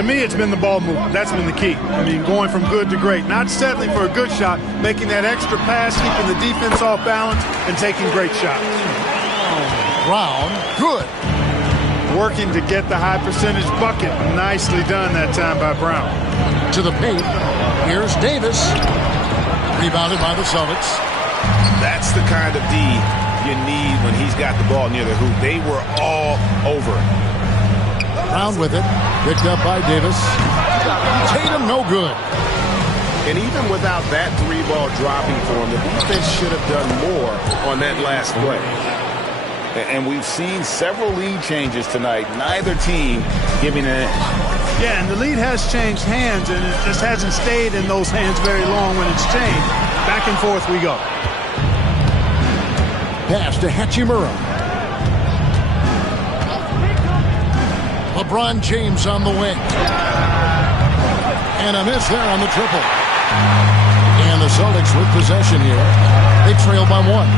To me, it's been the ball movement. That's been the key. I mean, going from good to great. Not settling for a good shot, making that extra pass, keeping the defense off balance, and taking great shots. Brown, good. Working to get the high percentage bucket. Nicely done that time by Brown. To the paint. Here's Davis. Rebounded by the Celtics. That's the kind of D you need when he's got the ball near the hoop. They were all over it. Brown with it. Picked up by Davis. Tatum, no good. And even without that three ball dropping for him, the defense should have done more on that last play. And we've seen several lead changes tonight. Neither team giving an inch. Yeah, and the lead has changed hands, and it just hasn't stayed in those hands very long when it's changed. Back and forth we go. Pass to Hachimura. LeBron James on the wing. And a miss there on the triple. And the Celtics with possession here. They trail by one.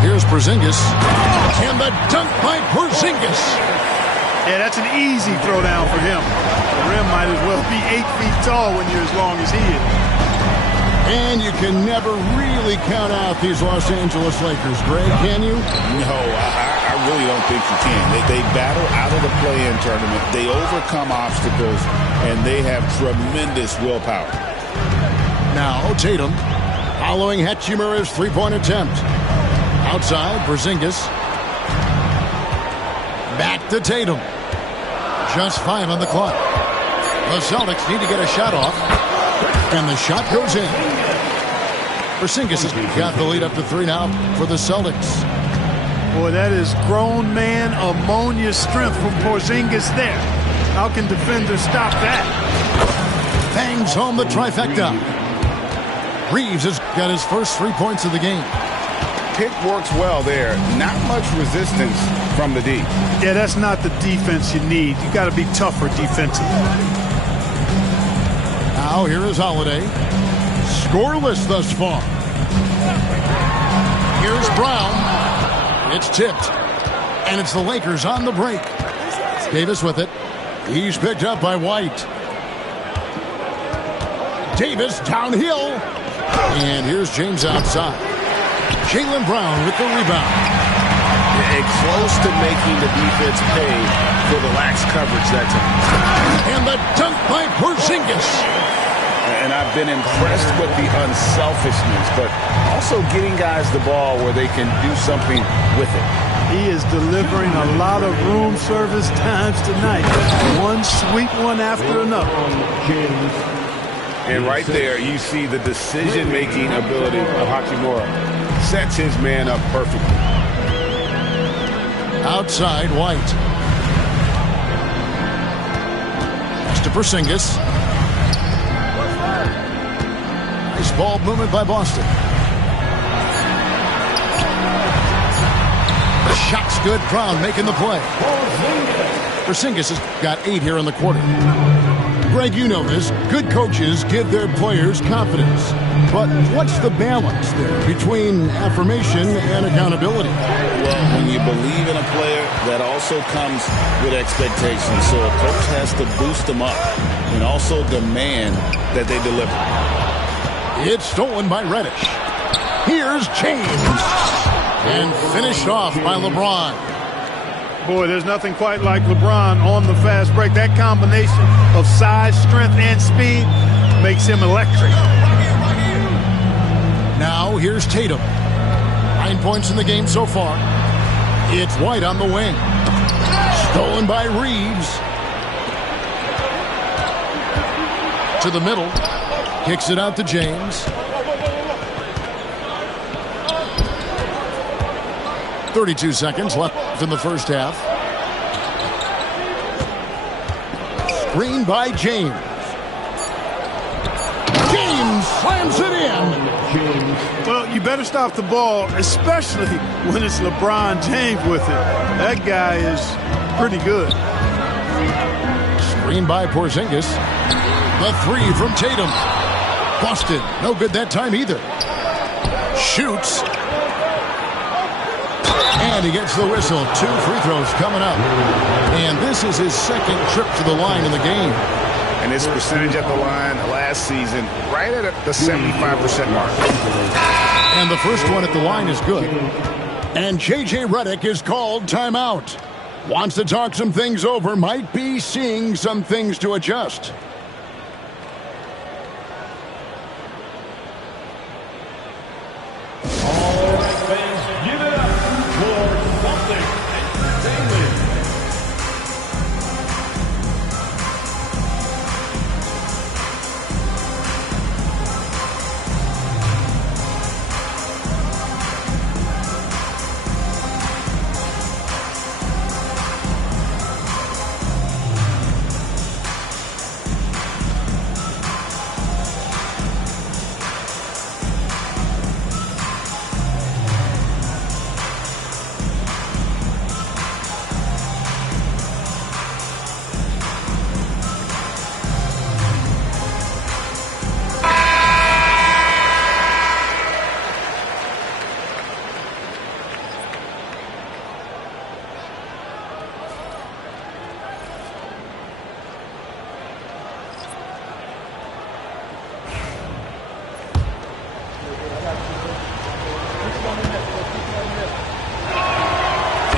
Here's Porzingis. And the dunk by Porzingis. Yeah, that's an easy throwdown for him. The rim might as well be 8 feet tall when you're as long as he is. And you can never really count out these Los Angeles Lakers, Greg, can you? No, I really don't think you can. They battle out of the play-in tournament. They overcome obstacles, and they have tremendous willpower. Now Tatum following Hachimura's three-point attempt. Outside, Porzingis. Back to Tatum. Just 5 on the clock. The Celtics need to get a shot off. And the shot goes in. Porzingis has got the lead up to 3 now for the Celtics. Boy, that is grown man ammonia strength from Porzingis there. How can defenders stop that? Bangs home the trifecta. Reeves has got his first 3 points of the game. Pick works well there. Not much resistance from the D. Yeah, that's not the defense you need. You got to be tougher defensively. Now here is Holiday. Scoreless thus far. Here's Brown. It's tipped. And it's the Lakers on the break. Davis with it. He's picked up by White. Davis downhill. And here's James outside. Jaylen Brown with the rebound. Close to making the defense pay for the lax coverage that time. And the dunk by Porzingis. And I've been impressed with the unselfishness, but also getting guys the ball where they can do something with it. He is delivering a lot of room service times tonight. One sweet one after another. And right there, you see the decision-making ability of Hachimura. Sets his man up perfectly. Outside, White. Pass to Porzingis. Nice ball movement by Boston. The shot's good. Brown making the play. Porzingis has got 8 here in the quarter. Greg, you know this. Good coaches give their players confidence. But what's the balance there between affirmation and accountability? Well, when you believe in a player, that also comes with expectations. So a coach has to boost them up and also demand that they deliver. It's stolen by Reddish. Here's James. And finished off by LeBron. Boy, there's nothing quite like LeBron on the fast break. That combination of size, strength, and speed makes him electric. Now here's Tatum. 9 points in the game so far. It's White on the wing. Stolen by Reeves. To the middle. Kicks it out to James. 32 seconds left in the first half. Screen by James. James slams it in. Well, you better stop the ball, especially when it's LeBron James with it. That guy is pretty good. Screen by Porzingis. The 3 from Tatum. Busted. No good that time either. Shoots. And he gets the whistle. 2 free throws coming up. And this is his second trip to the line in the game. And his percentage at the line last season, right at the 75% mark. And the first one at the line is good. And J.J. Redick is called timeout. Wants to talk some things over. Might be seeing some things to adjust. All right, fans, give it up for something entertainment.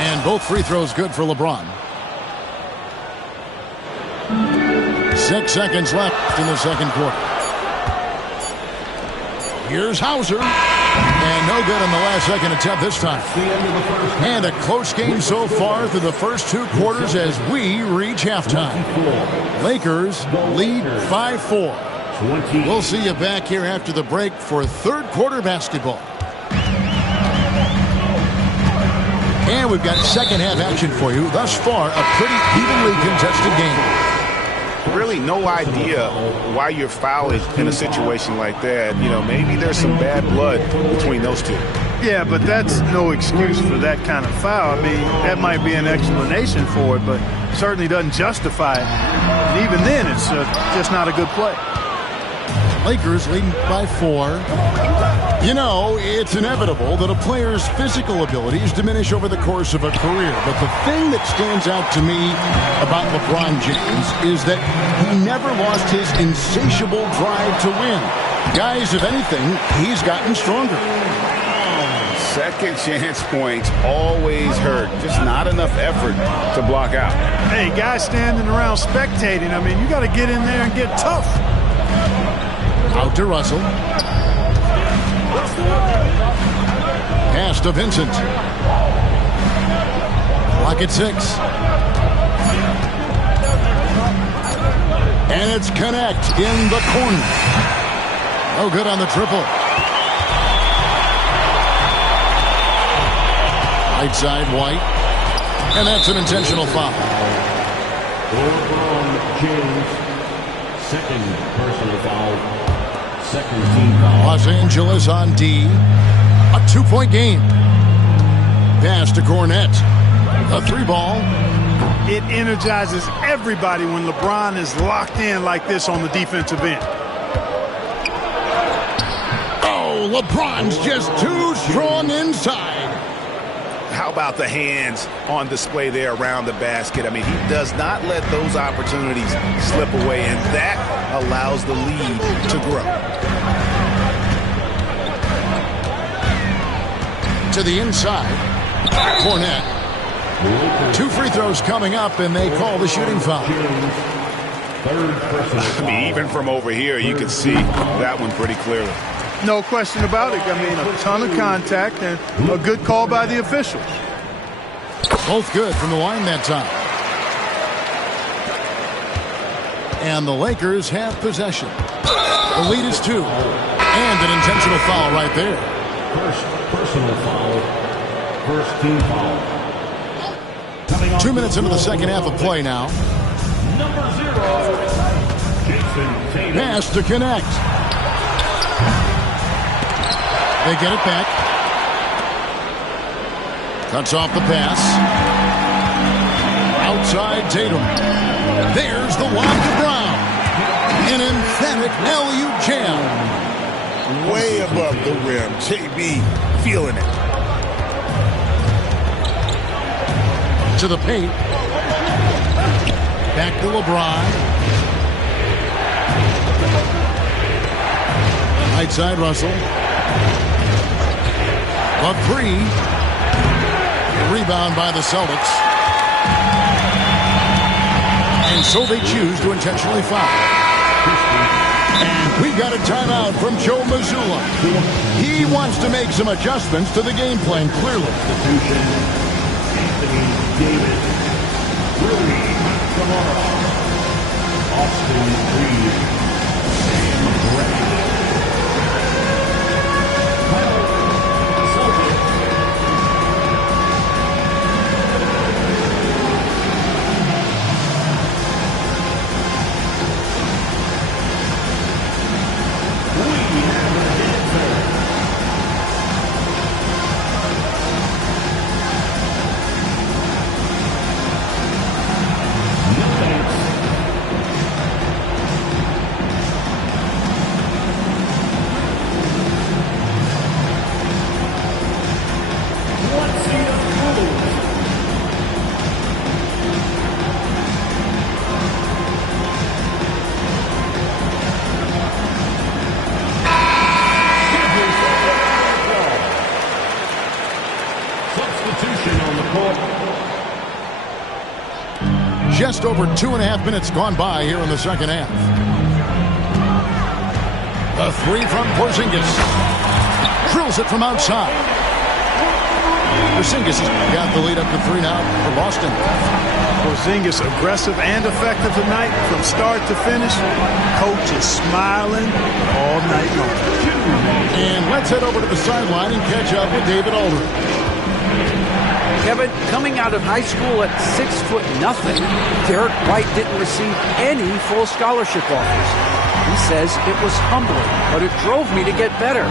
And both free throws good for LeBron. 6 seconds left in the second quarter. Here's Hauser. And no good on the last second attempt this time. And a close game so far through the first 2 quarters as we reach halftime. Lakers lead 5-4. We'll see you back here after the break for third quarter basketball. And we've got second half action for you. Thus far, a pretty evenly contested game. Really no idea why you're fouling in a situation like that. You know, maybe there's some bad blood between those two. Yeah, but that's no excuse for that kind of foul. I mean, that might be an explanation for it, but certainly doesn't justify it. And even then, it's just not a good play. Lakers leading by 4. You know, it's inevitable that a player's physical abilities diminish over the course of a career. But the thing that stands out to me about LeBron James is that he never lost his insatiable drive to win. Guys, if anything, he's gotten stronger. Second chance points always hurt. Just not enough effort to block out. Hey, guys standing around spectating, I mean, you got to get in there and get tough. Out to Russell. Pass to Vincent. Clock at 6. And it's Connect in the corner. No good on the triple. Right side, White. And that's an intentional foul. LeBron James, second personal foul. Second team foul. Los Angeles on D. A 2-point game. Pass to Cornette. A 3-ball. It energizes everybody when LeBron is locked in like this on the defensive end. Oh, LeBron's just too strong inside. How about the hands on display there around the basket? I mean, he does not let those opportunities slip away, and that allows the lead to grow. To the inside. Cornette. 2 free throws coming up, and they call the shooting foul. I mean, even from over here, you can see that one pretty clearly. No question about it. I mean, a ton of contact and a good call by the officials. Both good from the line that time. And the Lakers have possession. The lead is 2. And an intentional foul right there. First personal foul. First team foul. 2 minutes into the second half of play now. Number 0, Jason Tatum. Pass to Connect. They get it back. Cuts off the pass. Outside Tatum. There's the lob to Brown. An emphatic LU jam. Way above the rim. JB feeling it. to the paint. Back to LeBron. Right side, Russell. A three. Rebound by the Celtics. And so they choose to intentionally foul. And we've got a timeout from Joe Mazzulla. He wants to make some adjustments to the game plan, clearly. Anthony Davis, Rui Hachimura, Austin Reeves, Sam Bradley. Just over 2.5 minutes gone by here in the second half. A three from Porzingis. Drills it from outside. Porzingis has got the lead up to 3 now for Boston. Porzingis aggressive and effective tonight from start to finish. Coach is smiling all night long. And let's head over to the sideline and catch up with David Aldridge. Kevin, coming out of high school at 6'0", Derek White didn't receive any full scholarship offers. He says it was humbling, but it drove me to get better.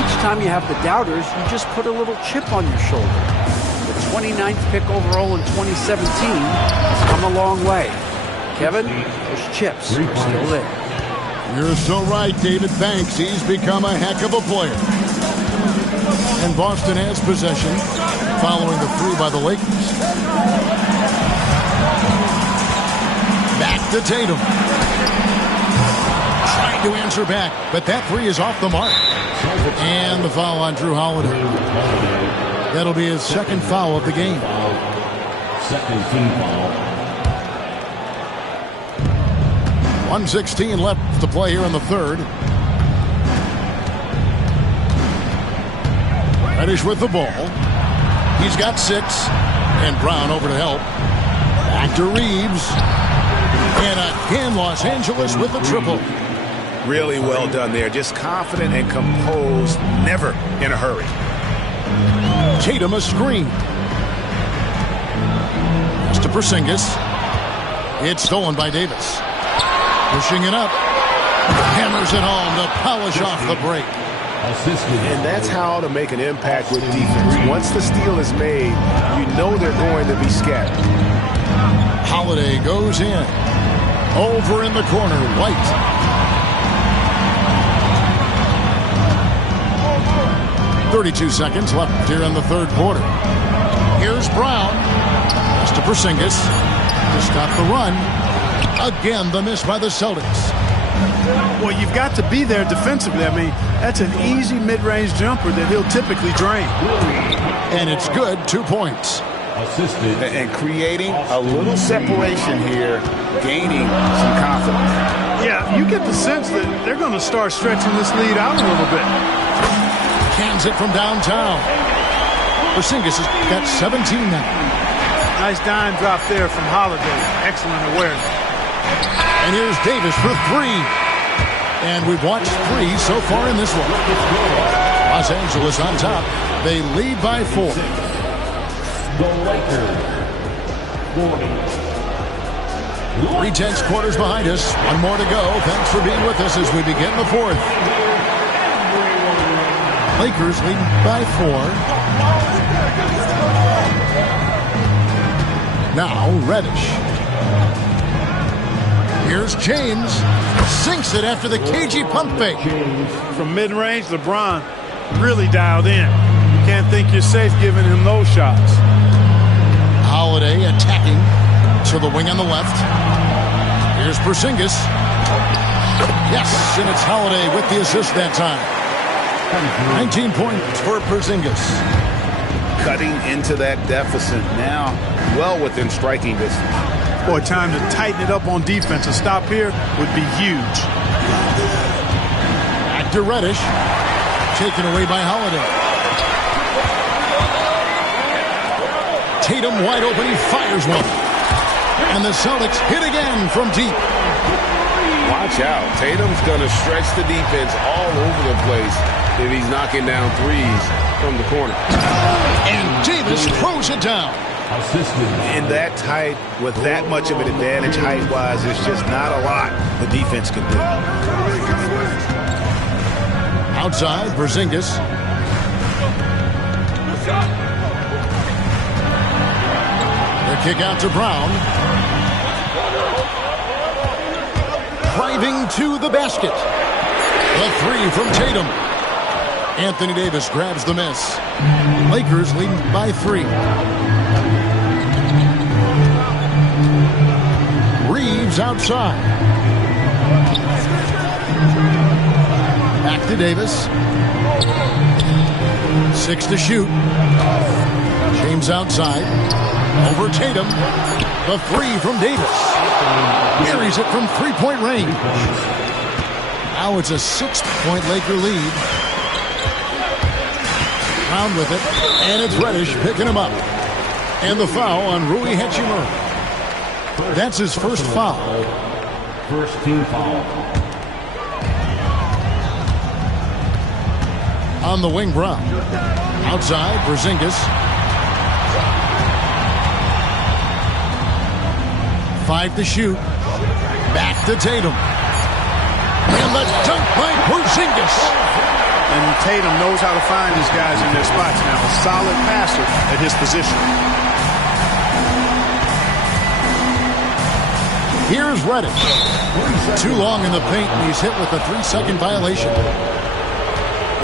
Each time you have the doubters, you just put a little chip on your shoulder. The 29th pick overall in 2017 has come a long way. Kevin, those chips are still there. You're so right, David. Thanks. He's become a heck of a player. And Boston has possession following the three by the Lakers. Back to Tatum. Trying to answer back, but that three is off the mark. And the foul on Drew Holiday. That'll be his second foul of the game. Second team foul. 1:16 left to play here in the third. Reddish with the ball. He's got 6. And Brown over to help. Back to Reeves. And again, Los Angeles with the triple. Really well done there. Just confident and composed. Never in a hurry. Tatum a screen. Pass to Porzingis. It's stolen by Davis. Pushing it up. Hammers it home to polish off the break. And that's how to make an impact with defense. Once the steal is made, you know they're going to be scattered. Holiday goes in. Over in the corner, White. .32 seconds left here in the third quarter. Here's Brown. Pass to Porzingis. To stop the run. Again, the miss by the Celtics. Well, you've got to be there defensively. I mean, that's an easy mid-range jumper that he'll typically drain. And it's good. 2 points. Assisted. And creating a little separation here, gaining some confidence. Yeah, you get the sense that they're going to start stretching this lead out a little bit. Cans it from downtown. Porzingis has got 17 now. Nice dime drop there from Holiday. Excellent awareness. And here's Davis for 3. And we've watched 3 so far in this one. Los Angeles on top. They lead by 4. The Lakers. 3/10 quarters behind us. One more to go. Thanks for being with us as we begin the fourth. Lakers leading by 4. Now Reddish. Here's James. Sinks it after the cagey pump fake. From mid-range, LeBron really dialed in. You can't think you're safe giving him those shots. Holiday Holiday attacking to the wing on the left. Here's Porzingis. Yes, and it's Holiday with the assist that time. 19 points for Porzingis. Cutting into that deficit now, well within striking distance. Boy, time to tighten it up on defense. A stop here would be huge. Back to Reddish. Taken away by Holiday. Tatum wide open. He fires one. And the Celtics hit again from deep. Watch out. Tatum's going to stretch the defense all over the place if he's knocking down threes from the corner. And Davis throws it down. In that tight, with that much of an advantage height-wise, there's just not a lot the defense can do. Outside, Porzingis. The kick out to Brown. Driving to the basket. The three from Tatum. Anthony Davis grabs the miss. Lakers leading by 3. Reeves outside. Back to Davis. 6 to shoot. James outside. Over Tatum. The 3 from Davis. Buries it from 3-point range. Now it's a 6-point Laker lead. Brown with it. And it's Reddish picking him up. And the foul on Rui Hachimura. That's his first foul. First team foul. On the wing, Brown. Outside, Porzingis. 5 to shoot. Back to Tatum. And the dunk by Porzingis. And Tatum knows how to find these guys in their spots now. A solid passer at his position. Here's Reddish. Too long in the paint, and he's hit with a 3-second violation.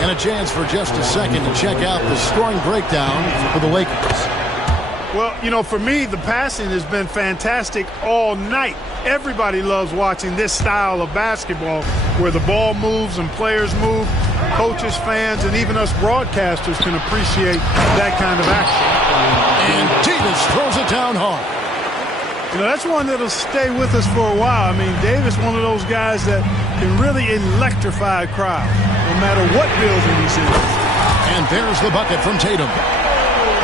And a chance for just a second to check out the scoring breakdown for the Lakers. Well, you know, for me, the passing has been fantastic all night. Everybody loves watching this style of basketball where the ball moves and players move. Coaches, fans, and even us broadcasters can appreciate that kind of action. And Davis throws it down hard. You know, that's one that'll stay with us for a while. I mean, Davis, one of those guys that can really electrify a crowd, no matter what building he's in. And there's the bucket from Tatum.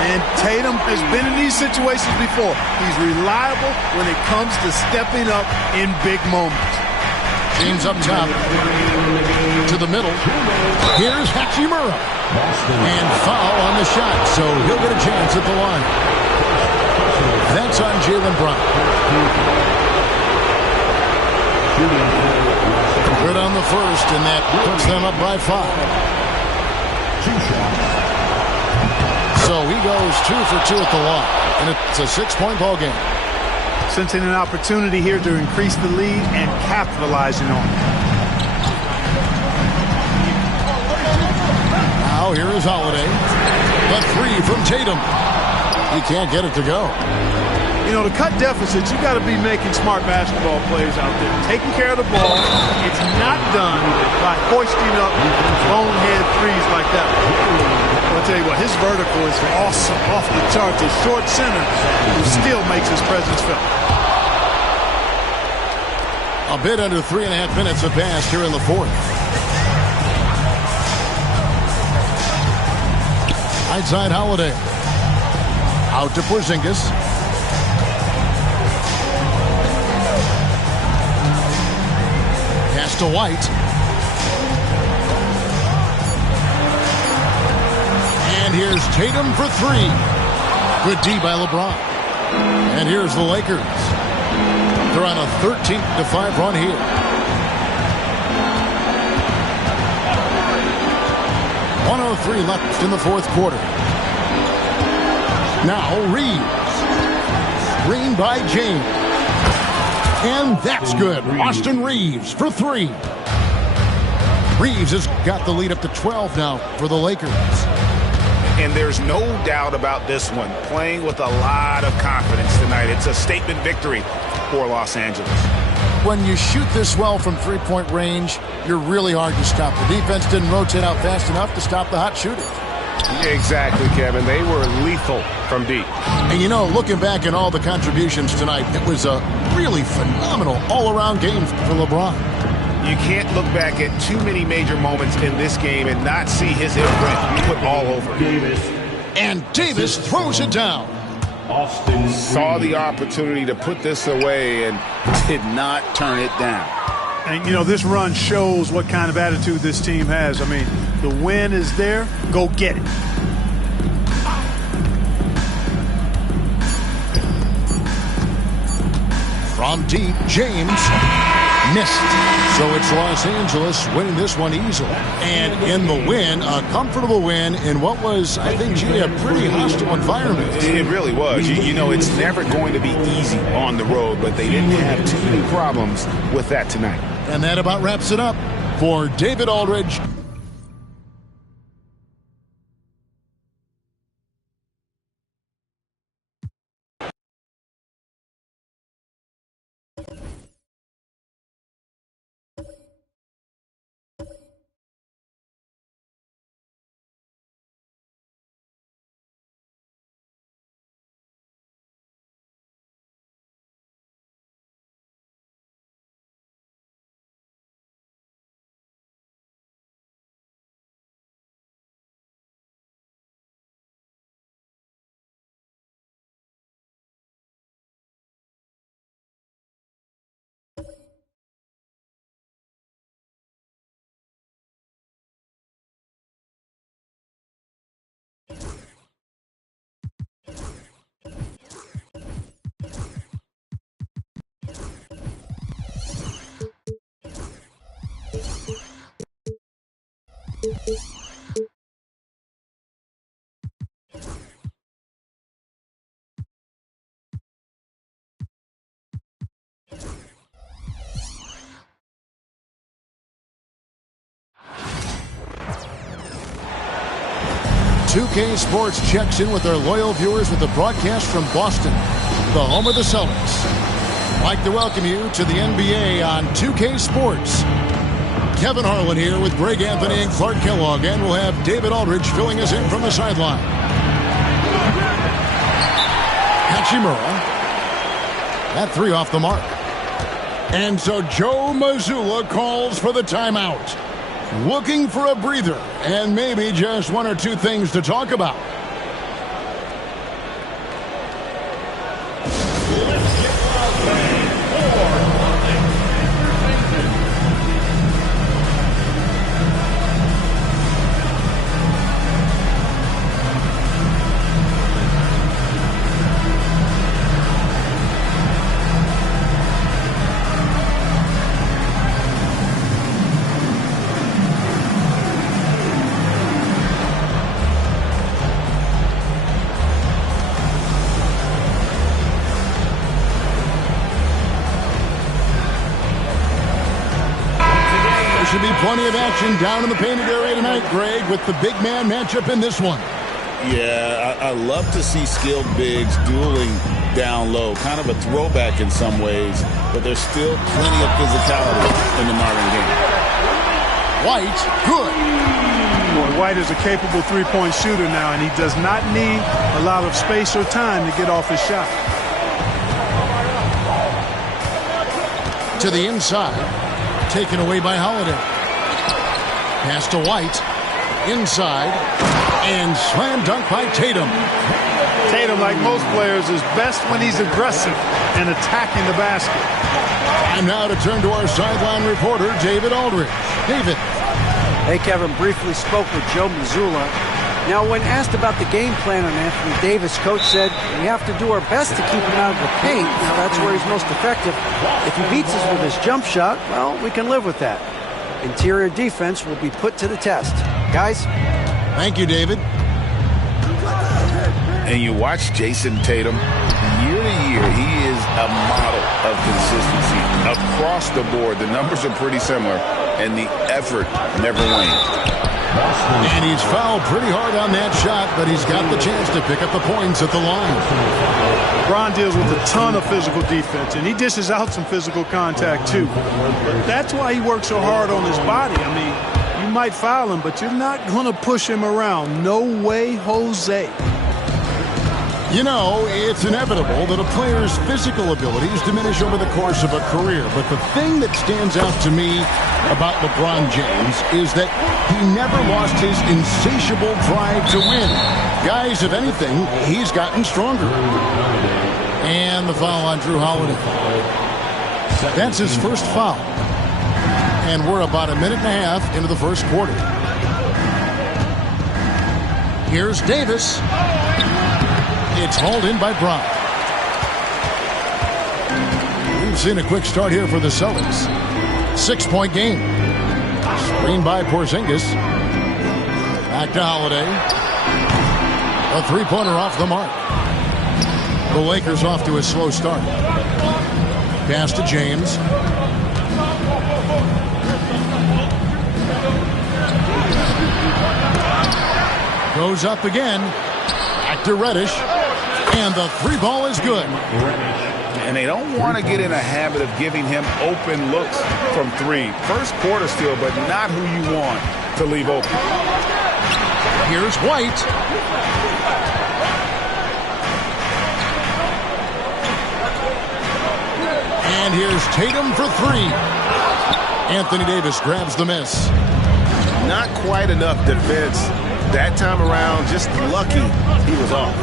And Tatum has been in these situations before. He's reliable when it comes to stepping up in big moments. James up top to the middle. Here's Hachimura. And foul on the shot, so he'll get a chance at the line. That's on Jaylen Brown. Good on the first, and that puts them up by 5. So he goes 2 for 2 at the line, and it's a 6-point ball game. Sensing an opportunity here to increase the lead and capitalizing on it. Now here is Holiday. The 3 from Tatum. He can't get it to go. You know, to cut deficits, you got to be making smart basketball plays out there. Taking care of the ball. It's not done by hoisting up bonehead threes like that. I'll tell you what, his vertical is awesome, off the charts. A short center who still makes his presence felt. A bit under 3.5 minutes have passed here in the 4th. Outside Holiday. Out to Porzingis. Pass to White. And here's Tatum for 3. Good D by LeBron. And here's the Lakers. They're on a 13-5 run here. .103 left in the 4th quarter. Now Reeves. Screen by James. And that's good. Austin Reeves for 3. Reeves has got the lead up to 12 now for the Lakers. And there's no doubt about this one. Playing with a lot of confidence tonight. It's a statement victory for Los Angeles. When you shoot this well from three-point range, you're really hard to stop. The defense didn't rotate out fast enough to stop the hot shooter. Exactly, Kevin. They were lethal from deep. And you know, looking back at all the contributions tonight, it was a really phenomenal all-around game for LeBron. You can't look back at too many major moments in this game and not see his imprint put all over. And Davis throws it down. Austin Saw the opportunity to put this away and did not turn it down. And, you know, this run shows what kind of attitude this team has. I mean, the win is there. Go get it. From deep, James missed. So it's Los Angeles winning this one easily. And in the win, a comfortable win in what was, I think, a pretty hostile environment. It really was. You know, it's never going to be easy on the road, but they didn't have too many problems with that tonight. And that about wraps it up for David Aldridge. .2K Sports checks in with our loyal viewers with the broadcast from Boston, the home of the Celtics. I'd like to welcome you to the NBA on 2K Sports. Kevin Harlan here with Greg Anthony and Clark Kellogg, and we'll have David Aldridge filling us in from the sideline. Hachimura. That three off the mark. And so Joe Mazzulla calls for the timeout. Looking for a breather and maybe just one or two things to talk about. Should be plenty of action down in the painted area tonight, Greg, with the big man matchup in this one. Yeah, I love to see skilled bigs dueling down low. Kind of a throwback in some ways, but there's still plenty of physicality in the modern game. White, good. Boy, White is a capable three-point shooter now, and he does not need a lot of space or time to get off his shot. To the inside. Taken away by Holiday. Pass to White. Inside. And slam dunk by Tatum. Tatum, like most players, is best when he's aggressive and attacking the basket. Time now to turn to our sideline reporter, David Aldridge. David. Hey, Kevin, briefly spoke with Joe Mazzulla. Now, when asked about the game plan on Anthony Davis, coach said, we have to do our best to keep him out of the paint. Now, that's where he's most effective. If he beats us with his jump shot, well, we can live with that. Interior defense will be put to the test. Guys? Thank you, David. And you watch Jason Tatum, year to year, he is a model of consistency. Across the board, the numbers are pretty similar, and the effort never wanes. And he's fouled pretty hard on that shot, but he's got the chance to pick up the points at the line. LeBron deals with a ton of physical defense, and he dishes out some physical contact too. But that's why he works so hard on his body. I mean, you might foul him, but you're not going to push him around. No way, Jose. You know, it's inevitable that a player's physical abilities diminish over the course of a career. But the thing that stands out to me about LeBron James is that he never lost his insatiable drive to win. Guys, if anything, he's gotten stronger. And the foul on Jrue Holiday. That's his first foul. And we're about a minute and a half into the first quarter. Here's Davis. It's hauled in by Brown. We've seen a quick start here for the Celtics. 6-point game. Screen by Porzingis. Back to Holiday. A three-pointer off the mark. The Lakers off to a slow start. Pass to James. Goes up again. Back to Reddish. And the three ball is good. And they don't want to get in a habit of giving him open looks from three. First quarter still, but not who you want to leave open. Here's White. And here's Tatum for three. Anthony Davis grabs the miss. Not quite enough defense that time around. Just lucky he was off.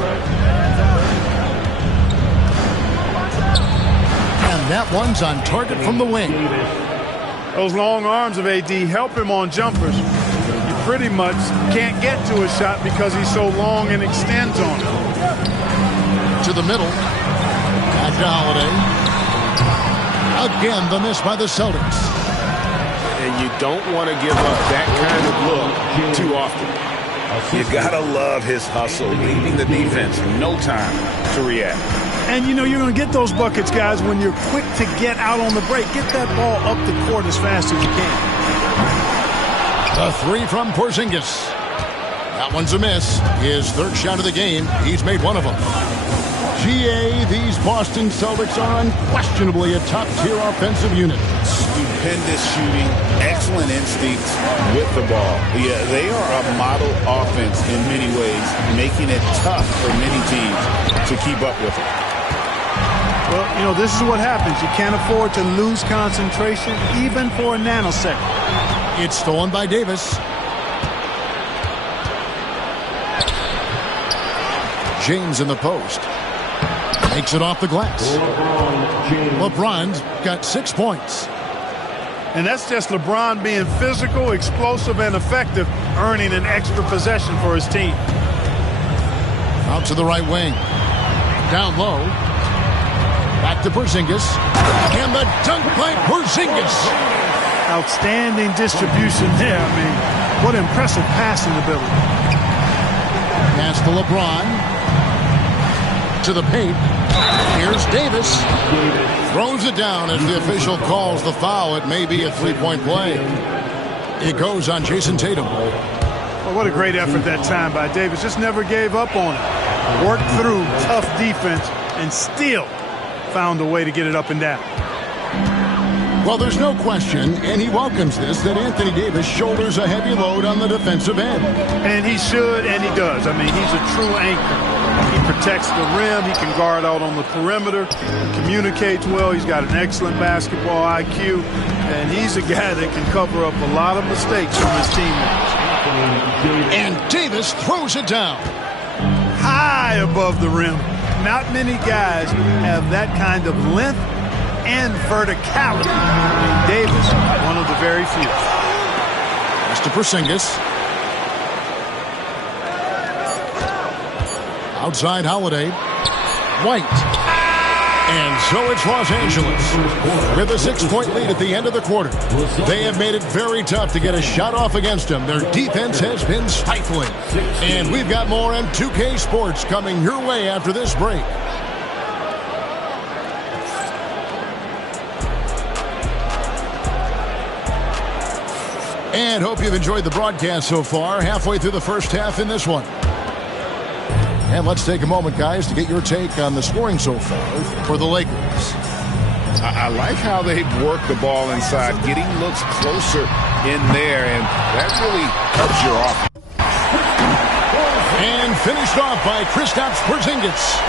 And that one's on target from the wing. Those long arms of AD help him on jumpers. You pretty much can't get to his shot because he's so long and extends on it. To the middle. Back to Holiday. Again, the miss by the Celtics. And you don't want to give up that kind of look too often. You gotta love his hustle, leaving the defense no time to react. And you know you're going to get those buckets, guys, when you're quick to get out on the break. Get that ball up the court as fast as you can. The three from Porzingis. That one's a miss. His third shot of the game. He's made one of them. GA, these Boston Celtics are unquestionably a top-tier offensive unit. Stupendous shooting, excellent instincts with the ball. Yeah, they are a model offense in many ways, making it tough for many teams to keep up with it. Well, you know, this is what happens. You can't afford to lose concentration even for a nanosecond. It's stolen by Davis. James in the post. Takes it off the glass. LeBron's got 6 points. And that's just LeBron being physical, explosive, and effective, earning an extra possession for his team. Out to the right wing. Down low. Back to Porzingis. And the dunk by Porzingis. Outstanding distribution there. I mean, what impressive passing ability. Pass to LeBron. To the paint. Here's Davis. Throws it down as the official calls the foul. It may be a three-point play. It goes on Jason Tatum. Well, what a great effort that time by Davis. Just never gave up on it. Worked through tough defense and still found a way to get it up and down. Well, there's no question, and he welcomes this, that Anthony Davis shoulders a heavy load on the defensive end. And he should, and he does. I mean, he's a true anchor. He protects the rim. He can guard out on the perimeter. He communicates well. He's got an excellent basketball IQ. And he's a guy that can cover up a lot of mistakes from his teammates. And Davis throws it down. High above the rim. Not many guys have that kind of length and verticality. And Davis, one of the very few. Pass to Porzingis. Outside Holiday. White. And so it's Los Angeles with a 6-point lead at the end of the quarter. They have made it very tough to get a shot off against them. Their defense has been stifling. And we've got more M2K Sports coming your way after this break. And hope you've enjoyed the broadcast so far. Halfway through the first half in this one. And let's take a moment, guys, to get your take on the scoring so far for the Lakers. I like how they've worked the ball inside, getting looks closer in there, and that really helps your offense. And finished off by Kristaps Porzingis.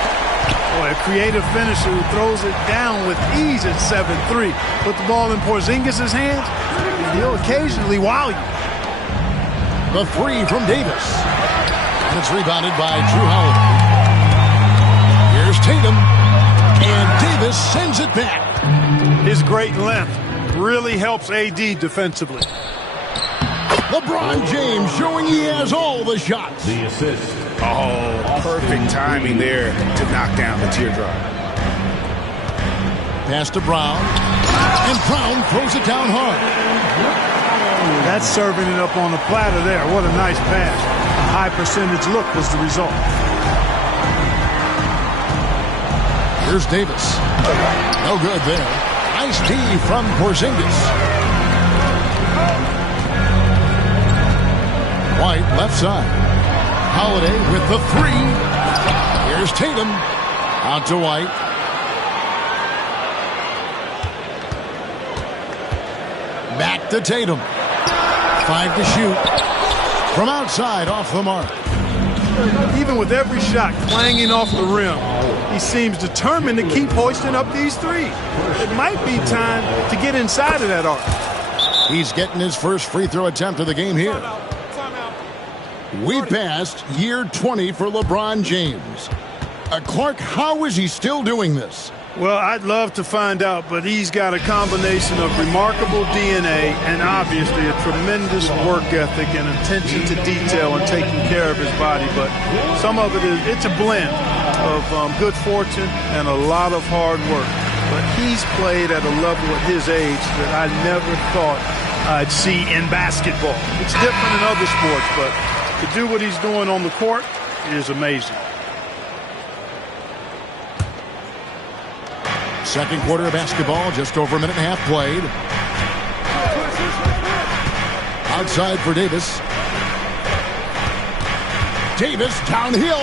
Boy, a creative finisher who throws it down with ease at 7-3. Put the ball in Porzingis' hands, and he'll occasionally wow you. The three from Davis. And it's rebounded by Drew Holiday. Here's Tatum. And Davis sends it back. His great length really helps AD defensively. LeBron James showing he has all the shots. The assist. Oh, perfect timing there to knock down the teardrop. Pass to Brown. And Brown throws it down hard. That's serving it up on the platter there. What a nice pass. A high percentage look was the result. Here's Davis. No good there. Nice D from Porzingis. White left side. Holiday with the three. Here's Tatum. Out to White. Back to Tatum. 5 to shoot. From outside, off the mark. Even with every shot clanging off the rim, he seems determined to keep hoisting up these threes. It might be time to get inside of that arc. He's getting his first free throw attempt of the game here. We passed year 20 for LeBron James. Clark, how is he still doing this? Well, I'd love to find out, but he's got a combination of remarkable DNA and obviously a tremendous work ethic and attention to detail and taking care of his body. But some of it's a blend of good fortune and a lot of hard work. But he's played at a level at his age that I never thought I'd see in basketball. It's different in other sports, but to do what he's doing on the court is amazing. Second quarter of basketball, just over a minute and a half played. Outside for Davis. Davis downhill.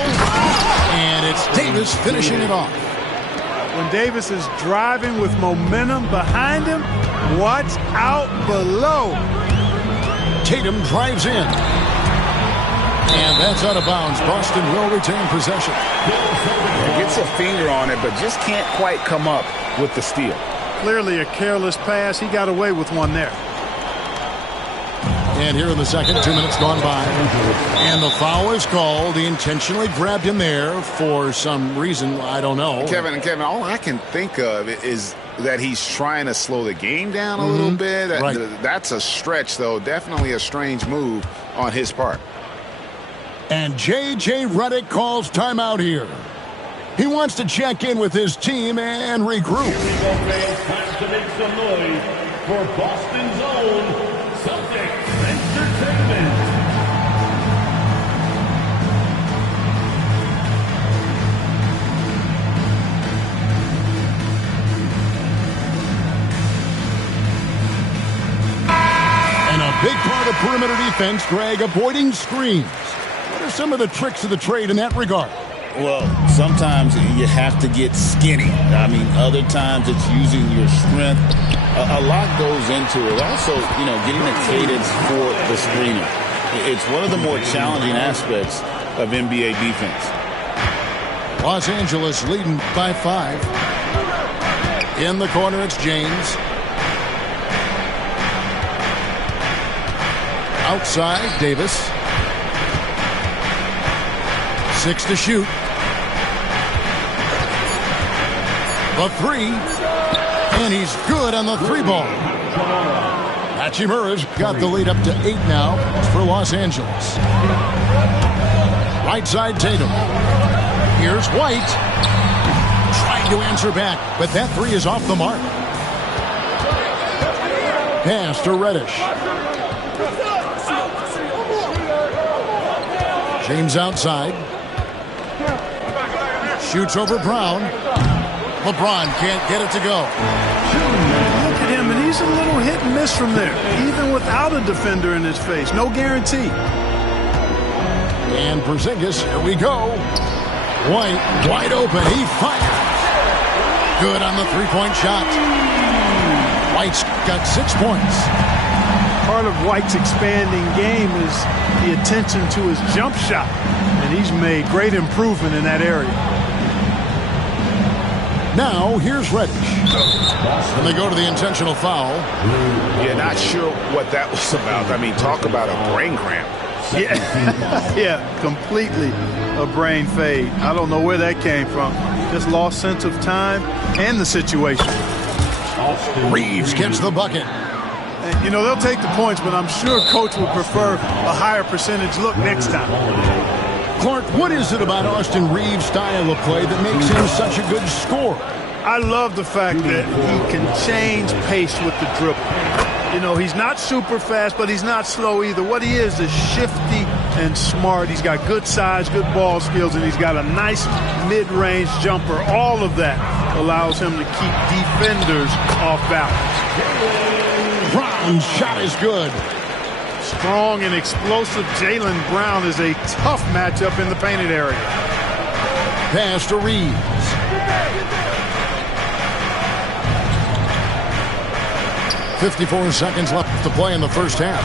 And it's Davis finishing it off. When Davis is driving with momentum behind him, watch out below. Tatum drives in. And that's out of bounds. Boston will retain possession. Gets a finger on it, but just can't quite come up with the steal. Clearly a careless pass. He got away with one there. And here in the second, 2 minutes gone by. And the foul is called. He intentionally grabbed him there for some reason. I don't know. Kevin, all I can think of is that he's trying to slow the game down a little bit. Right. That's a stretch, though. Definitely a strange move on his part. And J.J. Redick calls timeout here. He wants to check in with his team and regroup. Here we go, fans. Time to make some noise for Boston's own Celtics Entertainment. And a big part of perimeter defense, Greg, avoiding screens. What are some of the tricks of the trade in that regard? Well, sometimes you have to get skinny. I mean, other times it's using your strength. A lot goes into it. Also, getting a cadence for the screening. It's one of the more challenging aspects of NBA defense. Los Angeles leading by 5. In the corner, it's James. Outside, Davis. 6 to shoot. The three. And he's good on the 3-ball. Hachimura's got the lead up to 8 now for Los Angeles. Right side, Tatum. Here's White. Trying to answer back, but that 3 is off the mark. Pass to Reddish. James outside. Shoots over Brown. LeBron can't get it to go. Look at him, and he's a little hit and miss from there, even without a defender in his face. No guarantee. And Porzingis, here we go. White, wide open. He fires. Good on the three-point shot. White's got 6 points. Part of White's expanding game is the attention to his jump shot, and he's made great improvement in that area. Now, here's Reddish. And they go to the intentional foul. Yeah, not sure what that was about. I mean, talk about a brain cramp. Yeah, completely a brain fade. I don't know where that came from. Just lost sense of time and the situation. Reeves gets the bucket. And, you know, they'll take the points, but I'm sure Coach would prefer a higher percentage look next time. Clark, what is it about Austin Reeves' style of play that makes him such a good scorer? I love the fact that he can change pace with the dribble. You know, he's not super fast, but he's not slow either. What he is shifty and smart. He's got good size, good ball skills, and he's got a nice mid-range jumper. All of that allows him to keep defenders off balance. Brown's shot is good. Strong and explosive Jaylen Brown is a tough matchup in the painted area. Pass to Reeves. .54 seconds left to play in the first half.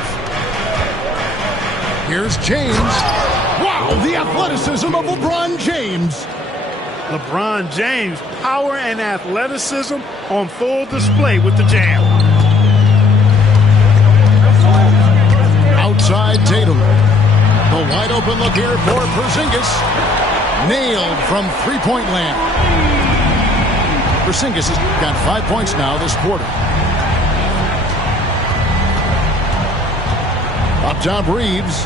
Here's James. Wow, the athleticism of LeBron James. LeBron James, power and athleticism on full display with the jam. Outside Tatum. The wide open look here for Porzingis. Nailed from three-point land. Porzingis has got 5 points now this quarter. Up top, Reeves.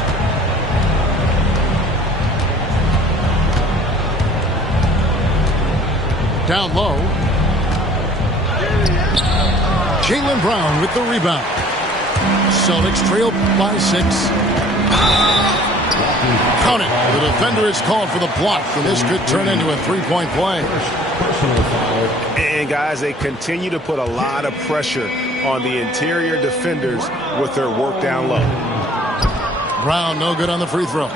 Down low. Jaylen Brown with the rebound. Celtics trail by 6. Count it. The defender is called for the block, and this could turn into a three-point play. And, guys, they continue to put a lot of pressure on the interior defenders with their work down low. Brown, no good on the free throw.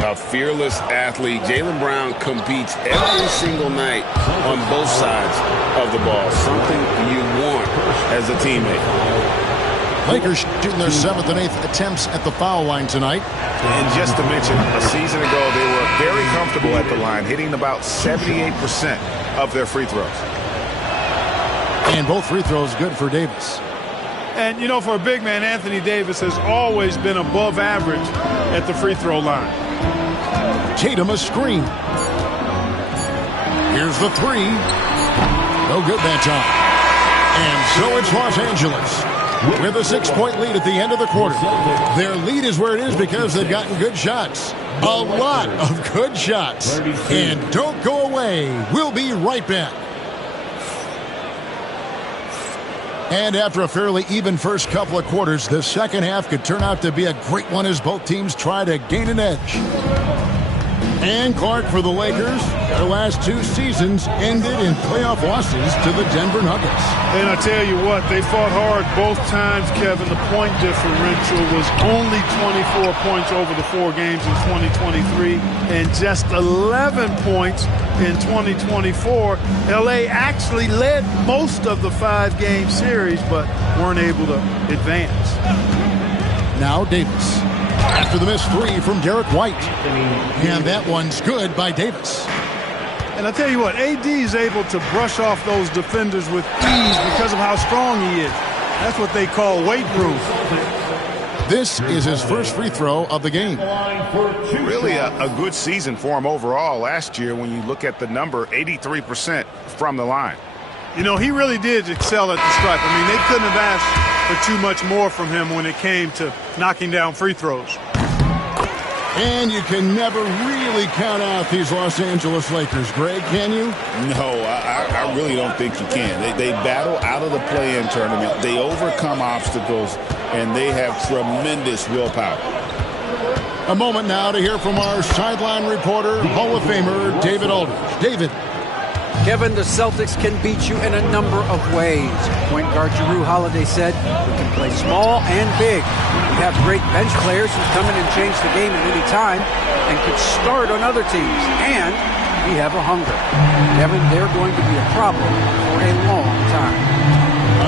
A fearless athlete. Jaylen Brown competes every single night on both sides of the ball. Something you want as a teammate. Lakers shooting their 7th and 8th attempts at the foul line tonight. And just to mention, a season ago, they were very comfortable at the line, hitting about 78% of their free throws. And both free throws good for Davis. And, you know, for a big man, Anthony Davis has always been above average at the free throw line. Tatum a screen. Here's the three. No good that time. And so it's Los Angeles with a 6-point lead at the end of the quarter. Their lead is where it is because they've gotten good shots. A lot of good shots. And don't go away. We'll be right back. And after a fairly even first couple of quarters, the second half could turn out to be a great one as both teams try to gain an edge. And Clark, for the Lakers, their last 2 seasons ended in playoff losses to the Denver Nuggets. And I tell you what, they fought hard both times, Kevin. The point differential was only 24 points over the 4 games in 2023 and just 11 points in 2024. LA actually led most of the 5-game series, but weren't able to advance. Now Davis. After the missed 3 from Derek White. And that one's good by Davis. And I tell you what, AD is able to brush off those defenders with ease because of how strong he is. That's what they call weight room. This is his first free throw of the game. Really a good season for him overall last year when you look at the number, 83% from the line. You know, he really did excel at the stripe. I mean, they couldn't have asked for too much more from him when it came to knocking down free throws. And you can never really count out these Los Angeles Lakers, Greg, can you? No, I really don't think you can. They battle out of the play-in tournament. They overcome obstacles, and they have tremendous willpower. A moment now to hear from our sideline reporter, Hall of Famer David Aldridge. David. Kevin, the Celtics can beat you in a number of ways. Point guard Jrue Holiday said, we can play small and big. We have great bench players who come in and change the game at any time and could start on other teams. And we have a hunger. Kevin, they're going to be a problem for a long time.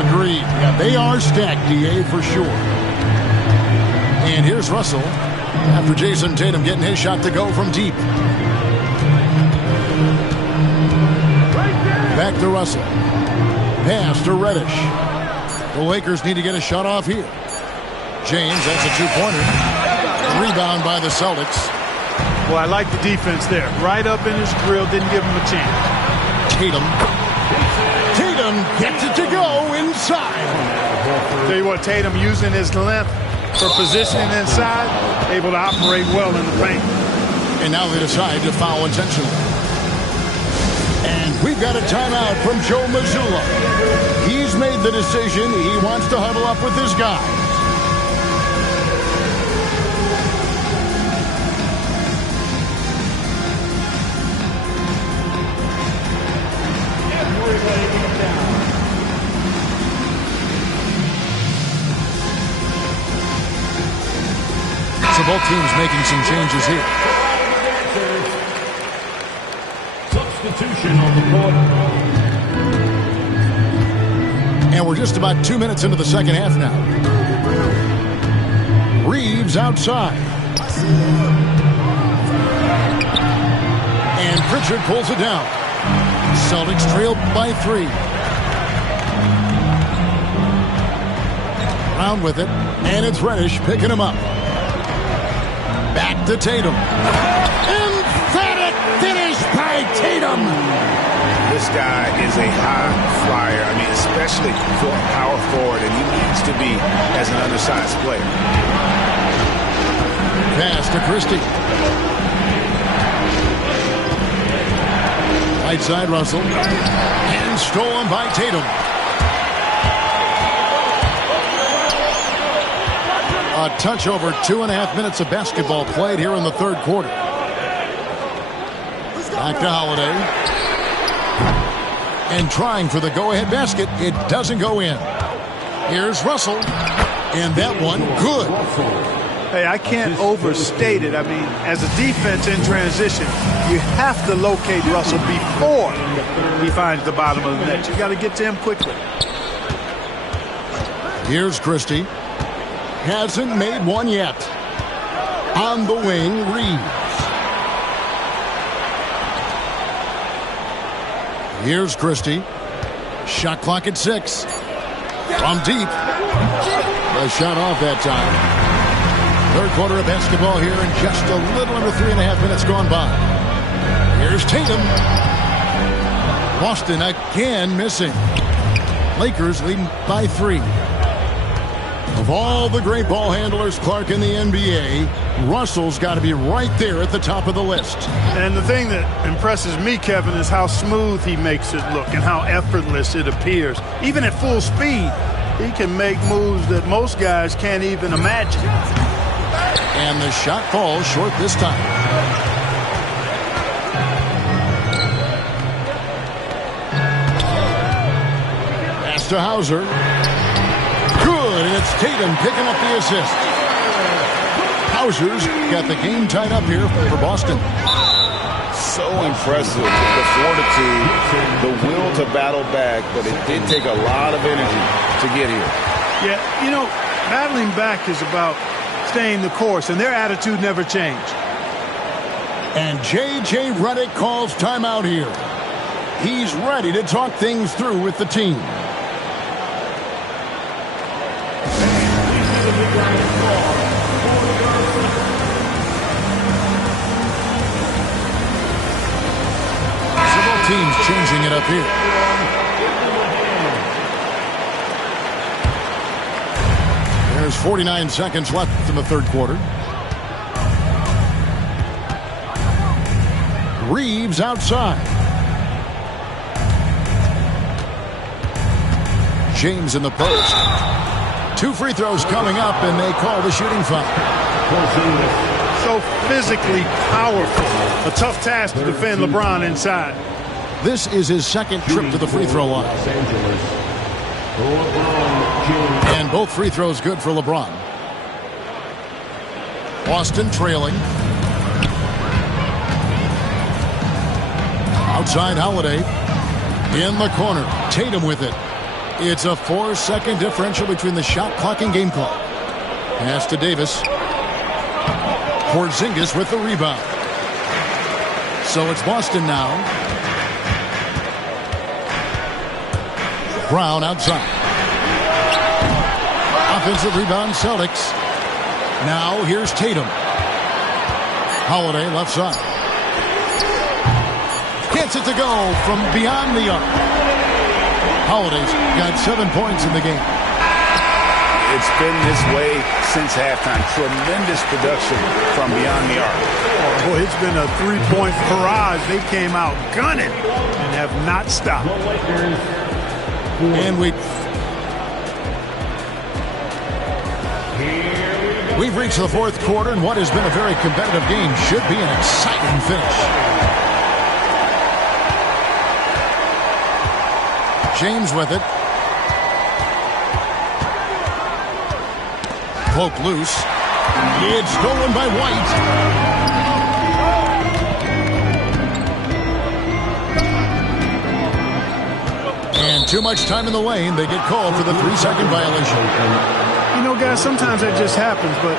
Agreed. Yeah, they are stacked, DA, for sure. And here's Russell after Jason Tatum getting his shot to go from deep. Back to Russell. Pass to Reddish. The Lakers need to get a shot off here. James, that's a two-pointer. Rebound by the Celtics. Well, I like the defense there. Right up in his grill, didn't give him a chance. Tatum gets it to go inside. Tell you what, Tatum using his length for positioning inside, able to operate well in the paint. And now they decide to foul intentionally. And we've got a timeout from Joe Mazzulla. He's made the decision. He wants to huddle up with his guys. So both teams making some changes here. Substitution on the board. And we're just about 2 minutes into the second half now. Reeves outside. And Pritchard pulls it down. Celtics trail by 3. Round with it. And it's Reddish picking him up. Back to Tatum. Emphatic finish by Tatum. This guy is a high flyer. I mean, especially for a power forward, and he needs to be as an undersized player. Pass to Christie. Right side Russell. And stolen by Tatum. A touch over 2.5 minutes of basketball played here in the third quarter. Back to Holiday. And trying for the go-ahead basket. It doesn't go in. Here's Russell. And that one, good. Hey, I can't overstate it. I mean, as a defense in transition, you have to locate Russell before he finds the bottom of the net. You got to get to him quickly. Here's Christie. Hasn't made one yet. On the wing, Reeves. Here's Christie. Shot clock at 6. From deep. A shot off that time. Third quarter of basketball here and just a little under 3.5 minutes gone by. Here's Tatum. Boston again missing. Lakers leading by 3. Of all the great ball handlers, Clark, in the NBA, Russell's got to be right there at the top of the list. And the thing that impresses me, Kevin, is how smooth he makes it look and how effortless it appears. Even at full speed, he can make moves that most guys can't even imagine. And the shot falls short this time. Pass to Hauser. Good, and it's Tatum picking up the assist. Hauser's got the game tied up here for Boston. So impressive, the fortitude, the will to battle back, but it did take a lot of energy to get here. Yeah, you know, battling back is about staying the course, and their attitude never changed. And J.J. Redick calls timeout here. He's ready to talk things through with the team. Several teams changing it up here. There's 49 seconds left in the third quarter. Reeves outside. James in the post. 2 free throws coming up, and they call the shooting foul. So physically powerful. A tough task to defend LeBron inside. This is his second trip to the free throw line. Los Angeles, LeBron James. And both free throws good for LeBron. Boston trailing. Outside Holiday. In the corner. Tatum with it. It's a 4-second differential between the shot clock and game clock. Pass to Davis. Porzingis with the rebound. So it's Boston now. Brown outside. Offensive rebound, Celtics. Now here's Tatum. Holiday left side. Gets it to go from beyond the arc. Holiday's got 7 points in the game. It's been this way since halftime. Tremendous production from beyond the arc. Boy, it's been a three-point barrage. They came out gunning and have not stopped. And we've reached the fourth quarter, and what has been a very competitive game should be an exciting finish. James with it. Poke loose. It's stolen by White. And too much time in the lane. They get called for the 3-second violation. You know, guys, sometimes that just happens, but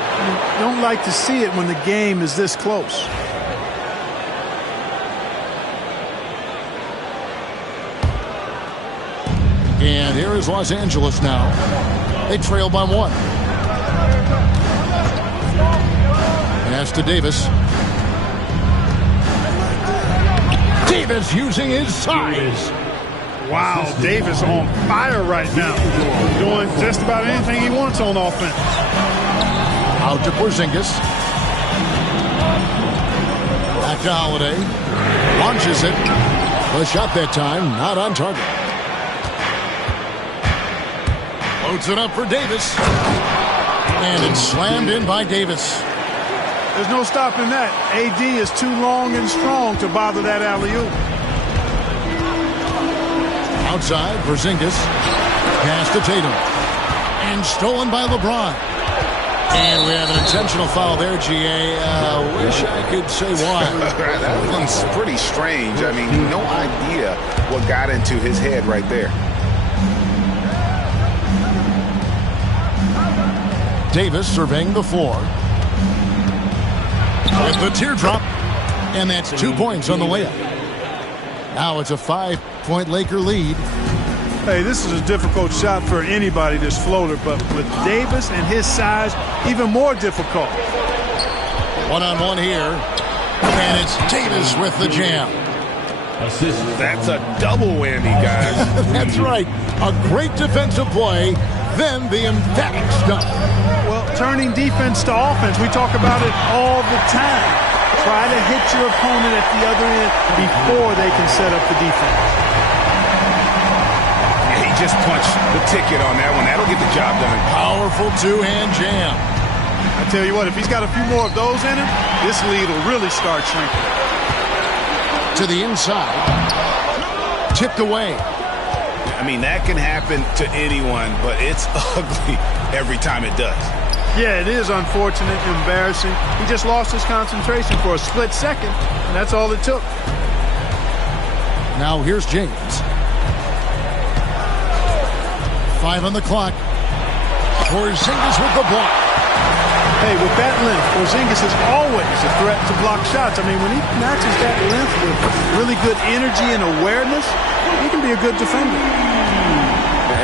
you don't like to see it when the game is this close. And here is Los Angeles now. They trail by 1. Pass to Davis. Davis using his size. Wow, Davis on fire right now. Doing just about anything he wants on offense. Out to Porzingis. Back to Holiday. Launches it. The shot that time, not on target. Loads it up for Davis. And it's slammed in by Davis. There's no stopping that. AD is too long and strong to bother that alley-oop. Outside, Porzingis. Pass to Tatum. And stolen by LeBron. And we have an intentional foul there, GA. Wish I could say why. That one's pretty strange. I mean, no idea what got into his head right there. Davis surveying the floor. With the teardrop. And that's 2 points on the layup. Now it's a 5-point Laker lead. Hey, this is a difficult shot for anybody, this floater, but with Davis and his size, even more difficult. One-on-one here. And it's Davis with the jam. That's a double whammy, guys. That's right. A great defensive play, then the emphatic stuff. Well, turning defense to offense, we talk about it all the time. Try to hit your opponent at the other end before they can set up the defense. He just punched the ticket on that one. That'll get the job done. Powerful two-hand jam. I tell you what, if he's got a few more of those in him, this lead will really start shrinking. To the inside. Tipped away. I mean, that can happen to anyone, but it's ugly every time it does. Yeah, it is unfortunate, embarrassing. He just lost his concentration for a split second, and that's all it took. Now here's James. 5 on the clock. Porzingis with the block. Hey, with that length, Porzingis is always a threat to block shots. I mean, when he matches that length with really good energy and awareness, he can be a good defender.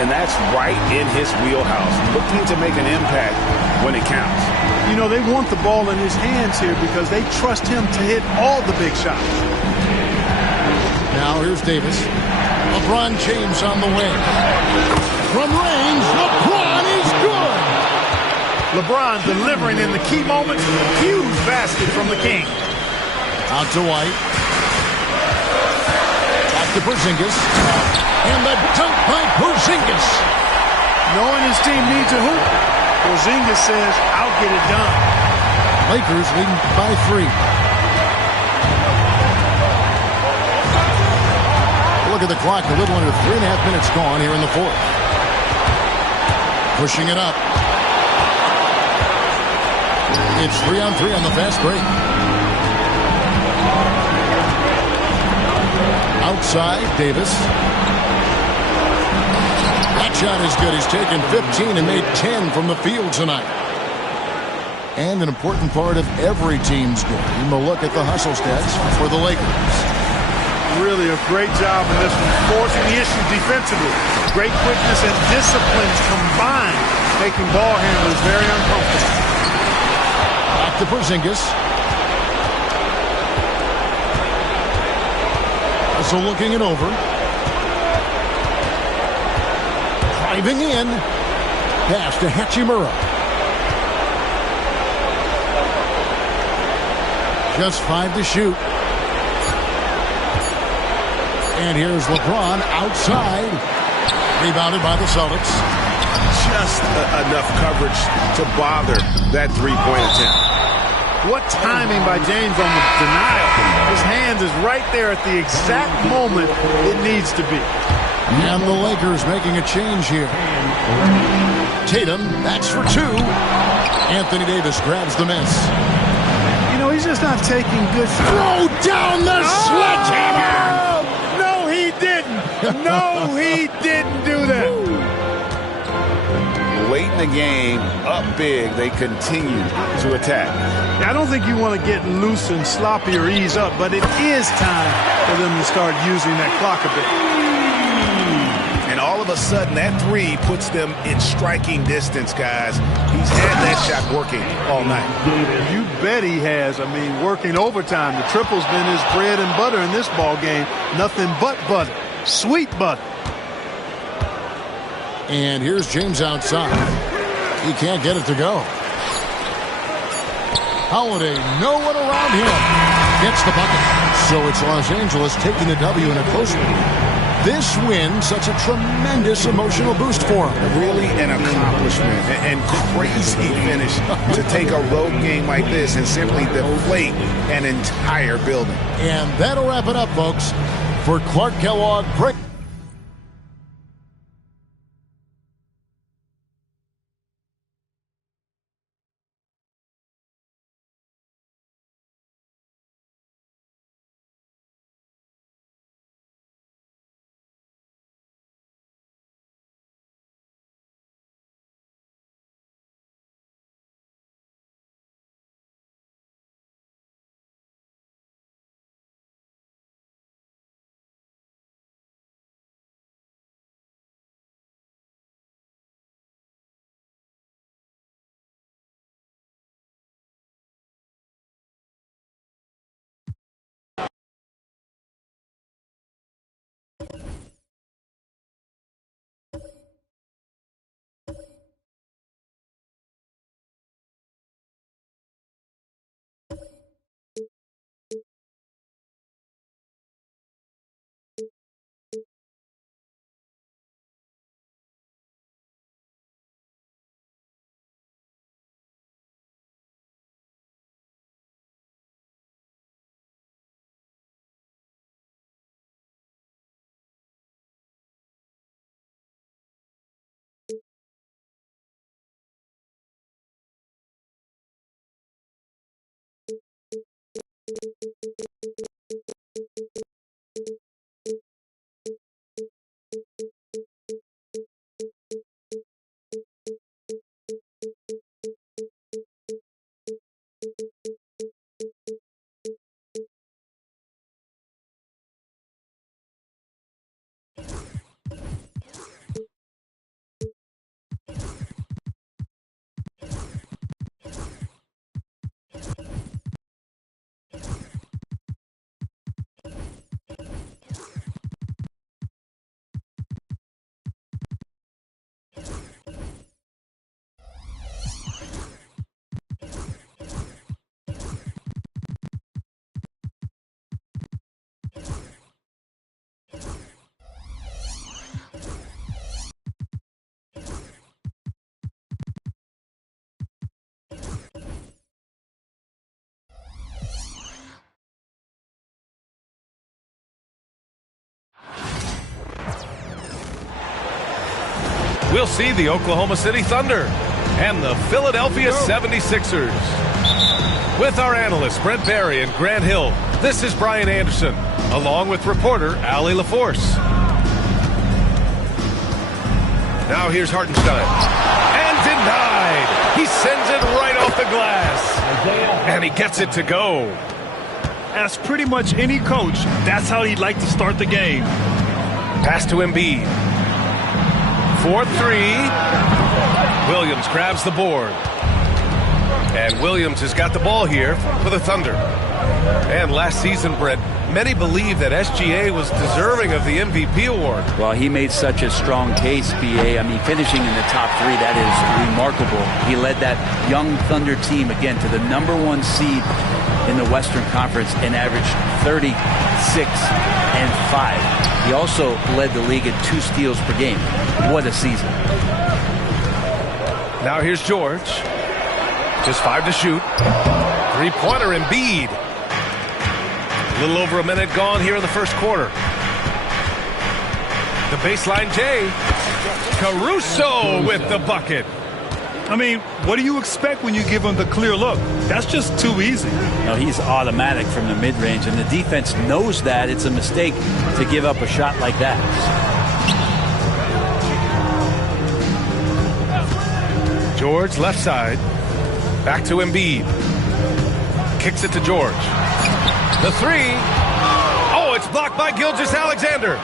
And that's right in his wheelhouse, looking to make an impact when it counts. You know, they want the ball in his hands here because they trust him to hit all the big shots. Now here's Davis. LeBron James on the wing. From range, LeBron is good. LeBron delivering in the key moments. Huge basket from the King. Out to White. Back to Porzingis. And the dunk by Porzingis. Knowing his team needs a hoop, Porzingis says, I'll get it done. Lakers leading by 3. look at the clock. A little under 3.5 minutes gone here in the fourth. Pushing it up. It's 3-on-3 on the fast break. Outside, Davis. That shot is good. He's taken 15 and made 10 from the field tonight. And an important part of every team's game, a look at the hustle stats for the Lakers. Really a great job in this one, forcing the issue defensively. Great quickness and disciplines combined, making ball handlers very uncomfortable. Back to Porzingis. Also looking it over. Driving in. Pass to Hachimura. Just 5 to shoot. And here's LeBron outside. Rebounded by the Celtics. Just enough coverage to bother that three-point attempt. What timing by James on the denial. His hand is right there at the exact moment it needs to be. And the Lakers making a change here. Tatum, that's for 2. Anthony Davis grabs the miss. You know, he's just not taking good. Throw down the sledgehammer! No, he didn't. No, he didn't do that. Late in the game, up big, they continue to attack. I don't think you want to get loose and sloppy or ease up, but it is time for them to start using that clock a bit. And all of a sudden, that three puts them in striking distance, guys. He's had that shot working all night. You bet he has. I mean, working overtime. The triple's been his bread and butter in this ball game. Nothing but butter. Sweet butter. And here's James outside. He can't get it to go. Holiday, no one around him. Gets the bucket. So it's Los Angeles taking the W in a close one. This win, such a tremendous emotional boost for him. Really an accomplishment and crazy finish to take a road game like this and simply deflate an entire building. And that'll wrap it up, folks. For Clark Kellogg, break. we'll see the Oklahoma City Thunder and the Philadelphia 76ers. With our analysts Brent Barry and Grant Hill, this is Brian Anderson, along with reporter Allie LaForce. Now here's Hartenstein. And denied! He sends it right off the glass. And he gets it to go. As pretty much any coach, that's how he'd like to start the game. Pass to Embiid. 4-3. Williams grabs the board. And Williams has got the ball here for the Thunder. And last season, Brent, many believe that SGA was deserving of the MVP award. Well, he made such a strong case, B.A. I mean, finishing in the top 3, that is remarkable. He led that young Thunder team, again, to the #1 seed in the Western Conference and averaged 36 and 5. He also led the league at 2 steals per game. What a season. Now here's George. Just 5 to shoot. 3-pointer Embiid. A little over a minute gone here in the first quarter. The baseline J. Caruso with the bucket. I mean, what do you expect when you give him the clear look? That's just too easy. No, he's automatic from the mid-range, and the defense knows that it's a mistake to give up a shot like that. George, left side. Back to Embiid. Kicks it to George. The 3. Oh, it's blocked by Gilgeous-Alexander.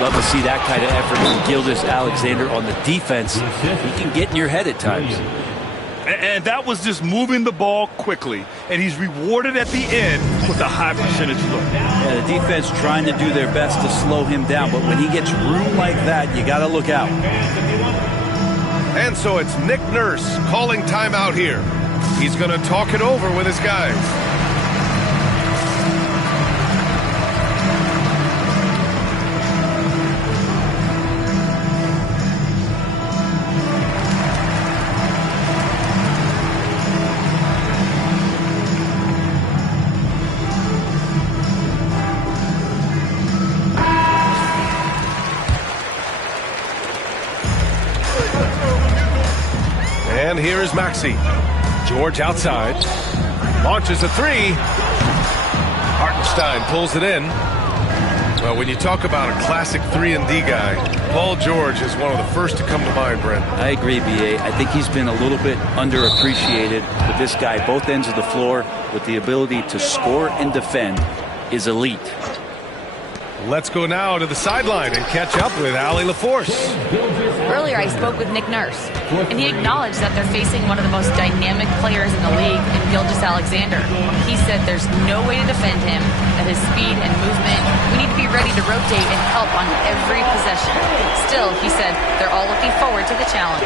Love to see that kind of effort from Gilgeous-Alexander on the defense. He can get in your head at times. And that was just moving the ball quickly. And he's rewarded at the end with a high percentage look. Yeah, the defense trying to do their best to slow him down. But when he gets room like that, you got to look out. And so it's Nick Nurse calling timeout here. He's going to talk it over with his guys. And here is Maxey. George outside. Launches a 3. Hartenstein pulls it in. Well, when you talk about a classic 3-and-D guy, Paul George is one of the first to come to mind, Brent. I agree, B.A. I think he's been a little bit underappreciated. But this guy, both ends of the floor, with the ability to score and defend, is elite. Let's go now to the sideline and catch up with Allie LaForce. Earlier, I spoke with Nick Nurse, and he acknowledged that they're facing one of the most dynamic players in the league in Gilgeous-Alexander. He said there's no way to defend him, that his speed and movement, we need to be ready to rotate and help on every possession. Still, he said they're all looking forward to the challenge.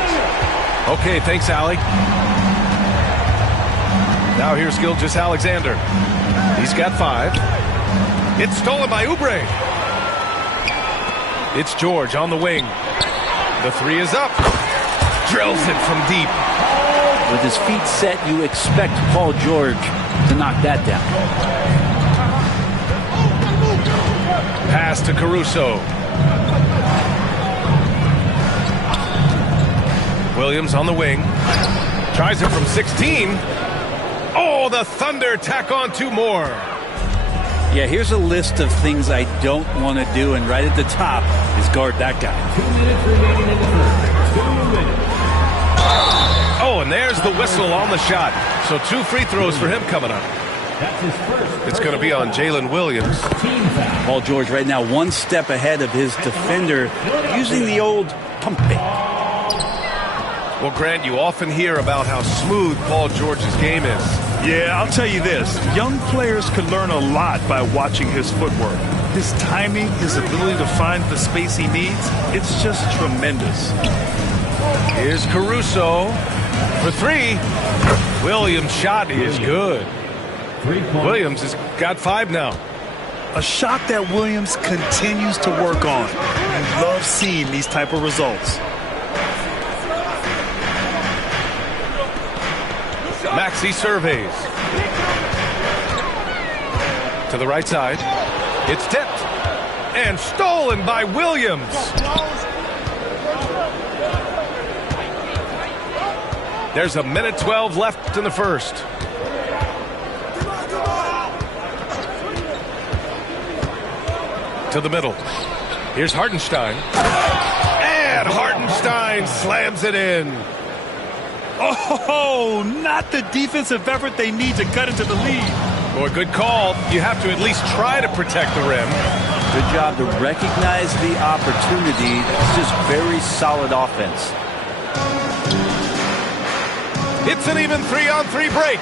Okay, thanks, Allie. Now here's Gilgeous-Alexander. He's got 5. It's stolen by Oubre. It's George on the wing. The 3 is up. Drills it from deep. With his feet set, you expect Paul George to knock that down. Pass to Caruso. Williams on the wing. Tries it from 16. Oh, the Thunder tack on 2 more. Yeah, here's a list of things I don't want to do, and right at the top is guard that guy. 2 minutes remaining in the first. 2 minutes. Oh, and there's the whistle on the shot. So 2 free throws for him coming up. That's his first. It's going to be on Jalen Williams. Team foul. Paul George right now 1 step ahead of his defender, using the old pump fake. Well, Grant, you often hear about how smooth Paul George's game is. Yeah, I'll tell you this. Young players can learn a lot by watching his footwork. His timing, his ability to find the space he needs, it's just tremendous. Here's Caruso for 3. Williams' shot is good. Williams has got 5 now. A shot that Williams continues to work on. You love seeing these type of results. Maxey surveys. To the right side. It's tipped. And stolen by Williams. There's a minute 12 left in the first. To the middle. Here's Hartenstein. And Hartenstein slams it in. Oh, not the defensive effort they need to cut into the lead. Boy, good call. You have to at least try to protect the rim. Good job to recognize the opportunity. It's just very solid offense. It's an even 3-on-3 break.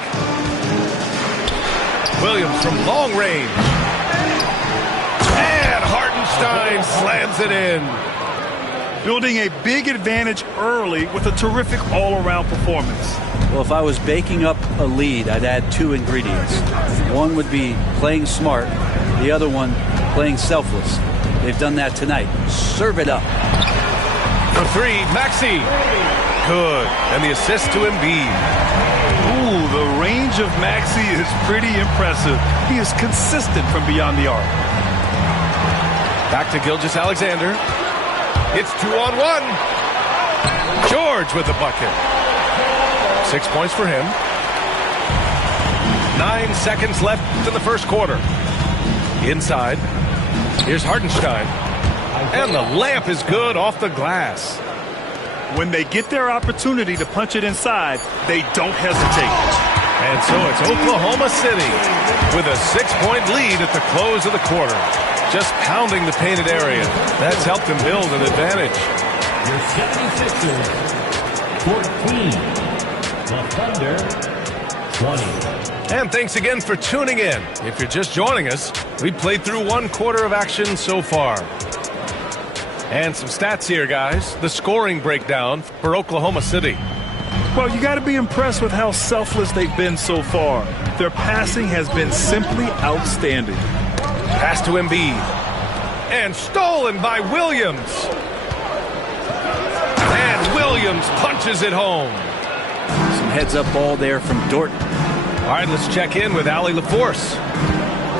Williams from long range. And Hartenstein slams it in. Building a big advantage early with a terrific all-around performance. Well, if I was baking up a lead, I'd add two ingredients. One would be playing smart. The other one, playing selfless. They've done that tonight. Serve it up. For three, Maxey. Good. And the assist to Embiid. Ooh, the range of Maxey is pretty impressive. He is consistent from beyond the arc. Back to Gilgeous-Alexander. It's 2-on-1. George with the bucket. 6 points for him. 9 seconds left in the first quarter. Inside. Here's Hartenstein. And the layup is good off the glass. When they get their opportunity to punch it inside, they don't hesitate. And so it's Oklahoma City with a 6-point lead at the close of the quarter. Just pounding the painted area. That's helped them build an advantage. Your 76ers, 14. The Thunder, 20. And thanks again for tuning in. If you're just joining us, we played through 1 quarter of action so far. And some stats here, guys. The scoring breakdown for Oklahoma City. Well, you got to be impressed with how selfless they've been so far. Their passing has been simply outstanding. Pass to Embiid. And stolen by Williams. And Williams punches it home. Some heads-up ball there from Dort. All right, let's check in with Allie LaForce.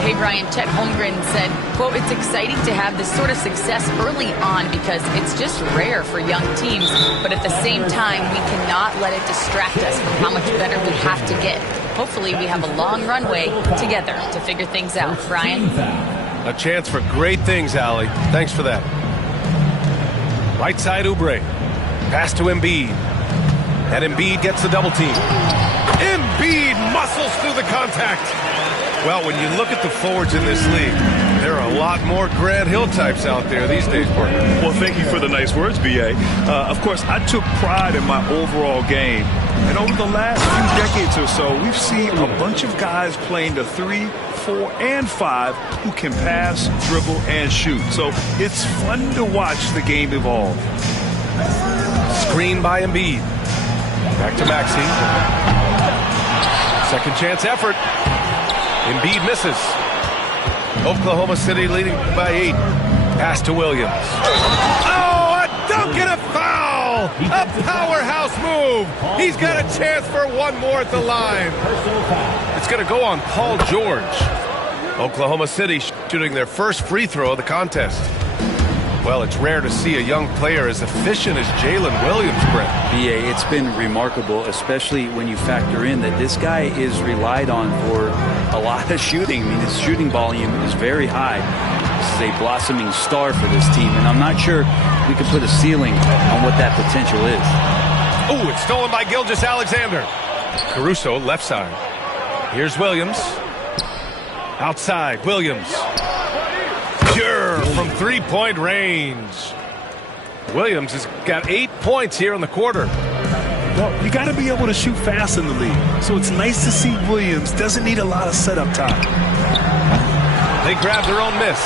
Hey, Brian, Chet Holmgren said, quote, "It's exciting to have this sort of success early on because it's just rare for young teams. But at the same time, we cannot let it distract us from how much better we have to get. Hopefully we have a long runway together to figure things out." Brian? A chance for great things, Allie. Thanks for that. Right side, Oubre. Pass to Embiid. And Embiid gets the double team. Embiid muscles through the contact. Well, when you look at the forwards in this league, there are a lot more Grant Hill types out there these days, partner. Well, thank you for the nice words, B.A. Of course, I took pride in my overall game. And over the last few decades or so, we've seen a bunch of guys playing the 3, 4, and 5 who can pass, dribble, and shoot. So it's fun to watch the game evolve. Screen by Embiid. Back to Maxey. Second chance effort. Embiid misses. Oklahoma City leading by 8. Pass to Williams. Oh, a dunk and a foul! A powerhouse move! He's got a chance for one more at the line. It's going to go on Paul George. Oklahoma City shooting their first free throw of the contest. Well, it's rare to see a young player as efficient as Jalen Williams, Brett. B.A., it's been remarkable, especially when you factor in that this guy is relied on for a lot of shooting. I mean, his shooting volume is very high. This is a blossoming star for this team, and I'm not sure we can put a ceiling on what that potential is. Oh, it's stolen by Gilgeous-Alexander. Caruso, left side. Here's Williams. Outside, Williams. Pure from three-point range. Williams has got 8 points here in the quarter. Well, you got to be able to shoot fast in the league. So it's nice to see Williams doesn't need a lot of setup time. They grab their own miss.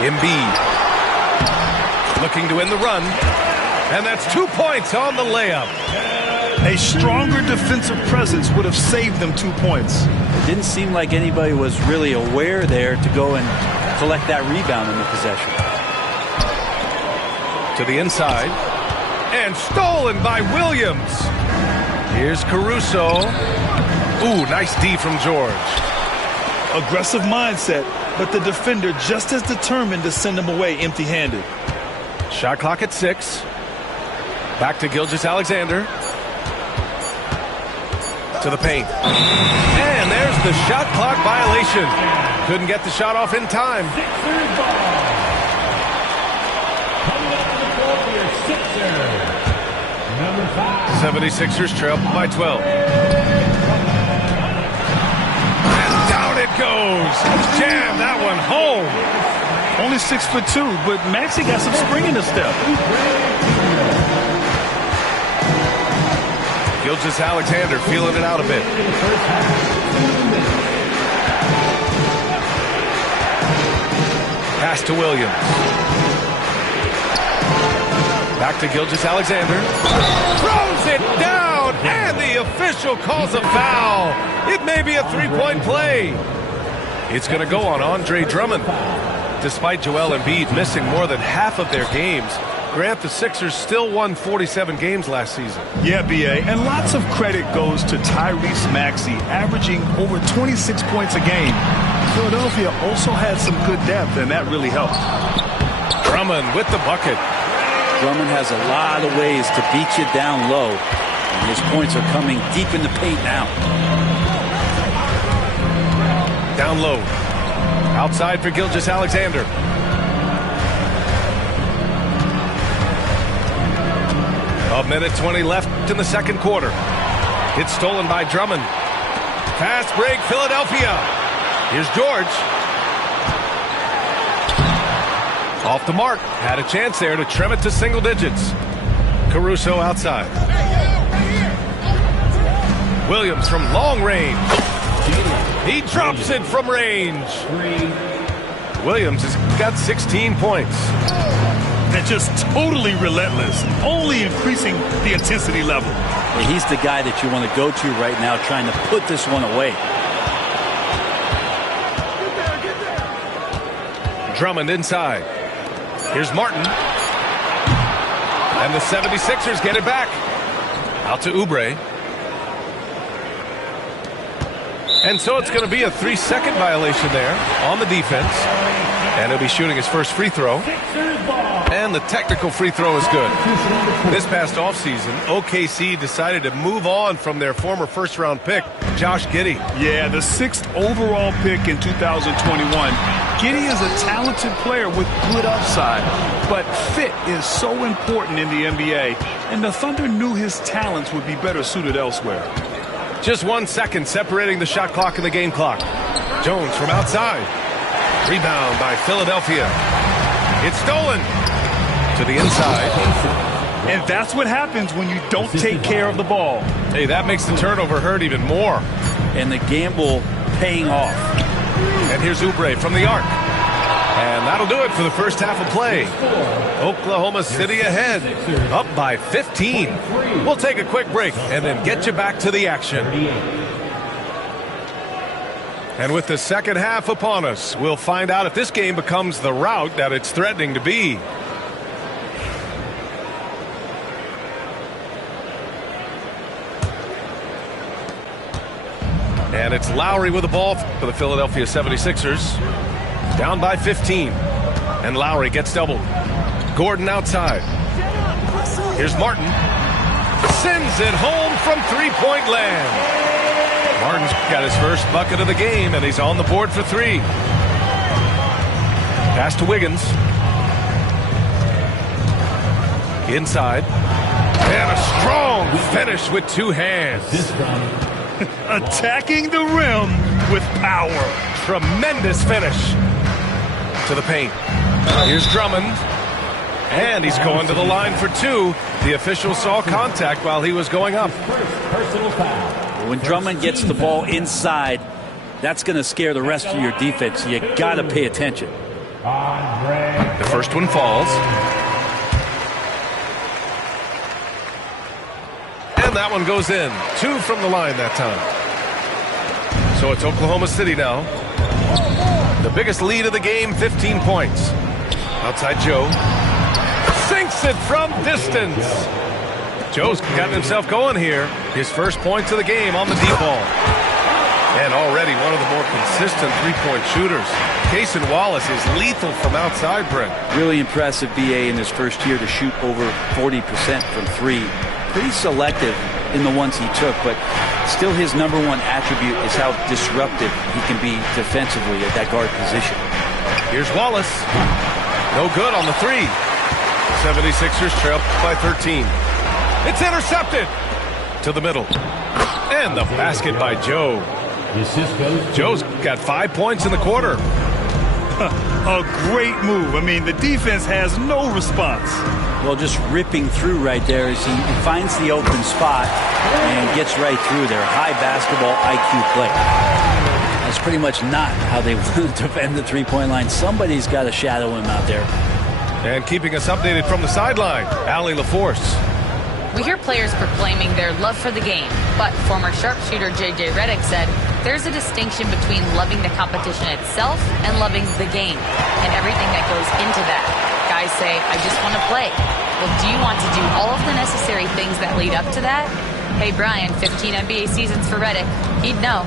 Embiid looking to win the run. And that's 2 points on the layup. A stronger defensive presence would have saved them 2 points. It didn't seem like anybody was really aware there to go and collect that rebound in the possession. To the inside. And stolen by Williams. Here's Caruso. Ooh, nice D from George. Aggressive mindset, but the defender just as determined to send him away empty-handed. Shot clock at 6. Back to Gilgeous-Alexander. To the paint. And there's the shot clock violation. Couldn't get the shot off in time. 76ers trail by 12. And down it goes. Jam that one home. Only 6'2", but Maxey got some spring in his step. Gilgeous-Alexander feeling it out a bit. Pass to Williams. Back to Gilgeous-Alexander. Throws it down, and the official calls a foul. It may be a three-point play. It's going to go on Andre Drummond. Despite Joel Embiid missing more than half of their games, Grant, the Sixers still won 47 games last season. Yeah, B.A., and lots of credit goes to Tyrese Maxey, averaging over 26 points a game. Philadelphia also had some good depth, and that really helped. Drummond with the bucket. Drummond has a lot of ways to beat you down low, and his points are coming deep in the paint now. Down low. Outside for Gilgeous-Alexander. A minute 20 left in the second quarter. It's stolen by Drummond. Fast break, Philadelphia. Here's George. Off the mark. Had a chance there to trim it to single digits. Caruso outside. Williams from long range. He drops it from range. Williams has got 16 points. They're just totally relentless, only increasing the intensity level. He's the guy that you want to go to right now, trying to put this one away. Drummond inside. Here's Martin. And the 76ers get it back. Out to Oubre. And so it's going to be a 3-second violation there on the defense. And he'll be shooting his first free throw. And the technical free throw is good. This past offseason, OKC decided to move on from their former first-round pick, Josh Giddey. Yeah, the 6th overall pick in 2021. Giddey is a talented player with good upside, but fit is so important in the NBA, and the Thunder knew his talents would be better suited elsewhere. Just 1 second separating the shot clock and the game clock. Jones from outside. Rebound by Philadelphia. It's stolen to the inside. And that's what happens when you don't take care of the ball. Hey, that makes the turnover hurt even more. And the gamble paying off. And here's Oubre from the arc. And that'll do it for the first half of play. Oklahoma City ahead, up by 15. We'll take a quick break and then get you back to the action. And with the second half upon us, we'll find out if this game becomes the rout that it's threatening to be. And it's Lowry with the ball for the Philadelphia 76ers. Down by 15. And Lowry gets doubled. Gordon outside. Here's Martin. Sends it home from three-point land. Martin's got his first bucket of the game, and he's on the board for 3. Pass to Wiggins. Inside. And a strong finish with 2 hands. Attacking the rim with power. Tremendous finish. To the paint. Here's Drummond. And he's going to the line for 2. The official saw contact while he was going up. Personal foul. When Drummond gets the ball inside, that's going to scare the rest of your defense. You got to pay attention. The first one falls. And that one goes in. 2 from the line that time. So it's Oklahoma City now. The biggest lead of the game, 15 points. Outside Joe. Sinks it from distance. Joe's gotten himself going here. His first points of the game on the deep ball. And already one of the more consistent three-point shooters. Cason Wallace is lethal from outside, Brent. Really impressive, B.A. in his first year to shoot over 40% from 3. Pretty selective in the ones he took, but Still, his number one attribute is how disruptive he can be defensively at that guard position. Here's Wallace. No good on the three. 76ers trail by 13. It's intercepted to the middle. And the basket by Joe. Joe's got 5 points in the quarter. A great move. I mean, the defense has no response. Well, just ripping through right there as he finds the open spot and gets right through there. High basketball IQ play. That's pretty much not how they want to defend the three-point line. Somebody's got to shadow him out there. And keeping us updated from the sideline, Allie LaForce. We hear players proclaiming their love for the game, but former sharpshooter J.J. Redick said there's a distinction between loving the competition itself and loving the game and everything that goes into that. Guys say, I just want to play. Well, do you want to do all of the necessary things that lead up to that? Hey, Brian, 15 NBA seasons for Redick. He'd know.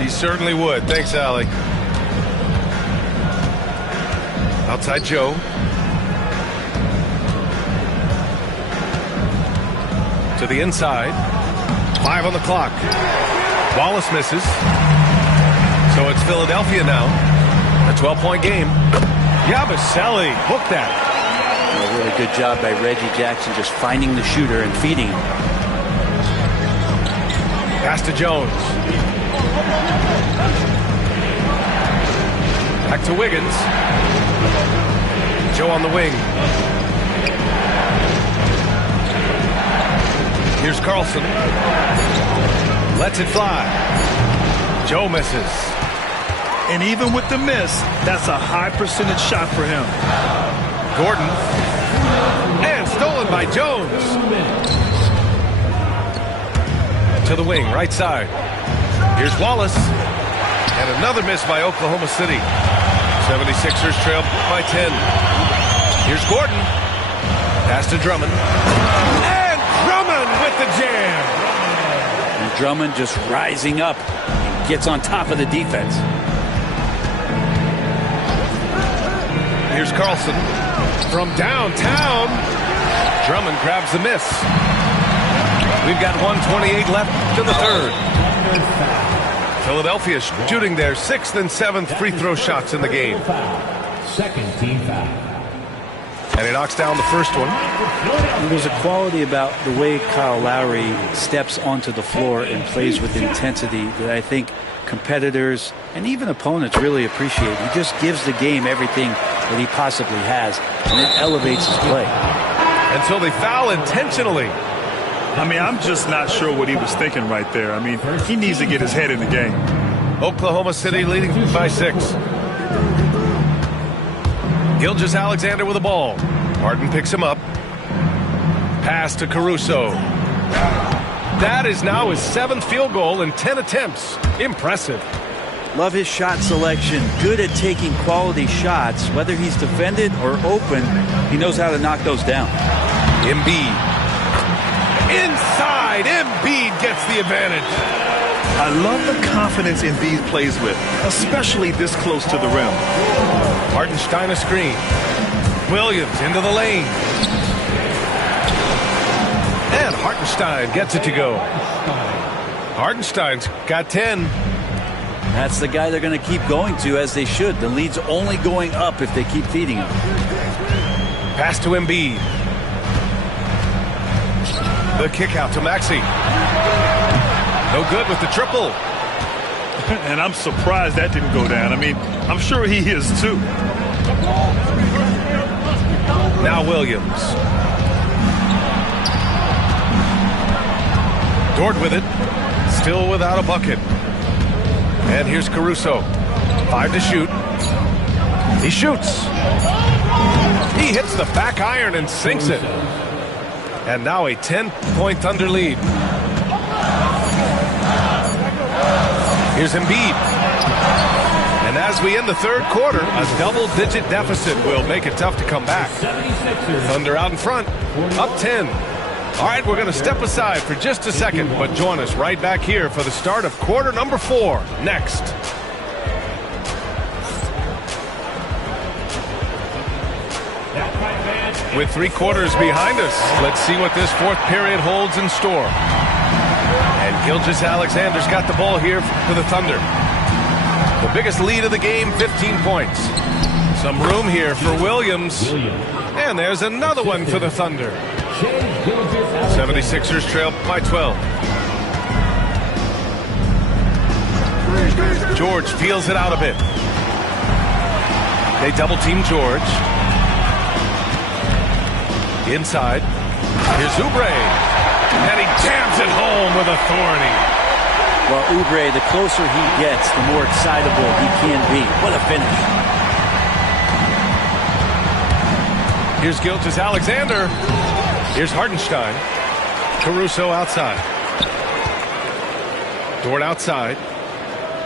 He certainly would. Thanks, Allie. Outside Joe. To the inside. 5 on the clock. Wallace misses. So it's Philadelphia now. A 12-point game. Yabusele hooked that. A really good job by Reggie Jackson just finding the shooter and feeding him. Pass to Jones. Back to Wiggins. Joe on the wing. Here's Carlson. Lets it fly. Joe misses. And even with the miss, that's a high percentage shot for him. Gordon. And stolen by Jones. To the wing, right side. Here's Wallace. And another miss by Oklahoma City. 76ers trail by 10. Here's Gordon. Pass to Drummond. And Drummond with the jam. And Drummond just rising up and gets on top of the defense. Here's Carlson from downtown. Drummond grabs the miss. We've got 1:28 left in the third. Philadelphia shooting their 6th and 7th free throw shots in the game. Second team foul. And he knocks down the first one. And there's a quality about the way Kyle Lowry steps onto the floor and plays with intensity that I think competitors and even opponents really appreciate. He just gives the game everything that he possibly has, and it elevates his play. And so they foul intentionally. I mean, I'm just not sure what he was thinking right there. I mean, he needs to get his head in the game. Oklahoma City leading by 6. Gilgeous-Alexander with the ball. Harden picks him up. Pass to Caruso. That is now his 7th field goal in 10 attempts. Impressive. Love his shot selection. Good at taking quality shots. Whether he's defended or open, he knows how to knock those down. Embiid. Inside, Embiid gets the advantage. I love the confidence Embiid plays with, especially this close to the rim. Hartenstein a screen. Williams into the lane. And Hartenstein gets it to go. Hartenstein's got 10. That's the guy they're going to keep going to, as they should. The lead's only going up if they keep feeding him. Pass to Embiid. The kick out to Maxey. No good with the triple. And I'm surprised that didn't go down. I mean, I'm sure he is too. Now Williams. Dort with it. Still without a bucket. And here's Caruso. 5 to shoot. He shoots. He hits the back iron and sinks it. And now a 10-point Thunder lead. Here's Embiid. And as we end the third quarter, a double-digit deficit will make it tough to come back. Thunder out in front, up 10. All right, we're going to step aside for just a second, but join us right back here for the start of quarter number 4 next. With 3 quarters behind us, let's see what this fourth period holds in store. And Gilgeous-Alexander's got the ball here for the Thunder. The biggest lead of the game, 15 points. Some room here for Williams. And there's another one for the Thunder. 76ers trail by 12. George feels it out a bit. They double team George. Inside. Here's Oubre. And he jams it home with authority. Well, Oubre, the closer he gets, the more excitable he can be. What a finish. Here's Gilgeous-Alexander. Here's Hartenstein. Caruso outside. Dort outside.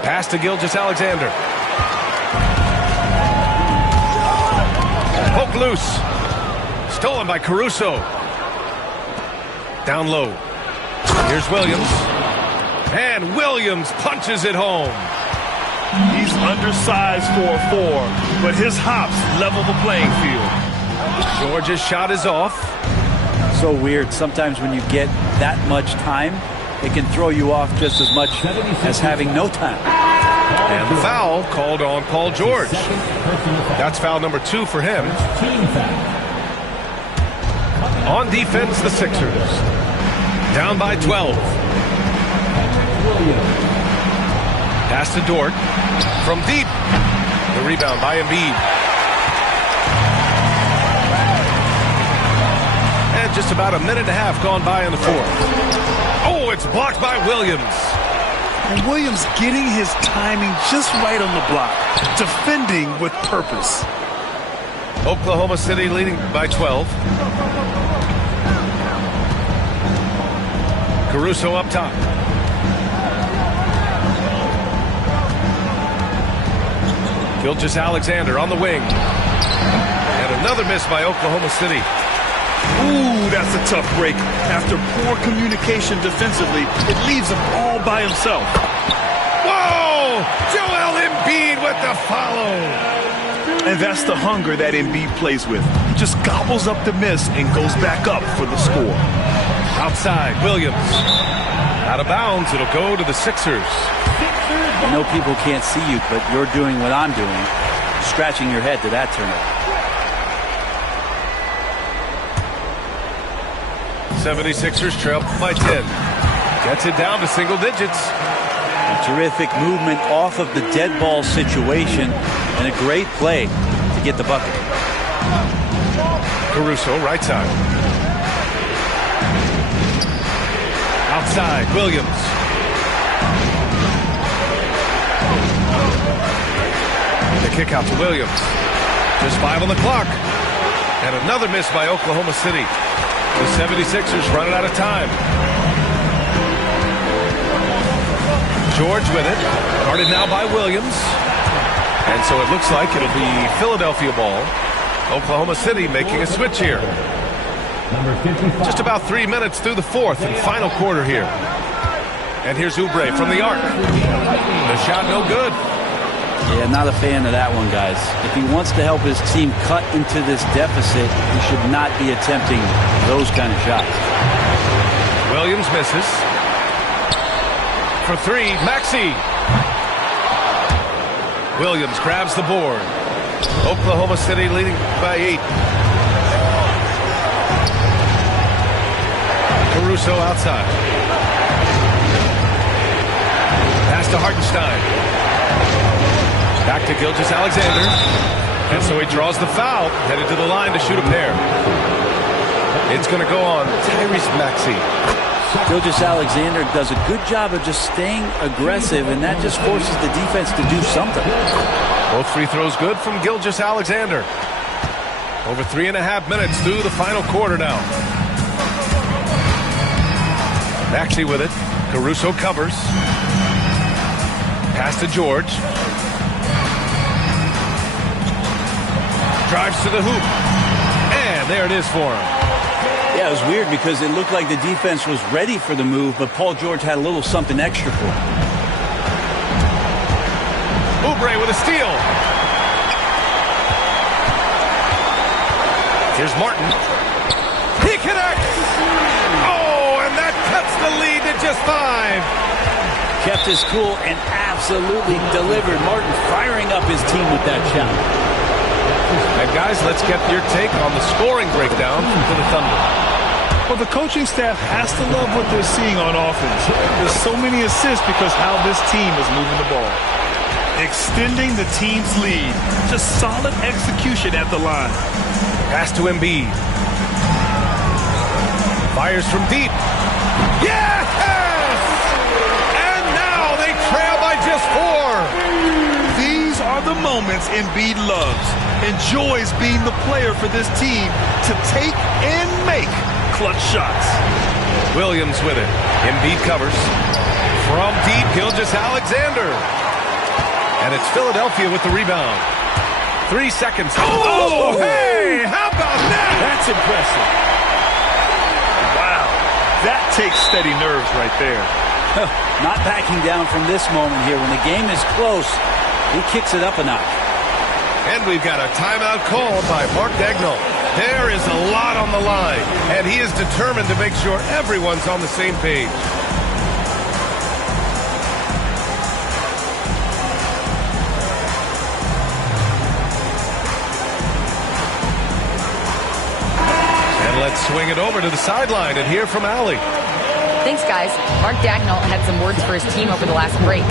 Pass to Gilgeous-Alexander. Poke loose. Stolen by Caruso. Down low. Here's Williams. And Williams punches it home. He's undersized for a 4, but his hops level the playing field. George's shot is off. So weird. Sometimes when you get that much time, it can throw you off just as much as having no time. And the foul called on Paul George. That's foul number 2 for him. On defense, the Sixers. Down by 12. Pass to Dort. From deep. The rebound by Embiid. And just about a minute and a half gone by in the fourth. Oh, it's blocked by Williams. And Williams getting his timing just right on the block. Defending with purpose. Oklahoma City leading by 12. Caruso up top. Gilgeous-Alexander on the wing. And another miss by Oklahoma City. Ooh, that's a tough break. After poor communication defensively, it leaves him all by himself. Whoa! Joel Embiid with the follow. And that's the hunger that Embiid plays with. He just gobbles up the miss and goes back up for the score. Outside, Williams. Out of bounds, it'll go to the Sixers. I know people can't see you, but you're doing what I'm doing. Scratching your head to that turnover. 76ers trail by 10. Gets it down to single digits. A terrific movement off of the dead ball situation and a great play to get the bucket. Caruso, right side. Outside, Williams. The kick out to Williams. Just 5 on the clock. And another miss by Oklahoma City. The 76ers running out of time. George with it. Guarded now by Williams. And so it looks like it'll be Philadelphia ball. Oklahoma City making a switch here. Just about 3 minutes through the fourth and final quarter here. And here's Oubre from the arc. The shot no good. Yeah, not a fan of that one, guys. If he wants to help his team cut into this deficit, he should not be attempting those kind of shots. Williams misses. For 3, Maxey. Williams grabs the board. Oklahoma City leading by 8. Caruso outside. Pass to Hartenstein. Back to Gilgeous-Alexander. And so he draws the foul, headed to the line to shoot a pair. It's going to go on Tyrese Maxey. Gilgeous-Alexander does a good job of just staying aggressive, and that just forces the defense to do something. Both free throws good from Gilgeous-Alexander. Over 3.5 minutes through the final quarter now. Maxey with it. Caruso covers. Pass to George. Drives to the hoop. And there it is for him. Yeah, it was weird because it looked like the defense was ready for the move, but Paul George had a little something extra for him. Oubre with a steal. Here's Martin. He connects. Oh, and that cuts the lead to just 5. Kept his cool and absolutely delivered. Martin firing up his team with that shot. And guys, let's get your take on the scoring breakdown for the Thunder. Well, the coaching staff has to love what they're seeing on offense. There's so many assists because how this team is moving the ball. Extending the team's lead. Just solid execution at the line. Pass to Embiid. Fires from deep. Yes! And now they trail by just 4. These are the moments Embiid loves. Enjoys being the player for this team to take and make clutch shots. Williams with it. Embiid covers. From deep, Gilgeous-Alexander. And it's Philadelphia with the rebound. 3 seconds. Oh, hey! How about that? That's impressive. Wow. That takes steady nerves right there. Not backing down from this moment here. When the game is close, he kicks it up a notch. And we've got a timeout called by Mark Daigneault. There is a lot on the line, and he is determined to make sure everyone's on the same page. And let's swing it over to the sideline and hear from Allie. Thanks, guys. Mark Daigneault had some words for his team over the last break.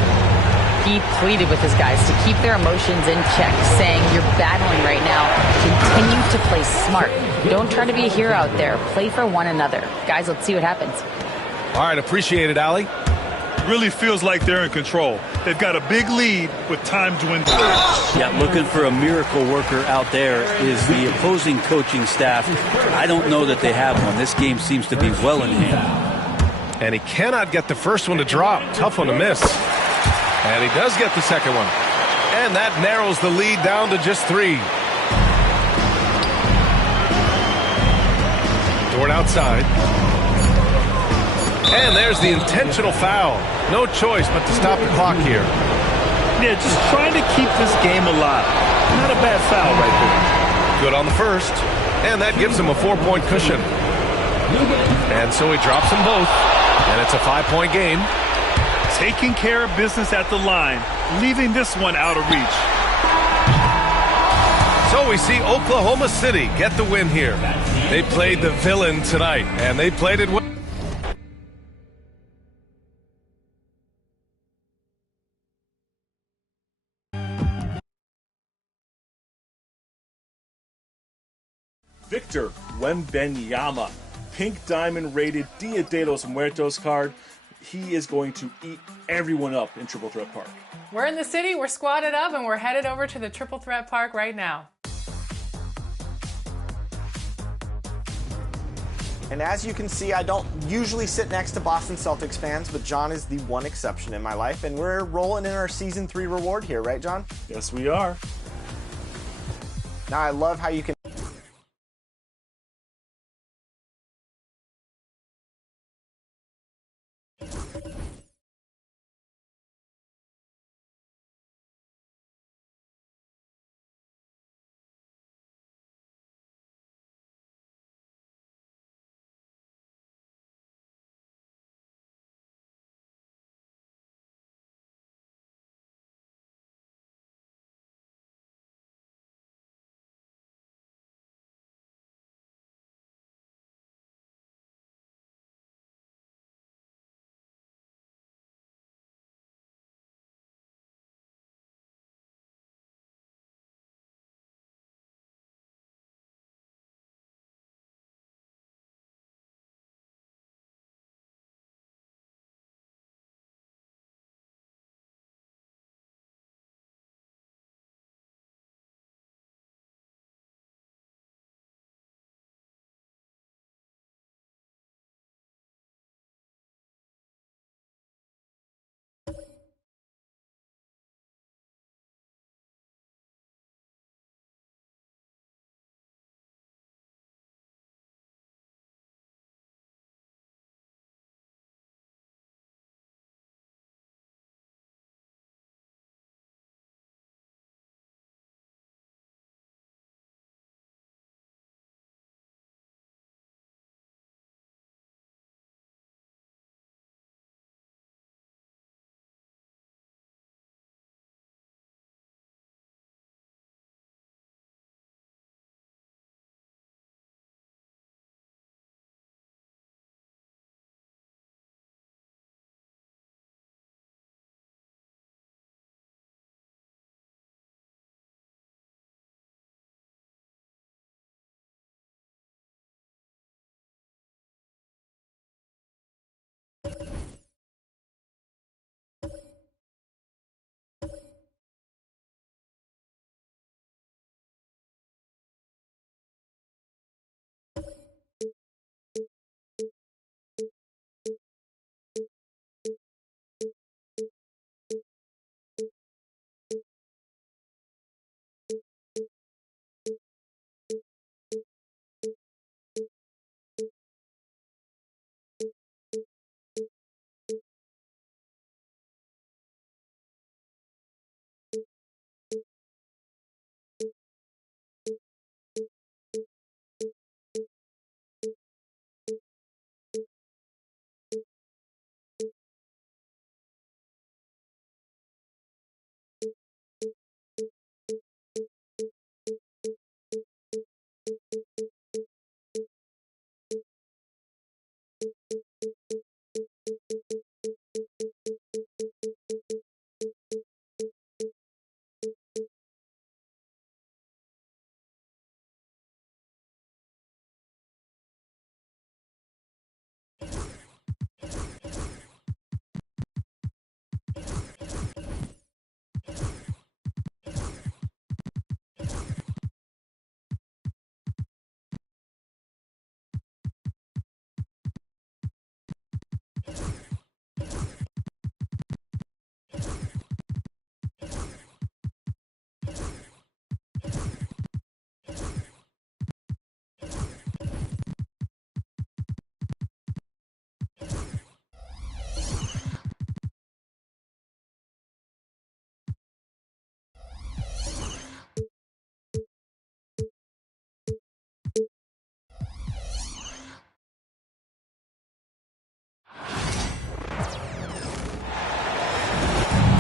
He pleaded with his guys to keep their emotions in check, saying, "You're battling right now. Continue to play smart. Don't try to be a hero out there. Play for one another." Guys, let's see what happens. All right, appreciate it, Allie. Really feels like they're in control. They've got a big lead with time dwindling. Yeah, looking for a miracle worker out there is the opposing coaching staff. I don't know that they have one. This game seems to be well in hand. And he cannot get the first one to drop. Tough one to miss. And he does get the second one. And that narrows the lead down to just 3. Dort outside. And there's the intentional foul. No choice but to stop the clock here. Yeah, just trying to keep this game alive. Not a bad foul right there. Good on the first. And that gives him a 4-point cushion. And so he drops them both. And it's a 5-point game. Taking care of business at the line, leaving this one out of reach. So we see Oklahoma City get the win here. They played the villain tonight, and they played it well. Victor Wembanyama, pink diamond rated Dia de los Muertos card. He is going to eat everyone up in Triple Threat Park. We're in the city, we're squatted up, and we're headed over to the Triple Threat Park right now. And as you can see, I don't usually sit next to Boston Celtics fans, but John is the one exception in my life, and we're rolling in our Season 3 reward here, right, John? Yes, we are. Now, I love how you can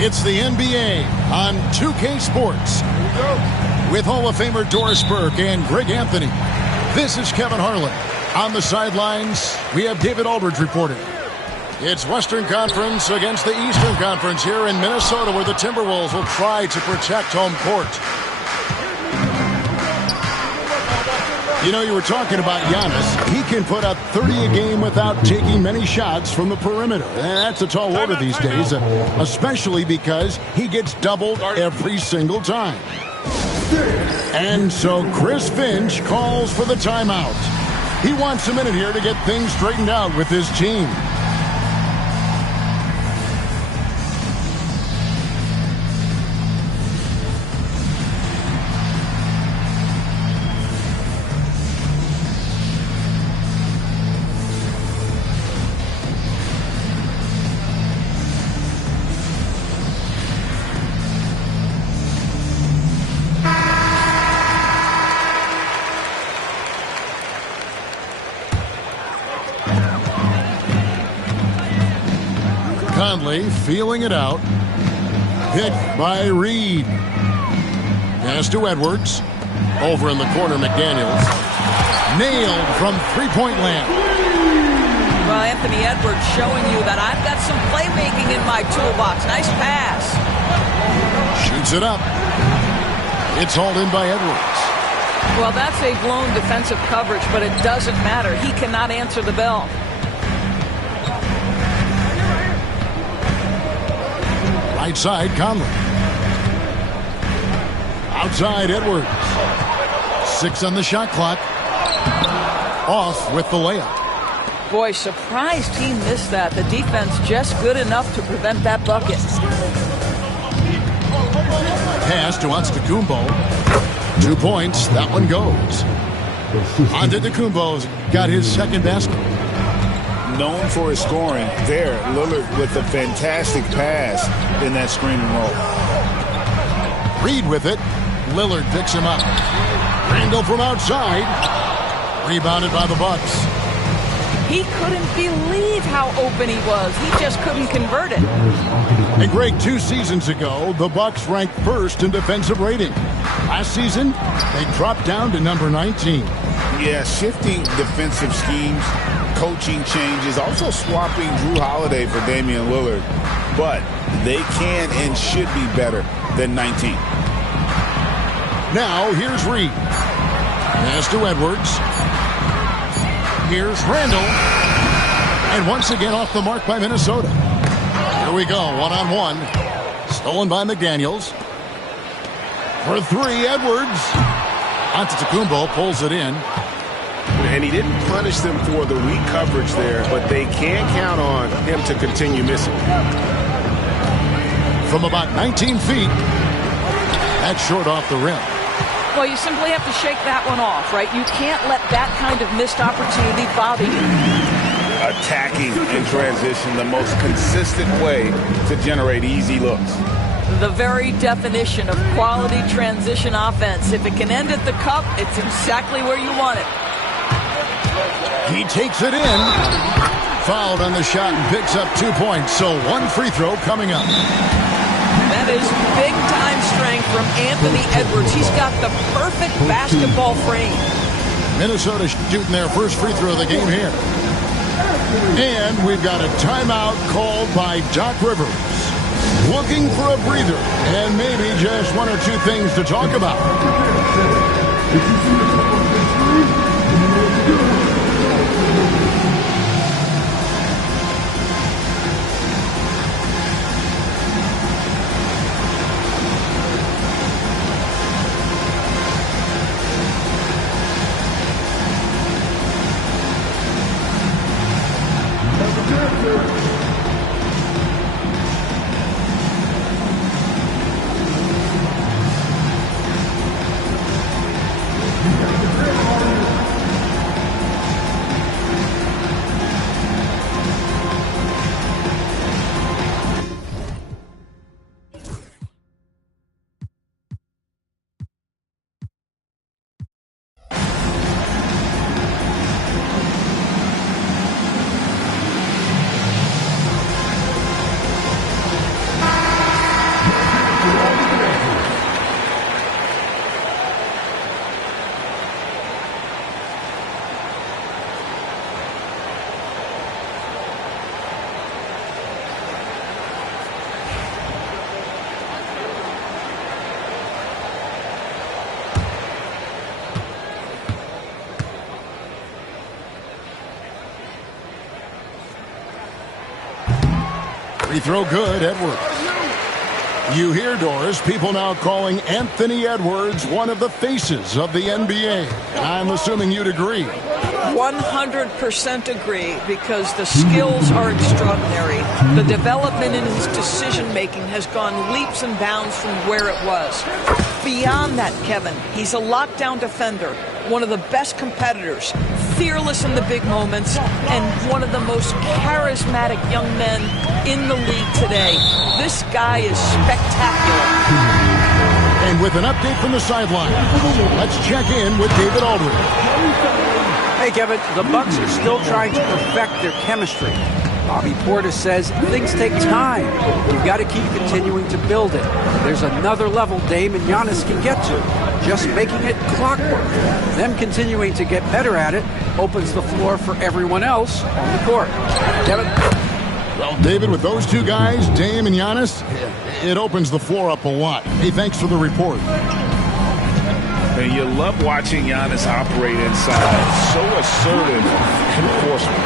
It's the NBA on 2K Sports with Hall of Famer Doris Burke and Greg Anthony. This is Kevin Harlan. On the sidelines, we have David Aldridge reporting. It's Western Conference against the Eastern Conference here in Minnesota, where the Timberwolves will try to protect home court. You know, you were talking about Giannis. He can put up 30 a game without taking many shots from the perimeter. And that's a tall order these days, especially because he gets doubled every single time. And so Chris Finch calls for the timeout. He wants a minute here to get things straightened out with his team. Conley feeling it out. Picked by Reed. Pass to Edwards. Over in the corner, McDaniels. Nailed from three-point land. Well, Anthony Edwards showing you that I've got some playmaking in my toolbox. Nice pass. Shoots it up. It's hauled in by Edwards. Well, that's a blown defensive coverage, but it doesn't matter. He cannot answer the bell. Right side, Conley. Outside, Edwards. 6 on the shot clock. Off with the layup. Boy, surprised he missed that. The defense just good enough to prevent that bucket. Pass to Antetokounmpo. 2 points. That one goes. Antetokounmpo's got his second basket. Known for his scoring, there, Lillard with a fantastic pass in that screen and roll. Reed with it. Lillard picks him up. Randall from outside. Rebounded by the Bucks. He couldn't believe how open he was. He just couldn't convert it. And Greg, 2 seasons ago, the Bucks ranked first in defensive rating. Last season, they dropped down to number 19. Yeah, shifting defensive schemes, coaching changes, also swapping Drew Holiday for Damian Lillard. But they can and should be better than 19. Now, here's Reed. Pass to Edwards. Here's Randall. And once again off the mark by Minnesota. Here we go, one-on-one. Stolen by McDaniels. For 3, Edwards. Antetokounmpo pulls it in. And he didn't punish them for the weak coverage there, but they can count on him to continue missing. From about 19 feet. That's short off the rim. Well, you simply have to shake that one off, right? You can't let that kind of missed opportunity bother you. Attacking in transition, the most consistent way to generate easy looks. The very definition of quality transition offense. If it can end at the cup, it's exactly where you want it. He takes it in. Fouled on the shot and picks up 2 points. So 1 free throw coming up. That is big-time strength from Anthony Edwards. He's got the perfect basketball frame. Minnesota shooting their first free throw of the game here. And we've got a timeout called by Doc Rivers. Looking for a breather and maybe just 1 or 2 things to talk about. Free throw good, Edwards. You hear, Doris, people now calling Anthony Edwards one of the faces of the NBA. And I'm assuming you'd agree. 100% agree, because the skills are extraordinary. The development in his decision-making has gone leaps and bounds from where it was. Beyond that, Kevin, he's a lockdown defender, one of the best competitors, fearless in the big moments, and one of the most charismatic young men in the league today. This guy is spectacular. And with an update from the sideline, let's check in with David Aldridge. Hey, Kevin, the Bucks are still trying to perfect their chemistry. Bobby Portis says things take time. You've got to keep continuing to build it. There's another level Dame and Giannis can get to. Just making it clockwork. Them continuing to get better at it opens the floor for everyone else on the court. Kevin? Well, David, with those two guys, Dame and Giannis, it opens the floor up a lot. Hey, thanks for the report. And you love watching Giannis operate inside. So assertive and forceful.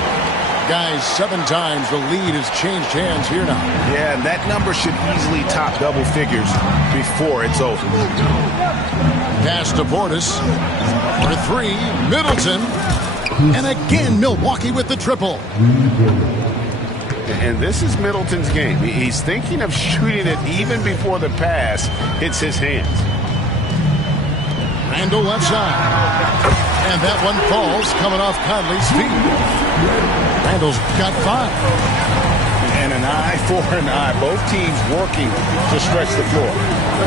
Guys, 7 times the lead has changed hands here now. Yeah, and that number should easily top double figures before it's over. Pass to Portis. For 3, Middleton. And again, Milwaukee with the triple. And this is Middleton's game. He's thinking of shooting it even before the pass hits his hands. Randall left side. And that one falls coming off Conley's feet. Randall's got 5. And an eye for an eye. Both teams working to stretch the floor.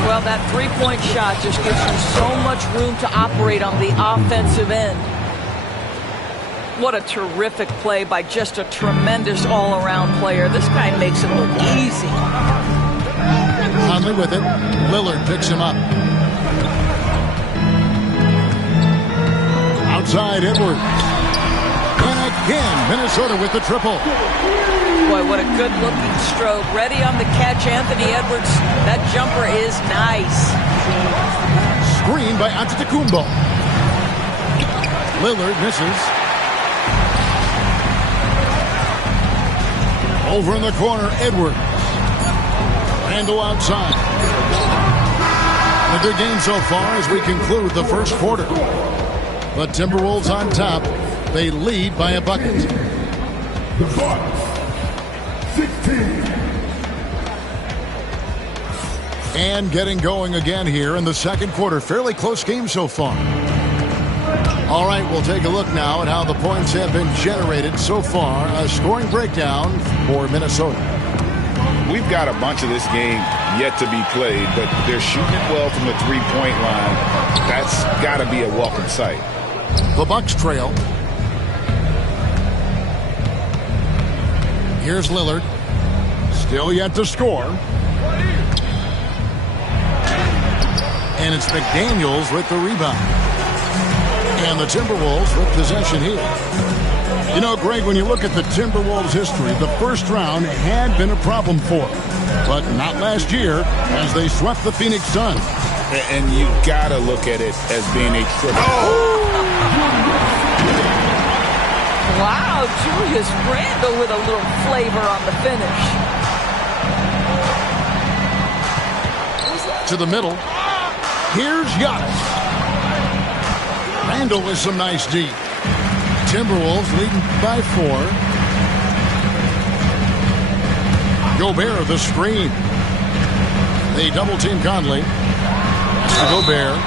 Well, that three-point shot just gives you so much room to operate on the offensive end. What a terrific play by just a tremendous all-around player. This guy makes it look easy. Conley with it. Lillard picks him up. Outside Edwards. And again, Minnesota with the triple. Boy, what a good-looking stroke. Ready on the catch, Anthony Edwards. That jumper is nice. Screen by Antetokounmpo. Lillard misses. Over in the corner, Edwards. Randall outside. A good game so far as we conclude the first quarter. The Timberwolves on top. They lead by a bucket. The Bucks, 16. And getting going again here in the second quarter. Fairly close game so far. All right, we'll take a look now at how the points have been generated so far. A scoring breakdown for Minnesota. We've got a bunch of this game yet to be played, but they're shooting it well from the three-point line. That's got to be a welcome sight. The Bucks trail. Here's Lillard. Still yet to score. And it's McDaniels with the rebound. And the Timberwolves with possession here. You know, Greg, when you look at the Timberwolves' history, the first round had been a problem for them. But not last year, as they swept the Phoenix Suns. And you got to look at it as being a triple. Oh! Wow, Julius Randle with a little flavor on the finish. To the middle. Here's Giannis. Randle with some nice D. Timberwolves leading by 4. Gobert the screen. They double team Conley. That's to Gobert.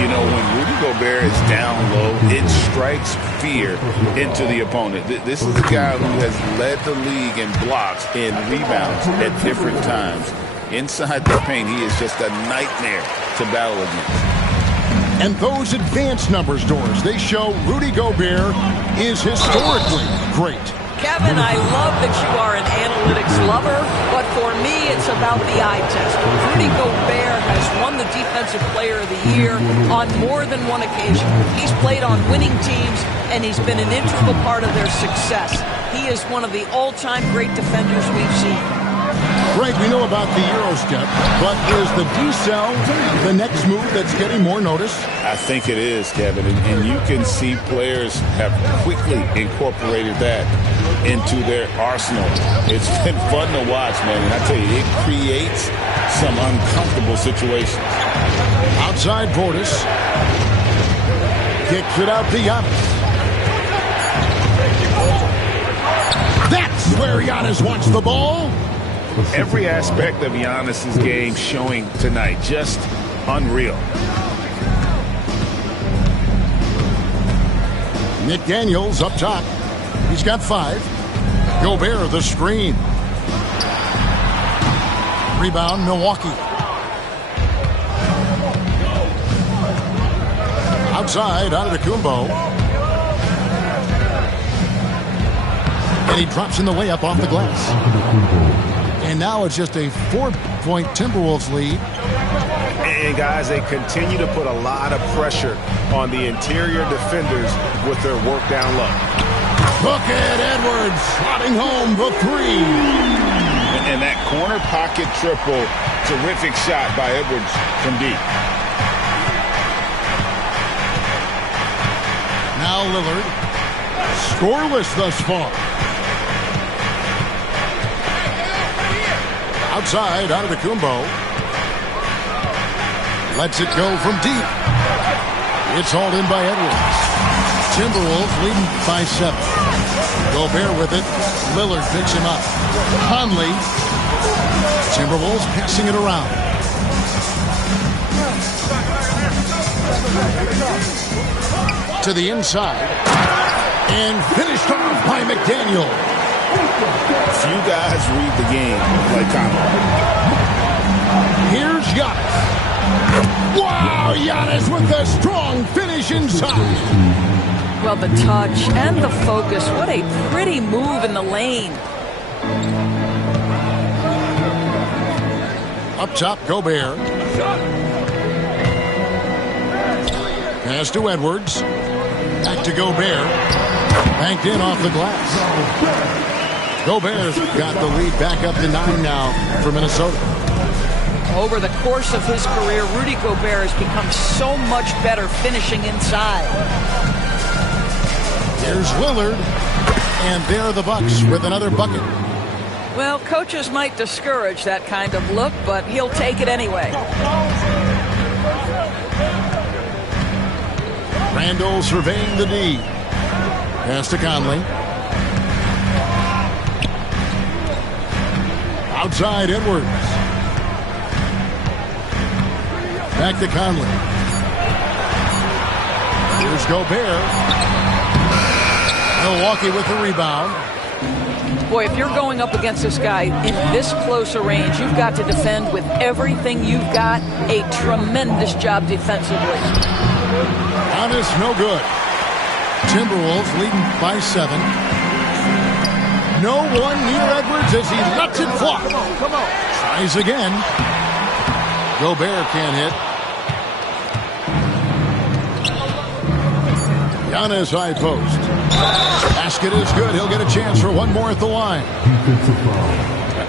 You know, when Rudy Gobert is down low, it strikes fear into the opponent. This is a guy who has led the league in blocks and rebounds at different times. Inside the paint, he is just a nightmare to battle against. And those advanced numbers, Doris, they show Rudy Gobert is historically great. Kevin, I love that you are an analytics lover, but for me, it's about the eye test. Rudy Gobert has won the Defensive Player of the Year on more than one occasion. He's played on winning teams, and he's been an integral part of their success. He is one of the all-time great defenders we've seen. Greg, we know about the Euro step, but is the decel the next move that's getting more notice? I think it is, Kevin, and you can see players have quickly incorporated that. into their arsenal. It's been fun to watch, man. And I tell you, it creates some uncomfortable situations. Outside Portis. Kicks it out to Giannis. That's where Giannis wants the ball. Every aspect of Giannis's game showing tonight. Just unreal. Nick Daniels up top. He's got 5. Gobert the screen. Rebound Milwaukee. Outside Antetokounmpo. And he drops in the layup off the glass. And now it's just a 4-point Timberwolves lead. And guys, they continue to put a lot of pressure on the interior defenders with their work down low. Bucket Edwards slotting home the 3. And that corner pocket triple, terrific shot by Edwards from deep. Now Lillard, scoreless thus far. Outside, Antetokounmpo. Lets it go from deep. It's hauled in by Edwards. Timberwolves leading by 7. Gobert with it. Lillard picks him up. Conley. Timberwolves passing it around. To the inside. And finished off by McDaniel. Few guys read the game like Conley. Here's Giannis. Wow, Giannis with a strong finish inside. Well, the touch and the focus. What a pretty move in the lane. Up top, Gobert. Pass to Edwards. Back to Gobert. Banked in off the glass. Gobert's got the lead back up to 9 now for Minnesota. Over the course of his career, Rudy Gobert has become so much better finishing inside. Here's Lillard, and there are the Bucks with another bucket. Well, coaches might discourage that kind of look, but he'll take it anyway. Randall surveying the D. Pass to Conley. Outside Edwards. Back to Conley. Here's Gobert. Milwaukee with the rebound. Boy, if you're going up against this guy in this close a range, you've got to defend with everything you've got. A tremendous job defensively. Giannis no good. Timberwolves leading by 7. No one near Edwards as he lets it fly. Come on. Tries again. Gobert can't hit. Giannis high post. Basket is good. He'll get a chance for one more at the line.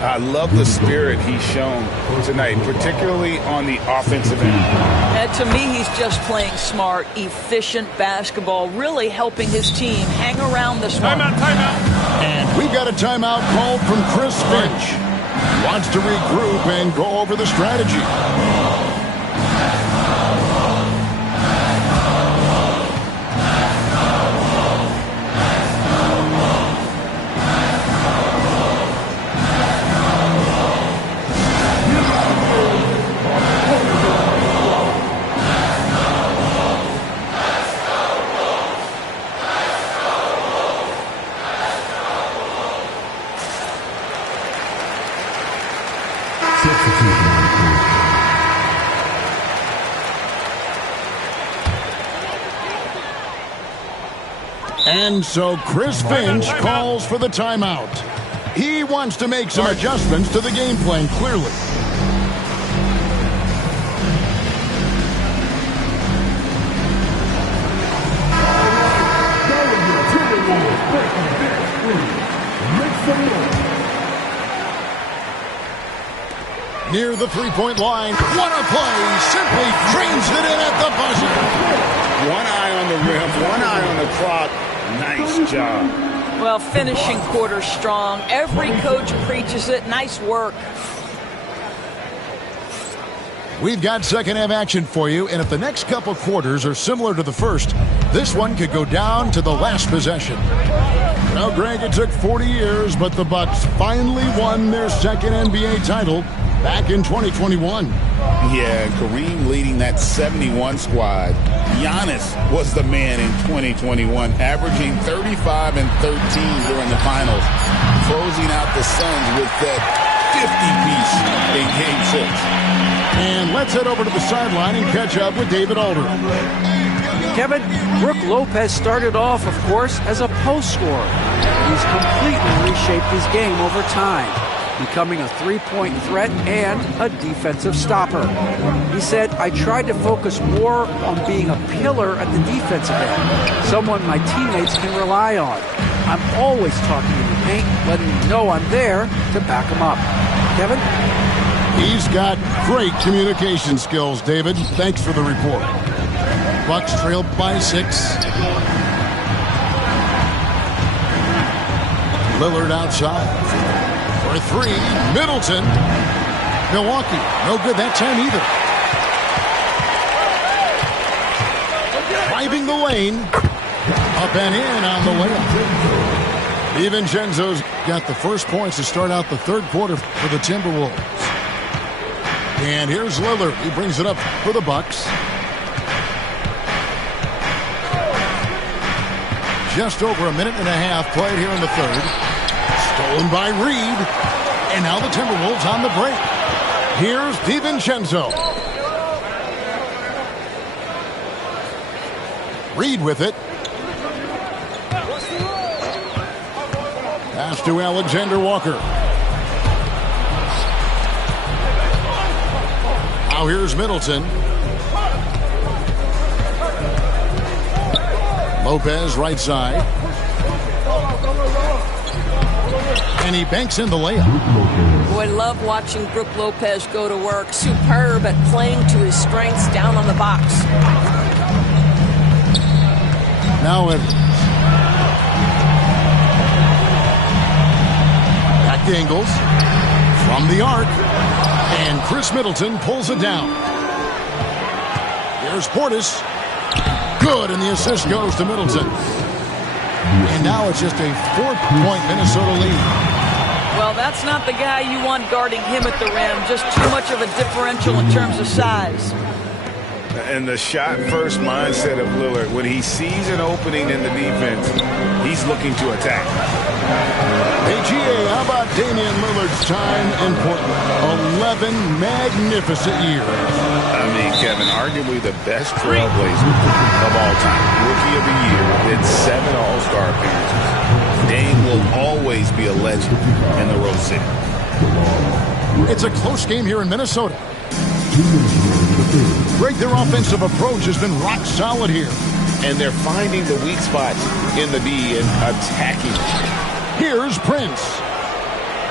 I love the spirit he's shown tonight, particularly on the offensive end. And to me, he's just playing smart, efficient basketball, really helping his team hang around this one. Timeout. And we've got a timeout called from Chris Finch. He wants to regroup and go over the strategy. And so Chris Finch calls for the timeout. He wants to make some adjustments to the game plan, clearly. Near the three-point line, what a play! Simply drains it in at the buzzer. One eye on the rim, one eye on the clock. Nice job. Well, finishing quarter strong. Every coach preaches it. Nice work. We've got second half action for you, and if the next couple quarters are similar to the first, this one could go down to the last possession. Now, Greg, it took 40 years, but the Bucks finally won their second NBA title back in 2021. Yeah, Kareem leading that 71 squad. Giannis was the man in 2021, averaging 35 and 13 during the finals, closing out the Suns with that 50-piece in Game 6. And let's head over to the sideline and catch up with David Alder. Kevin, Brook Lopez started off, of course, as a post scorer. He's completely reshaped his game over time, becoming a three-point threat and a defensive stopper. He said, I tried to focus more on being a pillar at the defensive end, someone my teammates can rely on. I'm always talking in the paint, letting them know I'm there to back them up. Kevin? He's got great communication skills, David. Thanks for the report. Bucks trail by 6. Lillard outside. For 3, Middleton. Milwaukee, no good that time either. Driving the lane. Up and in on the layup. DiVincenzo's got the first points to start out the third quarter for the Timberwolves. And here's Lillard. He brings it up for the Bucks. Just over a minute and a half played here in the third. Stolen by Reed. And now the Timberwolves on the break. Here's DiVincenzo. Reed with it. Pass to Alexander Walker. Now here's Middleton. Lopez right side. And he banks in the layup. Boy, love watching Brook Lopez go to work. Superb at playing to his strengths down on the box. Now Edwards. Back to Ingles. From the arc. And Chris Middleton pulls it down. Here's Portis. Good, and the assist goes to Middleton. And now it's just a 4-point Minnesota lead. Well, that's not the guy you want guarding him at the rim. Just too much of a differential in terms of size. And the shot-first mindset of Lillard, when he sees an opening in the defense, he's looking to attack. Hey, GA, how about Damian Lillard's time in Portland? 11 magnificent years. I mean, Kevin, arguably the best trailblazer of all time. Rookie of the year, did 7 All-Star appearances. Dame will always be a legend in the Rose City. It's a close game here in Minnesota. Greg, their offensive approach has been rock solid here. And they're finding the weak spots in the D and attacking. Here's Prince.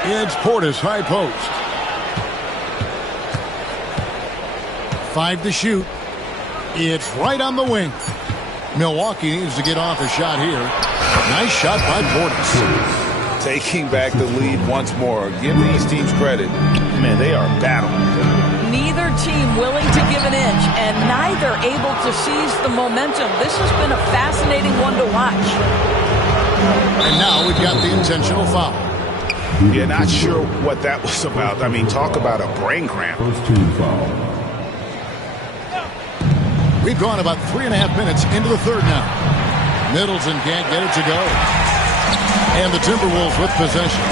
It's Portis, high post. 5 to shoot. It's right on the wing. Milwaukee needs to get off a shot here. Nice shot by Portis. Taking back the lead once more. Give these teams credit. Man, they are battling. Neither team willing to give an inch, and neither able to seize the momentum. This has been a fascinating one to watch. And now we've got the intentional foul. Yeah, not sure what that was about. I mean, talk about a brain cramp. We've gone about 3.5 minutes into the third now. Middleton can't get it to go. And the Timberwolves with possession.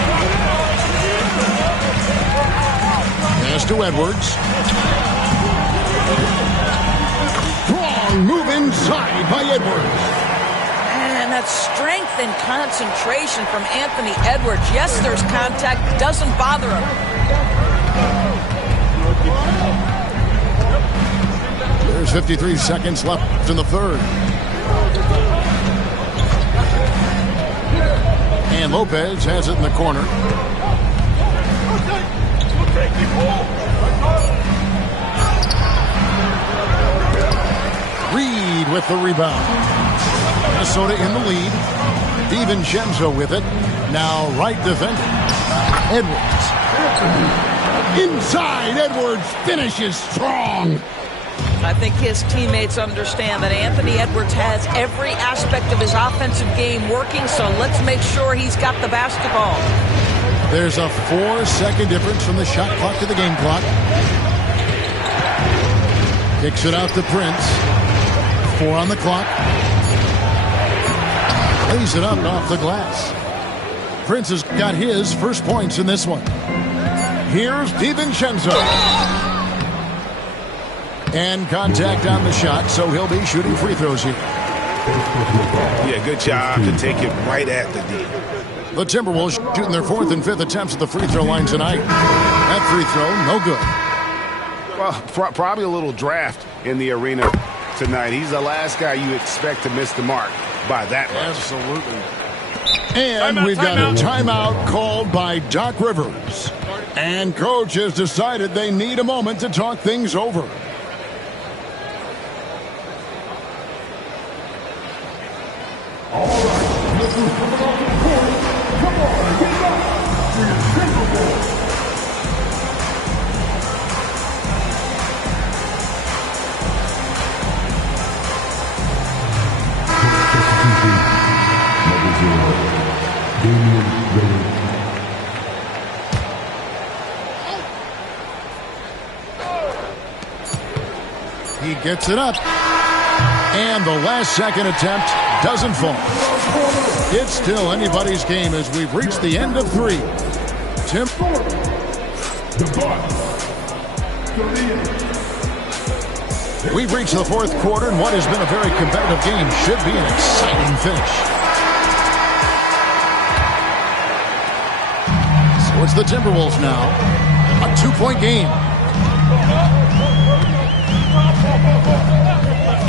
Pass to Edwards. Strong move inside by Edwards. And that strength and concentration from Anthony Edwards. Yes, there's contact. Doesn't bother him. There's 53 seconds left in the third. And Lopez has it in the corner. Reed with the rebound. Minnesota in the lead. DiVincenzo with it. Now right defender. Edwards. Inside, Edwards finishes strong. I think his teammates understand that Anthony Edwards has every aspect of his offensive game working, so let's make sure he's got the basketball. There's a 4-second difference from the shot clock to the game clock. Kicks it out to Prince. 4 on the clock. Lays it up and off the glass. Prince has got his first points in this one. Here's DiVincenzo. And contact on the shot, so he'll be shooting free throws here. Yeah, good job to take it right at the D. The Timberwolves shooting their 4th and 5th attempts at the free throw line tonight. That free throw, no good. Well, probably a little draft in the arena tonight. He's the last guy you expect to miss the mark by that much. Absolutely. And we've got a timeout called by Doc Rivers. And coach has decided they need a moment to talk things over. He gets it up. And the last second attempt doesn't fall. It's still anybody's game as we've reached the end of 3. Tim. We've reached the 4th quarter, and what has been a very competitive game should be an exciting finish. So it's the Timberwolves now. A 2-point game.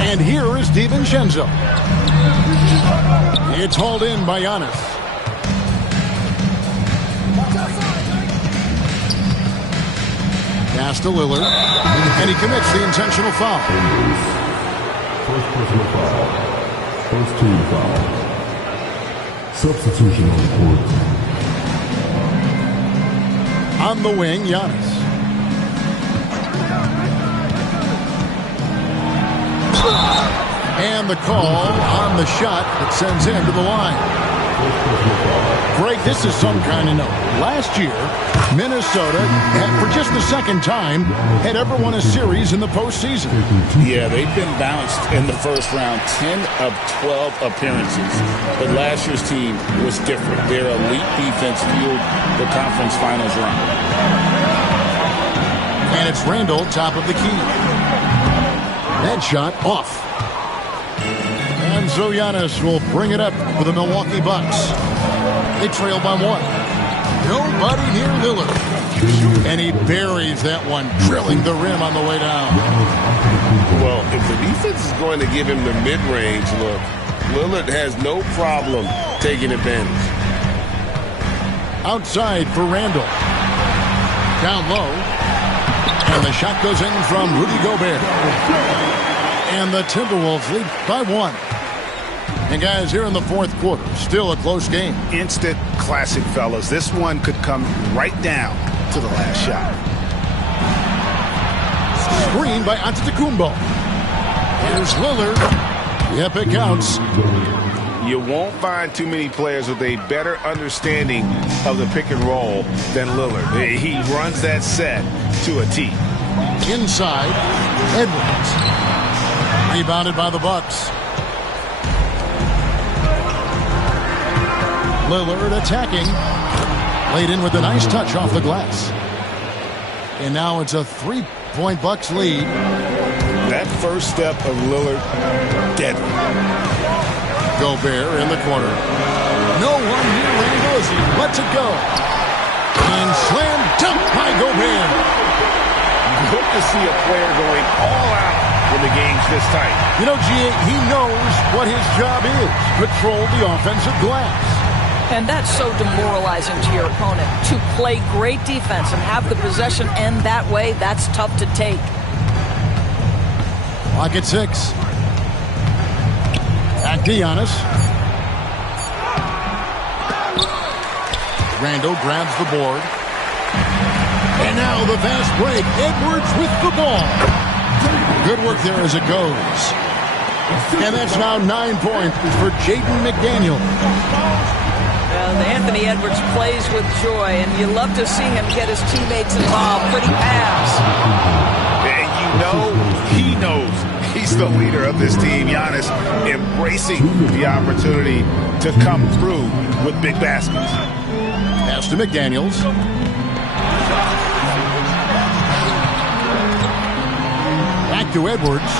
And here is DiVincenzo. It's hauled in by Giannis. Pass to Lillard. And he commits the intentional foul. First personal foul. First team foul. Substitution on the court. On the wing, Giannis. And the call on the shot that sends him to the line. Greg, this is some kind of note. Last year, Minnesota, for just the second time, had ever won a series in the postseason. Yeah, they've been bounced in the first round, 10 of 12 appearances. But last year's team was different. Their elite defense fueled the conference finals run. And it's Randall, top of the key. That shot off. And so Giannis will bring it up for the Milwaukee Bucks. They trail by 1. Nobody near Lillard. And he buries that one, drilling the rim on the way down. Well, if the defense is going to give him the mid-range look, Lillard has no problem taking advantage. Outside for Randall. Down low. And the shot goes in from Rudy Gobert. And the Timberwolves lead by 1. And guys, here in the 4th quarter, still a close game. Instant classic, fellas. This one could come right down to the last shot. Screen by Antetokounmpo. Here's Lillard. Yep, it counts. You won't find too many players with a better understanding of the pick and roll than Lillard. He runs that set to a T. Inside, Edwards. Rebounded by the Bucks. Lillard attacking. Laid in with a nice touch off the glass. And now it's a 3-point Bucks lead. That first step of Lillard, deadly. Gobert in the corner. No one near Randall as he lets it go. And slam dunk by Gobert. Good to see a player going all out when the game's this tight. You know, G.A., he knows what his job is. Control the offensive glass. And that's so demoralizing to your opponent. To play great defense and have the possession end that way, that's tough to take. Clock at 6. Back to Giannis. Randall grabs the board. And now the fast break. Edwards with the ball. Good work there as it goes. And that's now 9 points for Jaden McDaniel. Anthony Edwards plays with joy, and you love to see him get his teammates involved. Pretty pass. And you know he knows he's the leader of this team. Giannis embracing the opportunity to come through with big baskets. Pass to McDaniels. Back to Edwards.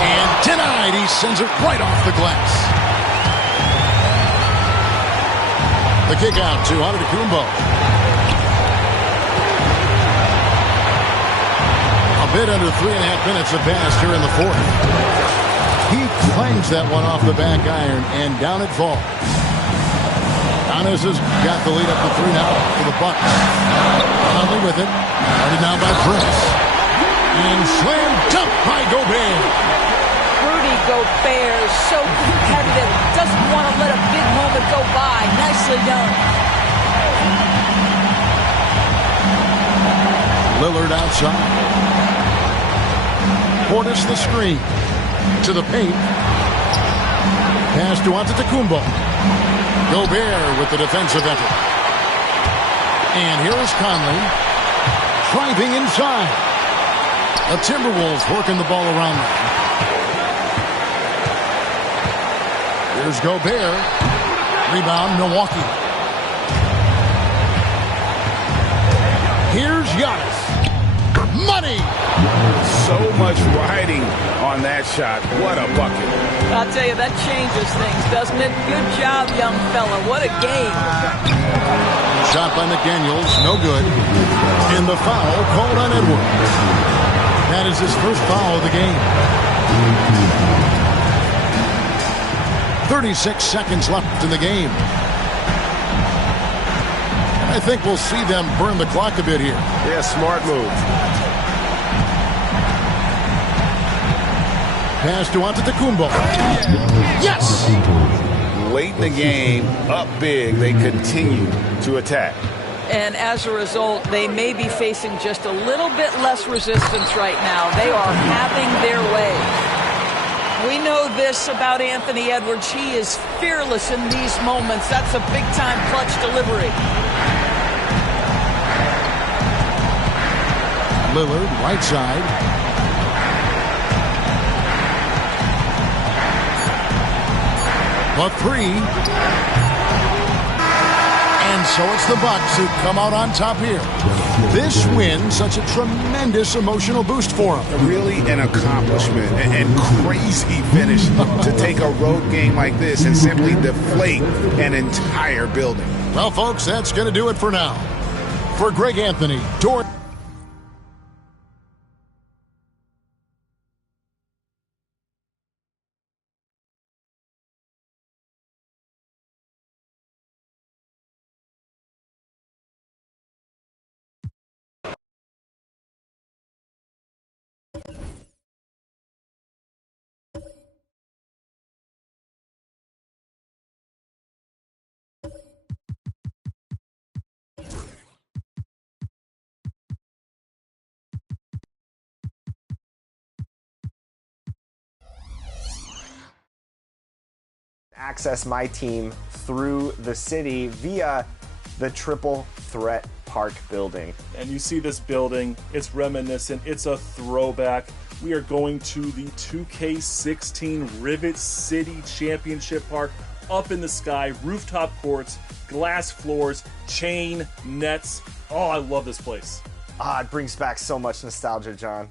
And denied. He sends it right off the glass. The kick out to Antetokounmpo. A bit under 3.5 minutes have passed here in the fourth. He clangs that one off the back iron, and down it falls. Giannis has got the lead up to 3 now for the Bucks. Conley with it. Guarded now by Prince. And slam dunk by Gobert. Rudy Gobert, so competitive. Doesn't want to let a big moment go by. Nicely done. Lillard outside. Portis the screen. To the paint. Pass to Antetokounmpo. Gobert with the defensive effort. And here is Conley. Driving inside. The Timberwolves working the ball around them. Here's Gobert. Rebound, Milwaukee. Here's Giannis. Money! So much riding on that shot. What a bucket. I'll tell you, that changes things, doesn't it? Good job, young fella. What a game. Shot by McDaniels, no good. And the foul called on Edwards. That is his first foul of the game. 36 seconds left in the game. And I think we'll see them burn the clock a bit here. Yeah, smart move. Pass to Antetokounmpo. Yes! Late in the game, up big, they continue to attack. And as a result, they may be facing just a little bit less resistance right now. They are having their way. We know this about Anthony Edwards. He is fearless in these moments. That's a big-time clutch delivery. Lillard, right side. A three. And so it's the Bucks who come out on top here. This win, such a tremendous emotional boost for them. Really an accomplishment and crazy finish to take a road game like this and simply deflate an entire building. Well, folks, that's going to do it for now. For Greg Anthony, Dort. Access my team through the city via the Triple Threat Park building. And you see this building, it's reminiscent, it's a throwback. We are going to the 2K16 Rivet City Championship Park, up in the sky, rooftop courts, glass floors, chain nets. Oh, I love this place. It brings back so much nostalgia, John.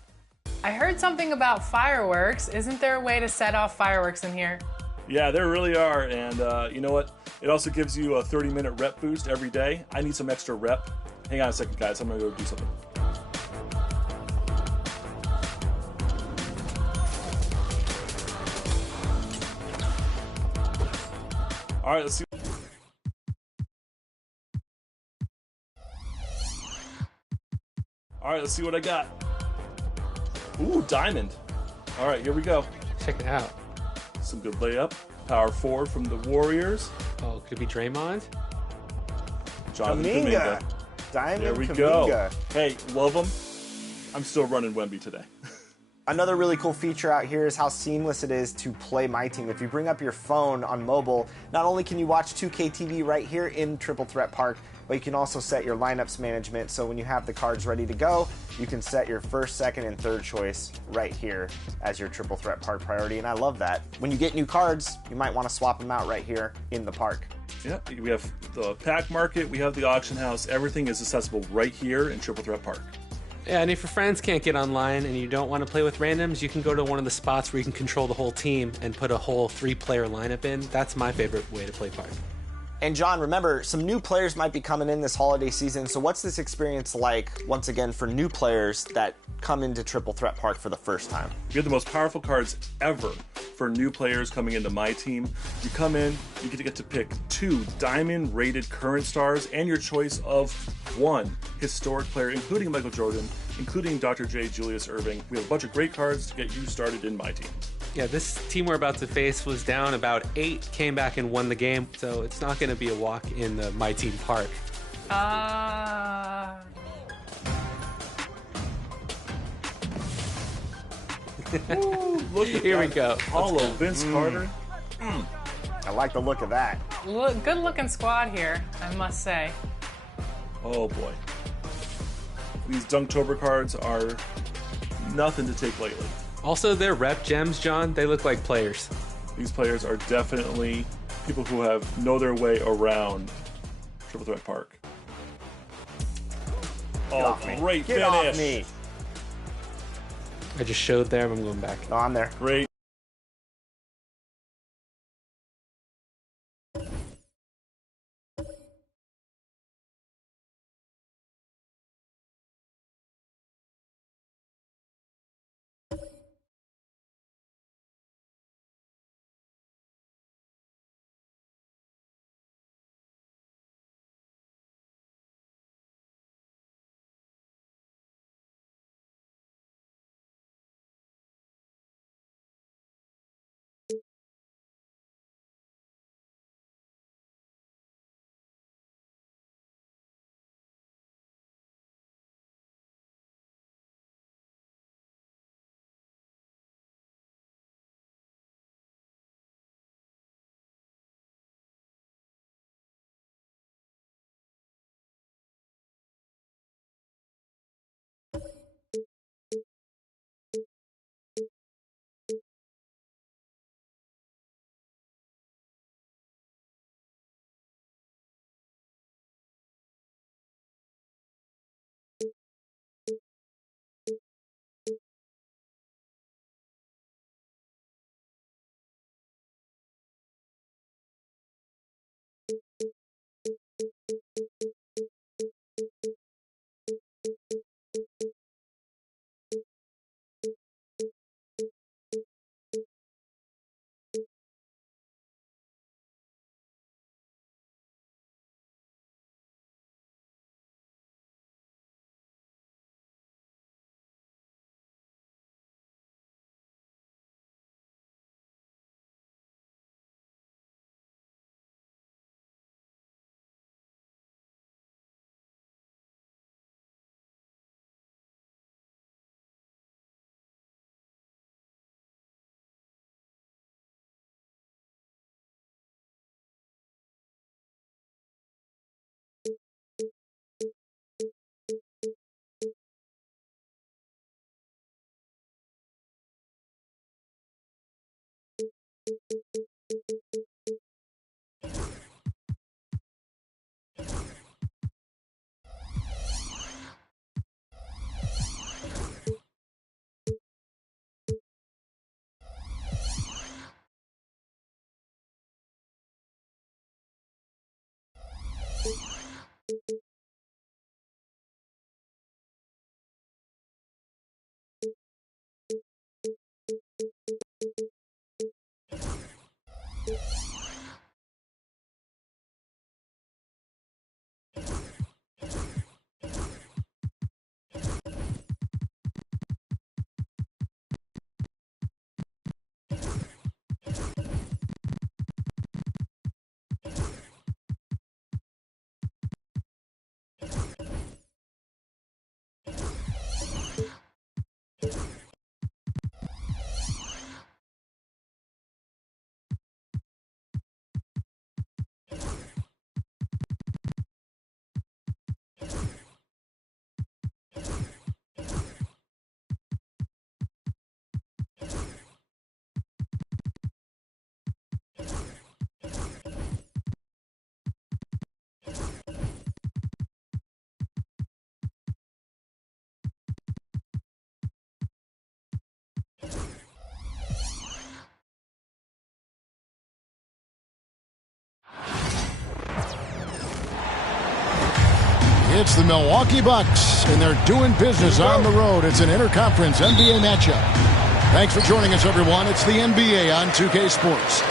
I heard something about fireworks. Isn't there a way to set off fireworks in here? Yeah, there really are, and you know what? It also gives you a 30-minute rep boost every day. I need some extra rep. Hang on a second, guys. I'm going to go do something. All right, let's see. All right, let's see what I got. Ooh, diamond. All right, here we go. Check it out. Some good layup. Power forward from the Warriors. Oh, could be Draymond. Jonathan Kuminga. Kuminga. Diamond There we Kuminga. go. Hey, love him. I'm still running Wemby today. Another really cool feature out here is how seamless it is to play My Team. If you bring up your phone on mobile, not only can you watch 2K TV right here in Triple Threat Park, but you can also set your lineups management. So when you have the cards ready to go, you can set your first, second, and third choice right here as your Triple Threat Park priority. And I love that. When you get new cards, you might want to swap them out right here in the park. Yeah, we have the pack market, we have the auction house. Everything is accessible right here in Triple Threat Park. Yeah, and if your friends can't get online and you don't want to play with randoms, you can go to one of the spots where you can control the whole team and put a whole 3-player lineup in. That's my favorite way to play Park. And John, remember, some new players might be coming in this holiday season. So what's this experience like, once again, for new players that come into Triple Threat Park for the first time? We have the most powerful cards ever for new players coming into My Team. You come in, you get to pick 2 diamond-rated current stars and your choice of 1 historic player, including Michael Jordan, including Dr. J. Julius Erving. We have a bunch of great cards to get you started in My Team. Yeah, this team we're about to face was down about 8, came back and won the game, so it's not going to be a walk in the My Team Park. Ooh, look at Here we that go. Hollow Vince Carter. I like the look of that. Good looking squad here, I must say. Oh boy. These Dunktober cards are nothing to take lightly. Also, their rep gems, John, they look like players. These players are definitely people who know their way around Triple Threat Park. Oh, great Get finish. off me. I just showed there, I'm going back. No, I'm there. Great It's the Milwaukee Bucks, and they're doing business on the road. It's an interconference NBA matchup. Thanks for joining us, everyone. It's the NBA on 2K Sports.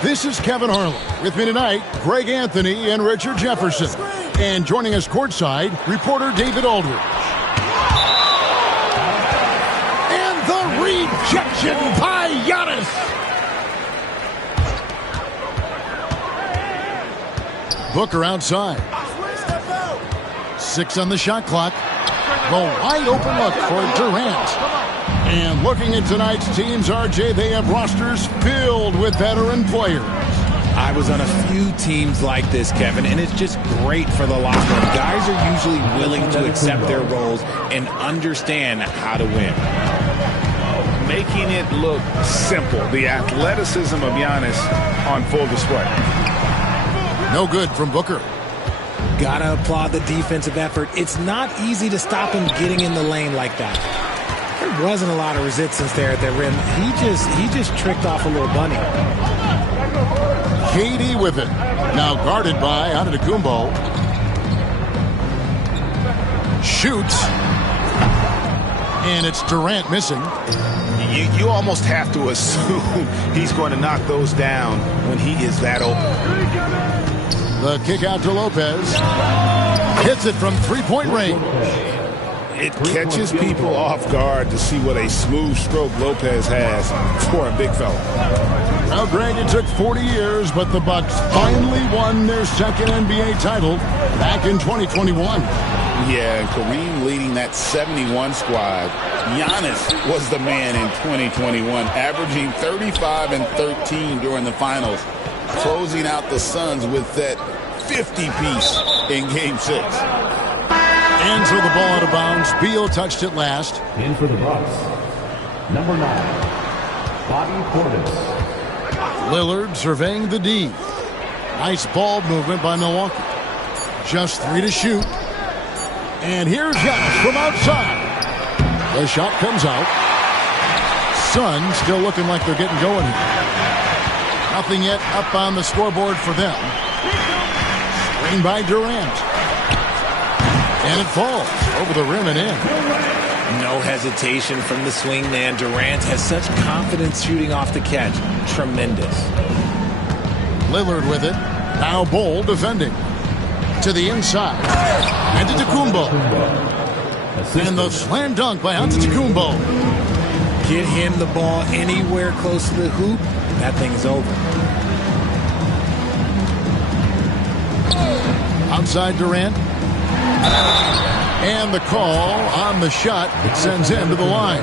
This is Kevin Harlan. With me tonight, Greg Anthony and Richard Jefferson. And joining us courtside, reporter David Aldridge. And the rejection by Giannis. Booker outside. 6 on the shot clock. The wide open look for Durant. And looking at tonight's teams, RJ, they have rosters filled with veteran players. I was on a few teams like this, Kevin, and it's just great for the locker room. Guys are usually willing to accept their roles and understand how to win. Making it look simple. The athleticism of Giannis on full display. No good from Booker. Gotta applaud the defensive effort. It's not easy to stop him getting in the lane like that. There wasn't a lot of resistance there at the rim. He just tricked off a little bunny. KD with it. Now guarded by Antetokounmpo. Shoots. And it's Durant missing. You almost have to assume he's going to knock those down when he is that open. The kick out to Lopez. Hits it from three-point range. It catches people off guard to see what a smooth stroke Lopez has for a big fella. Well, Greg, it took 40 years, but the Bucks finally won their second NBA title back in 2021. Yeah, and Kareem leading that 71 squad. Giannis was the man in 2021, averaging 35 and 13 during the finals, closing out the Suns with that 50-piece in Game 6. And so the ball out of bounds. Beal touched it last. In for the Bucks, number 9, Bobby Portis. Lillard surveying the D. Nice ball movement by Milwaukee. Just 3 to shoot. And here's Giannis from outside. The shot comes out. Suns still looking like they're getting going here. Nothing yet up on the scoreboard for them. Screen by Durant. And it falls over the rim and in. No hesitation from the swing man. Durant has such confidence shooting off the catch. Tremendous. Lillard with it. Now Bol defending. To the inside. Antetokounmpo. And the slam dunk by Antetokounmpo. Get him the ball anywhere close to the hoop. That thing's over. Outside Durant. And the call on the shot sends him to the line.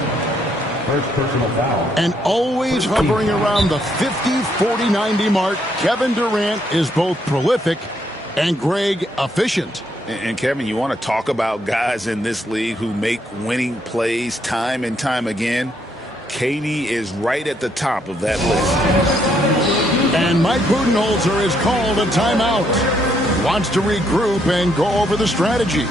First personal foul. And always hovering around the 50, 40, 90 mark, Kevin Durant is both prolific and Greg efficient. And Kevin, you want to talk about guys in this league who make winning plays time and time again? KD is right at the top of that list. And Mike Budenholzer is called a timeout. Wants to regroup and go over the strategy.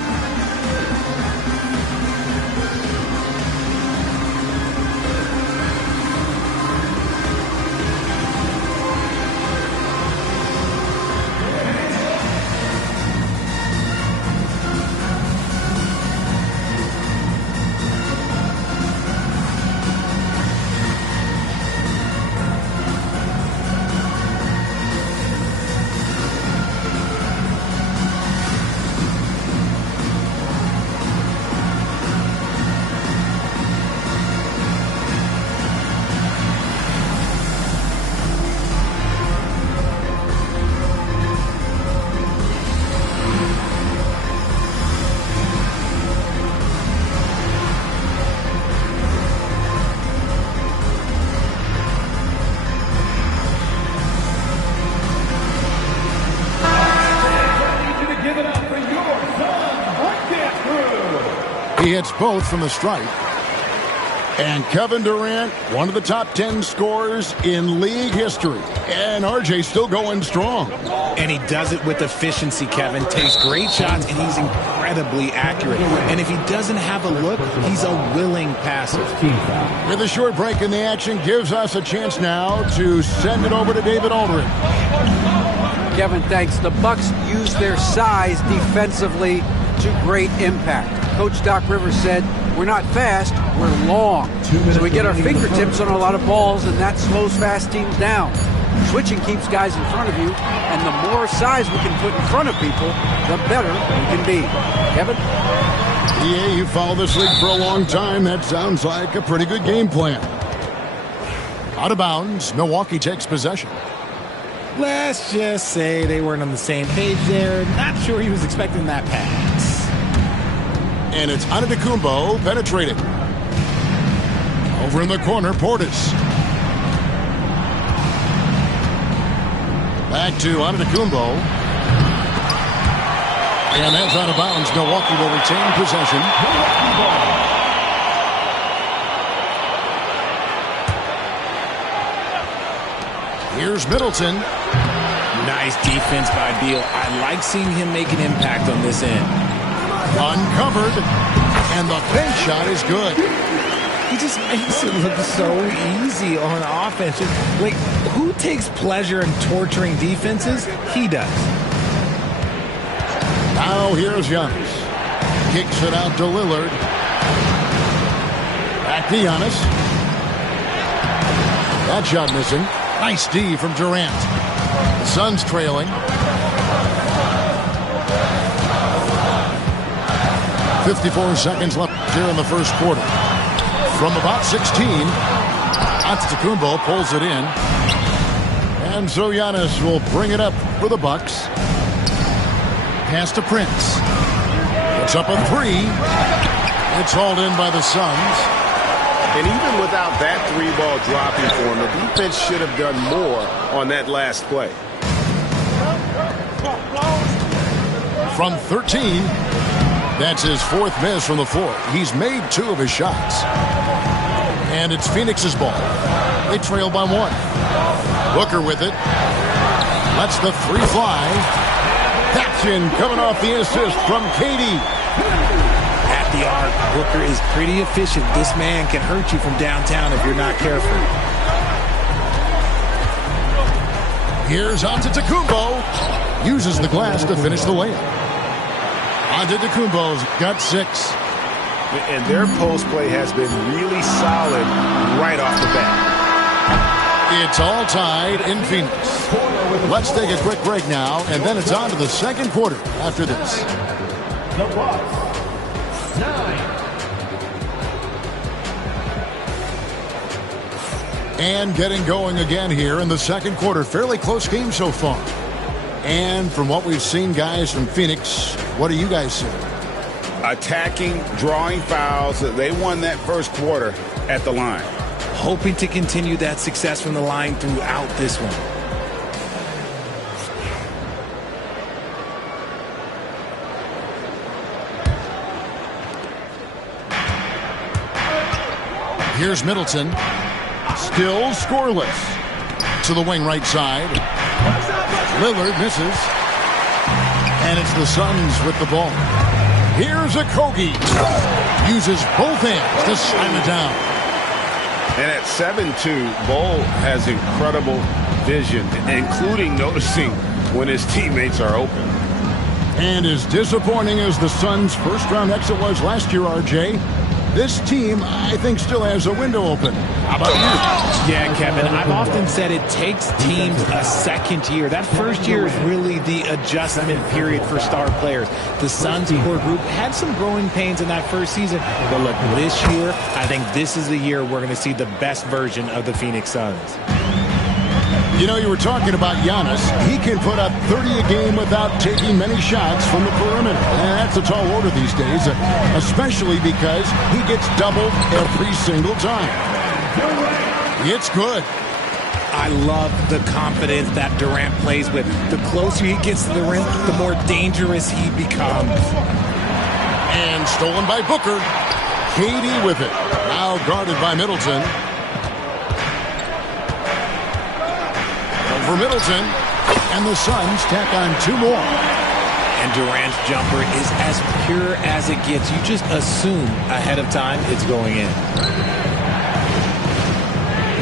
He hits both from the stripe. And Kevin Durant, one of the top 10 scorers in league history. And RJ still going strong. And he does it with efficiency, Kevin. Takes great shots, and he's incredibly accurate. And if he doesn't have a look, he's a willing passer. With a short break in the action, gives us a chance now to send it over to David Aldridge. Kevin, thanks. The Bucks use their size defensively to great impact. Coach Doc Rivers said, we're not fast, we're long. So we get our fingertips on a lot of balls, and that slows fast teams down. Switching keeps guys in front of you, and the more size we can put in front of people, the better we can be. Kevin? Yeah, you follow this league for a long time. That sounds like a pretty good game plan. Out of bounds, Milwaukee takes possession. Let's just say they weren't on the same page there. Not sure he was expecting that pass. And it's Antetokounmpo penetrating. Over in the corner, Portis. Back to Antetokounmpo. And that's out of bounds. Milwaukee will retain possession. Here's Middleton. Nice defense by Beal. I like seeing him make an impact on this end. Uncovered. And the bank shot is good. He just makes it look so easy on offense. Like, who takes pleasure in torturing defenses? He does. Now here's Giannis. Kicks it out to Lillard. Back to Giannis. That shot missing. Nice D from Durant. The Suns trailing. 54 seconds left here in the first quarter. From about 16, Antetokounmpo pulls it in. And so Giannis will bring it up for the Bucks. Pass to Prince. It's up a three. It's hauled in by the Suns. And even without that three-ball dropping for him, the defense should have done more on that last play. From 13, that's his fourth miss from the floor. He's made 2 of his shots. And it's Phoenix's ball. They trail by 1. Booker with it. Lets the three fly. That's in, coming off the assist from KD. At the arc, Booker is pretty efficient. This man can hurt you from downtown if you're not careful. Here's Antetokounmpo. Uses the glass to finish the layup. Antetokounmpo's got 6. And their post play has been really solid right off the bat. It's all tied in Phoenix. Let's take a quick break now, and then it's on to the second quarter after this. The Bucks, 9. And getting going again here in the second quarter. Fairly close game so far. And from what we've seen, guys, from Phoenix, what do you guys see? Attacking, drawing fouls. They won that first quarter at the line. Hoping to continue that success from the line throughout this one. Here's Middleton. Still scoreless. To the wing right side. Lillard misses. And it's the Suns with the ball. Here's Okogie. Uses both hands to slam it down. And at 7-2, Bol has incredible vision, including noticing when his teammates are open. And as disappointing as the Suns' first-round exit was last year, RJ, this team, I think, still has a window open. How about you? Yeah, Kevin, I've often said it takes teams a second year. That first year is really the adjustment period for star players. The Suns core group had some growing pains in that first season. But look, this year, I think this is the year we're going to see the best version of the Phoenix Suns. You know, you were talking about Giannis. He can put up 30 a game without taking many shots from the perimeter. And that's a tall order these days, especially because he gets doubled every single time. It's good. I love the confidence that Durant plays with. The closer he gets to the rim, the more dangerous he becomes. And stolen by Booker. KD with it. Now guarded by Middleton. For Middleton, and the Suns tack on 2 more. And Durant's jumper is as pure as it gets. You just assume ahead of time it's going in.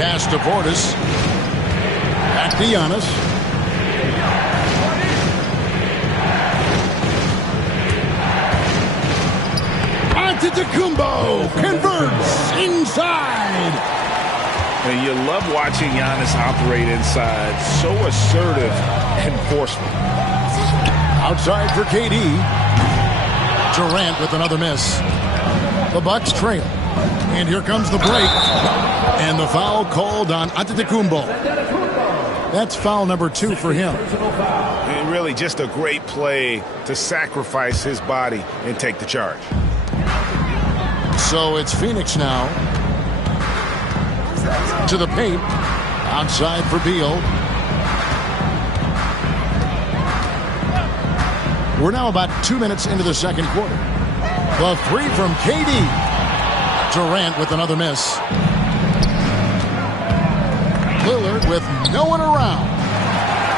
Pass to Portis. Back to Giannis. Antetokounmpo converts inside. And you love watching Giannis operate inside. So assertive and forceful. Outside for KD. Durant with another miss. The Bucks trail. And here comes the break. And the foul called on Antetokounmpo. That's foul number 2 for him. And really just a great play to sacrifice his body and take the charge. So it's Phoenix now. To the paint. Outside for Beal. We're now about 2 minutes into the second quarter. The three from KD. Durant with another miss. Lillard with no one around.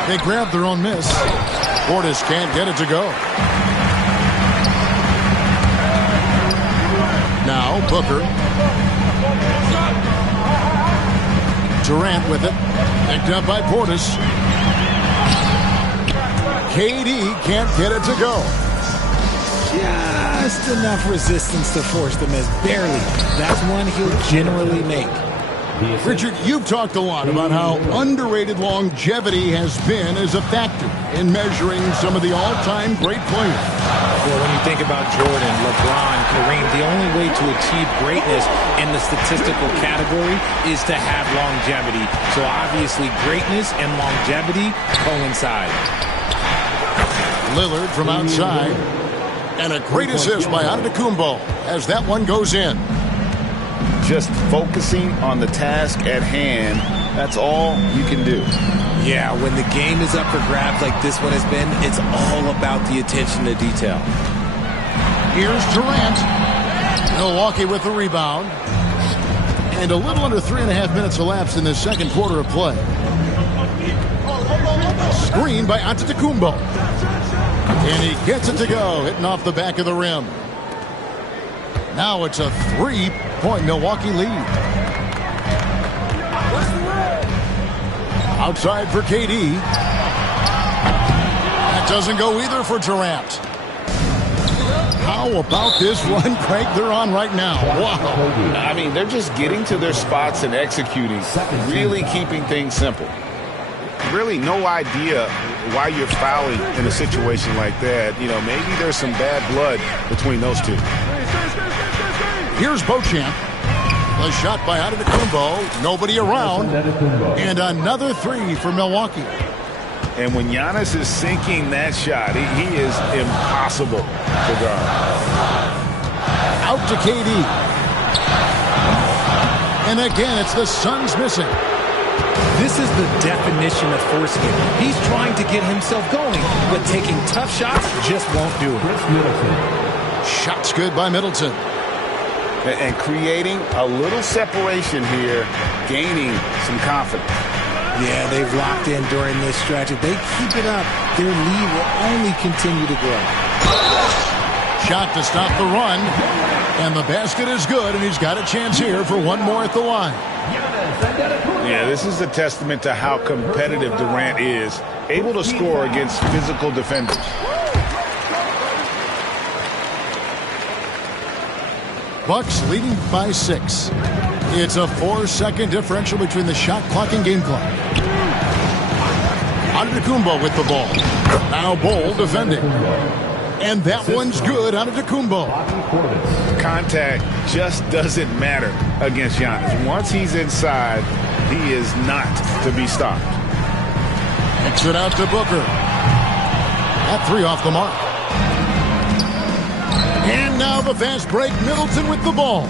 They grab their own miss. Portis can't get it to go. Now Booker. Durant with it. Picked up by Portis. KD can't get it to go. Just enough resistance to force the miss. Barely. That's one he'll generally make. Richard, you've talked a lot about how underrated longevity has been as a factor in measuring some of the all-time great players. Well, when you think about Jordan, LeBron, Kareem, the only way to achieve greatness in the statistical category is to have longevity. So obviously greatness and longevity coincide. Lillard from outside. And a great assist by Antetokounmpo as that one goes in. Just focusing on the task at hand, that's all you can do. Yeah, when the game is up for grabs like this one has been, it's all about the attention to detail. Here's Durant. Milwaukee with the rebound. And a little under 3.5 minutes elapsed in the second quarter of play. Screen by Antetokounmpo. And he gets it to go, hitting off the back of the rim. Now it's a 3-point Milwaukee lead. Outside for KD. That doesn't go either for Durant. How about this run, Craig, they're on right now? Wow. I mean, they're just getting to their spots and executing, really keeping things simple. Really no idea why you're fouling in a situation like that. You know, maybe there's some bad blood between those two. Here's Beauchamp. A shot by Antetokounmpo. Nobody around. And another three for Milwaukee. And when Giannis is sinking that shot, he is impossible to guard. Out to KD. And again, it's the Suns missing. This is the definition of forcing it. He's trying to get himself going, but taking tough shots just won't do it. Shots good by Middleton. And creating a little separation here, gaining some confidence. Yeah, they've locked in during this stretch. If they keep it up, their lead will only continue to grow. Shot to stop the run. And the basket is good, and he's got a chance here for one more at the line. Yeah, this is a testament to how competitive Durant is, able to score against physical defenders. Bucks leading by 6. It's a 4-second differential between the shot clock and game clock. Antetokounmpo with the ball. Now Bol defending. And that one's good. Antetokounmpo. Contact just doesn't matter against Giannis. Once he's inside, he is not to be stopped. Kicks it out to Booker. That three off the mark. And now the fast break. Middleton with the ball.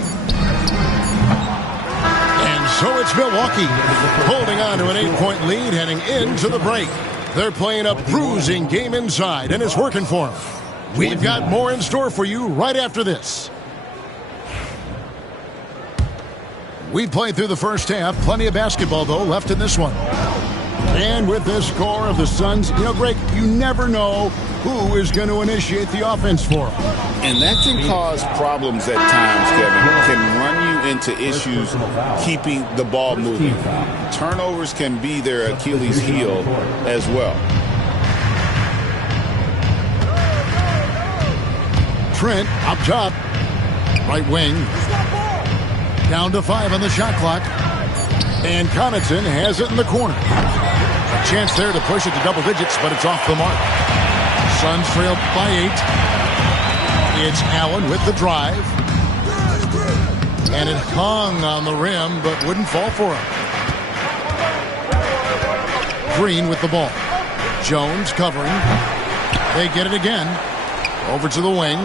And so it's Milwaukee holding on to an 8-point lead heading into the break. They're playing a bruising game inside, and it's working for them. We've got more in store for you right after this. We played through the first half. Plenty of basketball, though, left in this one. And with this score of the Suns, you know, Greg, you never know who is going to initiate the offense for them. And that can cause problems at times, Kevin. Can run you into issues keeping the ball moving. Turnovers can be their Achilles heel as well. Trent up top. Right wing. Down to 5 on the shot clock. And Connaughton has it in the corner. A chance there to push it to double digits, but it's off the mark. Suns trail by 8. It's Allen with the drive. And it hung on the rim, but wouldn't fall for him. Green with the ball. Jones covering. They get it again. Over to the wing.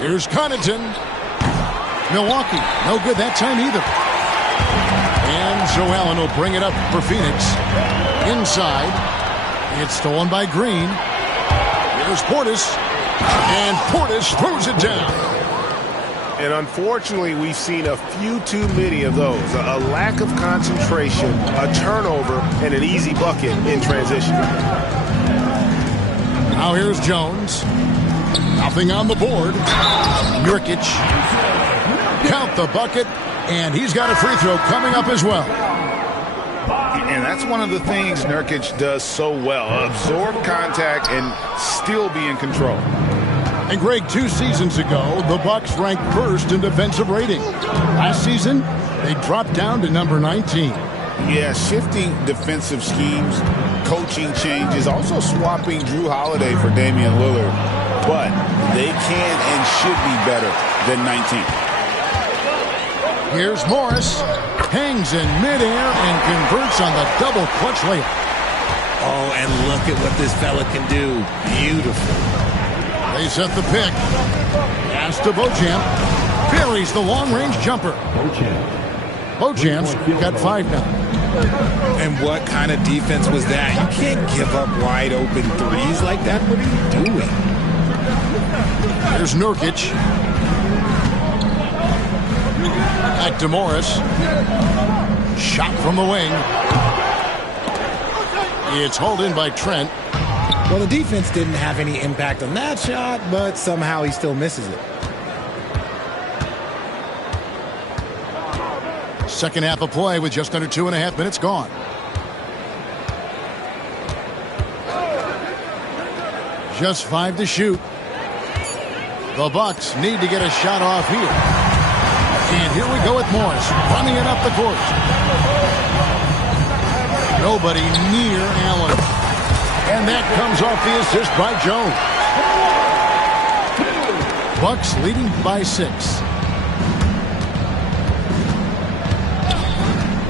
Here's Connaughton. Milwaukee, no good that time either. And Joe Allen will bring it up for Phoenix. Inside. It's stolen by Green. Here's Portis. And Portis throws it down. And unfortunately, we've seen a few too many of those. A lack of concentration, a turnover, and an easy bucket in transition. Now here's Jones. Nothing on the board. Nurkic. Count the bucket, and he's got a free throw coming up as well. And that's one of the things Nurkic does so well. Absorb contact and still be in control. And Greg, 2 seasons ago, the Bucks ranked first in defensive rating. Last season, they dropped down to number 19. Yeah, shifting defensive schemes, coaching changes, also swapping Drew Holiday for Damian Lillard. But they can and should be better than 19. Here's Morris. Hangs in midair and converts on the double clutch layup. Oh, and look at what this fella can do. Beautiful. They set the pick. Pass to Beauchamp. Buries the long-range jumper. Beauchamp's got 5 now. And what kind of defense was that? You can't give up wide open threes like that. What are you doing? Here's Nurkic. Back to Morris. Shot from the wing. It's hauled in by Trent. Well, the defense didn't have any impact on that shot, but somehow he still misses it. Second half of play with just under 2.5 minutes gone. Just 5 to shoot. The Bucks need to get a shot off here. And here we go with Morris running it up the court. Nobody near Allen. And that comes off the assist by Jones. Bucks leading by 6.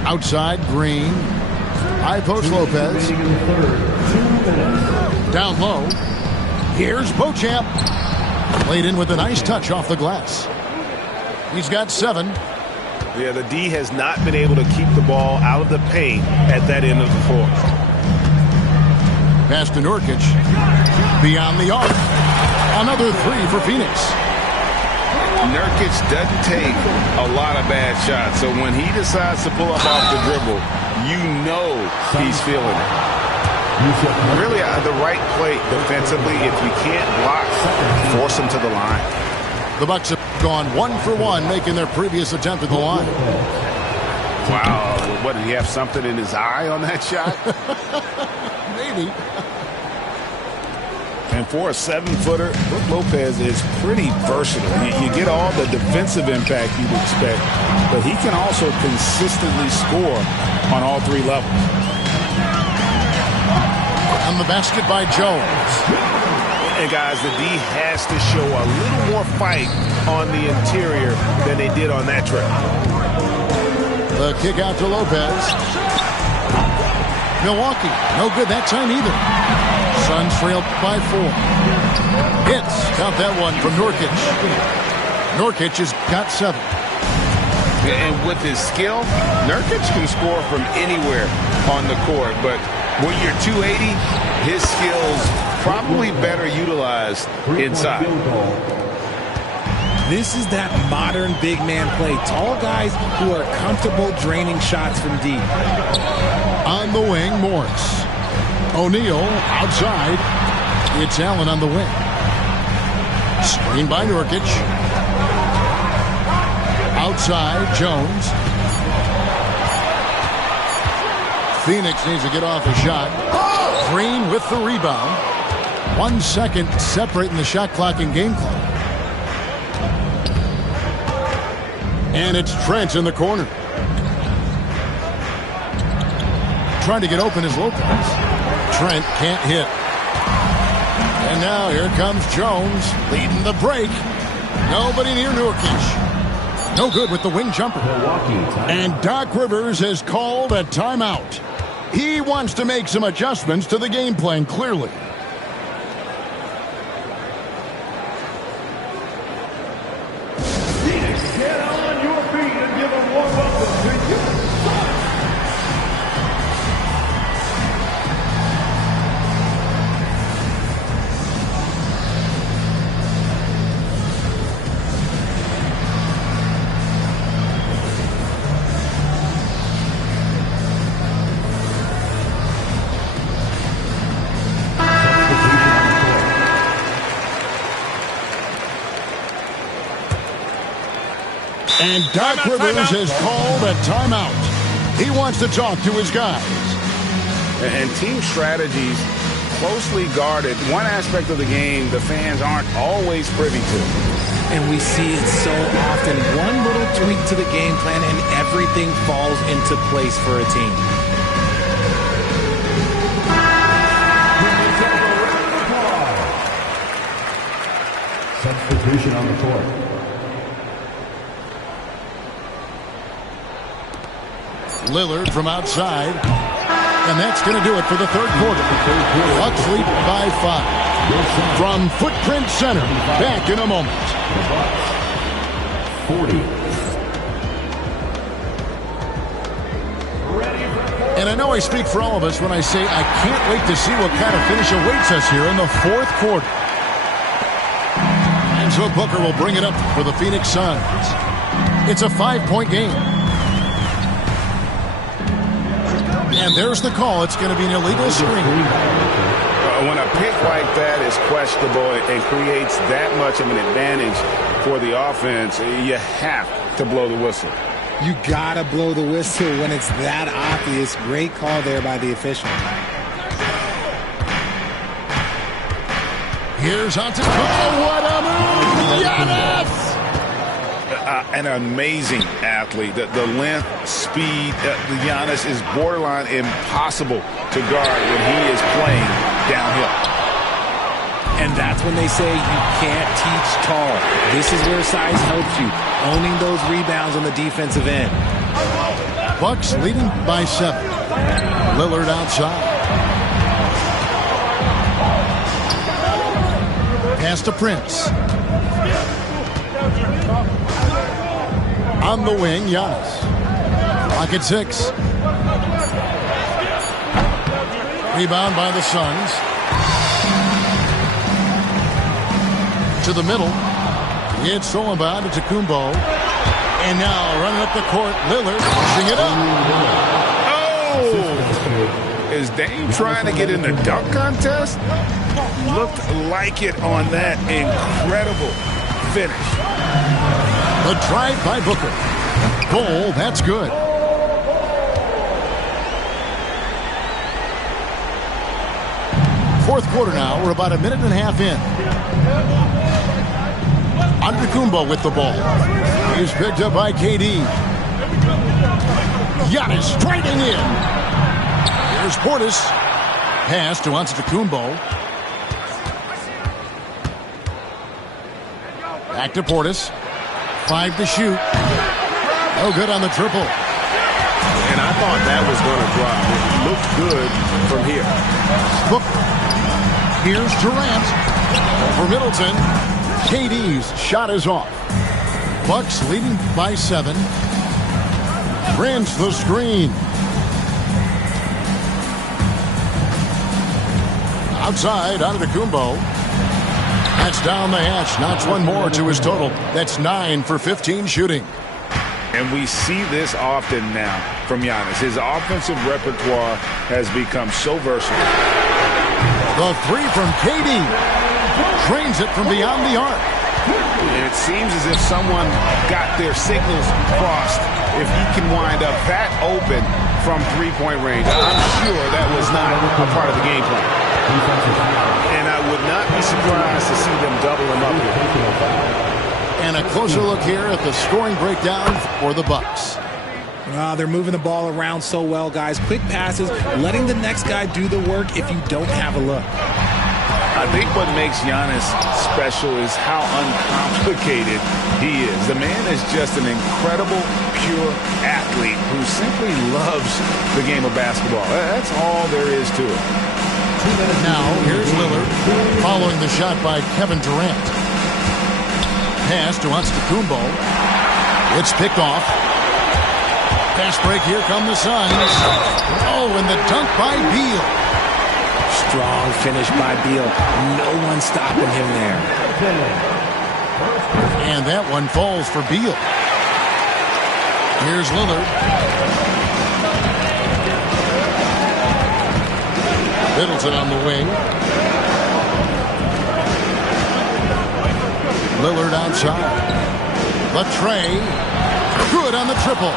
Outside, Green. High post, Lopez. Down low. Here's Beauchamp. Played in with a nice touch off the glass. He's got 7. Yeah, the D has not been able to keep the ball out of the paint at that end of the floor. Pass to Nurkic. Beyond the arc. Another 3 for Phoenix. Nurkic doesn't take a lot of bad shots, so when he decides to pull up off the dribble, you know he's feeling it. Really, the right play defensively, if you can't block, force him to the line. The Bucks have gone 1 for 1, making their previous attempt at the line. Wow, what, did he have something in his eye on that shot? Maybe. And for a 7-footer, Brook Lopez is pretty versatile. You get all the defensive impact you'd expect, but he can also consistently score on all 3 levels. On the basket by Jones. And guys, the D has to show a little more fight on the interior than they did on that trip. The kick out to Lopez. Milwaukee, no good that time either. Suns trailed by 4. Hits, count that one from Nurkic. Nurkic has got 7. And with his skill, Nurkic can score from anywhere on the court. But when you're 280, his skills probably better utilized inside. This is that modern big man play. Tall guys who are comfortable draining shots from deep. On the wing, Morris. O'Neal outside. It's Allen on the wing. Screen by Nurkic. Outside, Jones. Phoenix needs to get off a shot. Green with the rebound. 1 second separating the shot clock and game clock. And it's Trent in the corner. Trying to get open is Lopez. Trent can't hit. And now here comes Jones leading the break. Nobody near Nurkic. No good with the wing jumper. And Doc Rivers has called a timeout. He wants to make some adjustments to the game plan, clearly. Get on your feet and give a warm welcome to you. And Doc Rivers has called a timeout. He wants to talk to his guys. And team strategies closely guarded. One aspect of the game the fans aren't always privy to. And we see it so often. One little tweak to the game plan and everything falls into place for a team. Substitution on the court. Lillard from outside. And that's going to do it for the third quarter. Bucks lead by 5. From Footprint Center, back in a moment. 40. And I know I speak for all of us when I say I can't wait to see what kind of finish awaits us here in the fourth quarter. And so Booker will bring it up for the Phoenix Suns. It's a 5-point game. And there's the call. It's going to be an illegal screen. When a pick like that is questionable and creates that much of an advantage for the offense, you have to blow the whistle. You got to blow the whistle when it's that obvious. Great call there by the official. Here's Antetokounmpo. What a move! Giannis! An amazing athlete. The length, speed, Giannis is borderline impossible to guard when he is playing downhill. And that's when they say you can't teach tall. This is where size helps you, owning those rebounds on the defensive end. Bucks leading by 7. Lillard outside. Pass to Prince. On the wing, Giannis. Clock at 6. Rebound by the Suns. To the middle. It's stolen by Antetokounmpo. And now running up the court, Lillard pushing it up. Oh! Is Dame trying to get in the dunk contest? Looked like it on that incredible finish. The drive by Booker. Goal, that's good. Fourth quarter now. We're about a minute and a half in. Antetokounmpo with the ball. He's picked up by KD. Giannis striding in. Here's Portis. Pass to Antetokounmpo. Back to Portis. 5 to shoot. No good on the triple. And I thought that was going to drop. It looked good from here. Look. Here's Durant. For Middleton. KD's shot is off. Bucks leading by 7. Prince the screen. Outside, Antetokounmpo. That's down the hatch. Knocks one more to his total. That's 9 for 15 shooting. And we see this often now from Giannis. His offensive repertoire has become so versatile. The 3 from KD. Trains it from beyond the arc. And it seems as if someone got their signals crossed if he can wind up that open from three-point range. I'm sure that was not a part of the game plan. And I would not be surprised to see them double him up here. And a closer look here at the scoring breakdown for the Bucks. They're moving the ball around so well, guys. Quick passes, letting the next guy do the work if you don't have a look. I think what makes Giannis special is how uncomplicated he is. The man is just an incredible, pure athlete who simply loves the game of basketball. That's all there is to it. Now, here's Lillard following the shot by Kevin Durant. Pass to Antetokounmpo. It's picked off. Fast break, here come the Suns. Oh, and the dunk by Beal. Strong finish by Beal. No one stopping him there. And that one falls for Beal. Here's Lillard. Middleton on the wing. Lillard outside. Latrey. Good on the triple.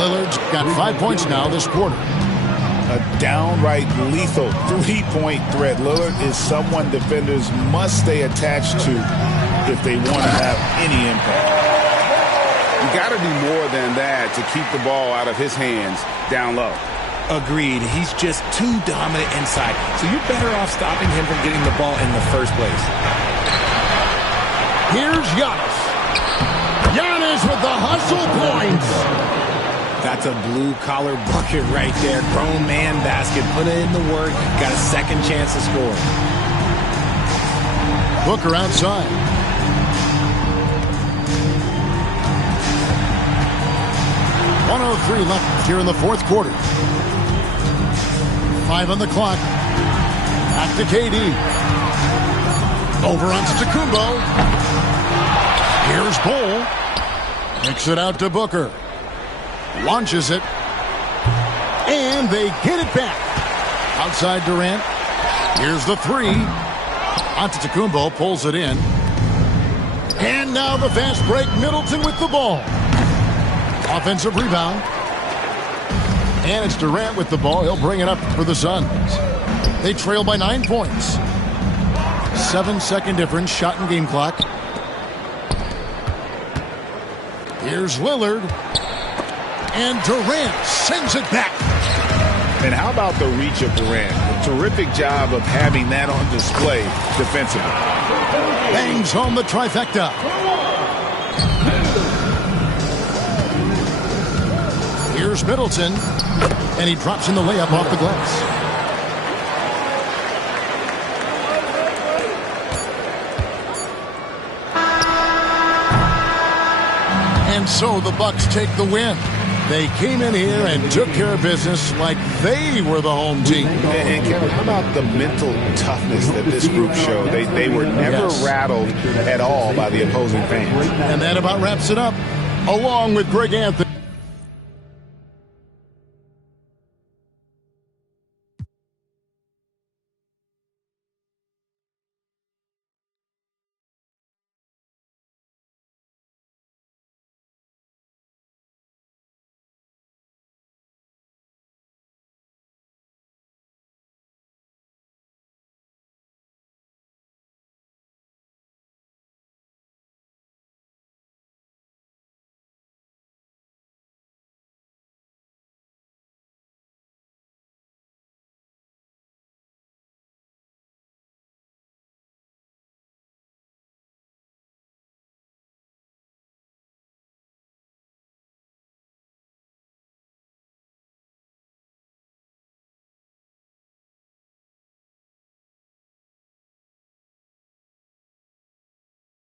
Lillard's got 5 points now this quarter. A downright lethal three-point threat. Lillard is someone defenders must stay attached to if they want to have any impact. You got to do more than that to keep the ball out of his hands down low. Agreed. He's just too dominant inside. So you're better off stopping him from getting the ball in the first place. Here's Giannis. Giannis with the hustle points. That's a blue-collar bucket right there. Grown man basket. Put in the work. Got a second chance to score. Booker outside. .103 left here in the fourth quarter. 5 on the clock. Back to KD. Over onto Antetokounmpo. Here's Bull. Kicks it out to Booker. Launches it. And they get it back. Outside Durant. Here's the three. Antetokounmpo pulls it in. And now the fast break. Middleton with the ball. Offensive rebound. And it's Durant with the ball. He'll bring it up for the Suns. They trail by 9 points. 7-second difference. Shot and game clock. Here's Lillard. And Durant sends it back. And how about the reach of Durant? A terrific job of having that on display defensively. Bangs home the trifecta. Here's Middleton. And he drops in the layup off the glass. And so the Bucks take the win. They came in here and took care of business like they were the home team. And Kevin, how about the mental toughness that this group showed? They were never rattled at all by the opposing fans. And that about wraps it up, along with Greg Anthony.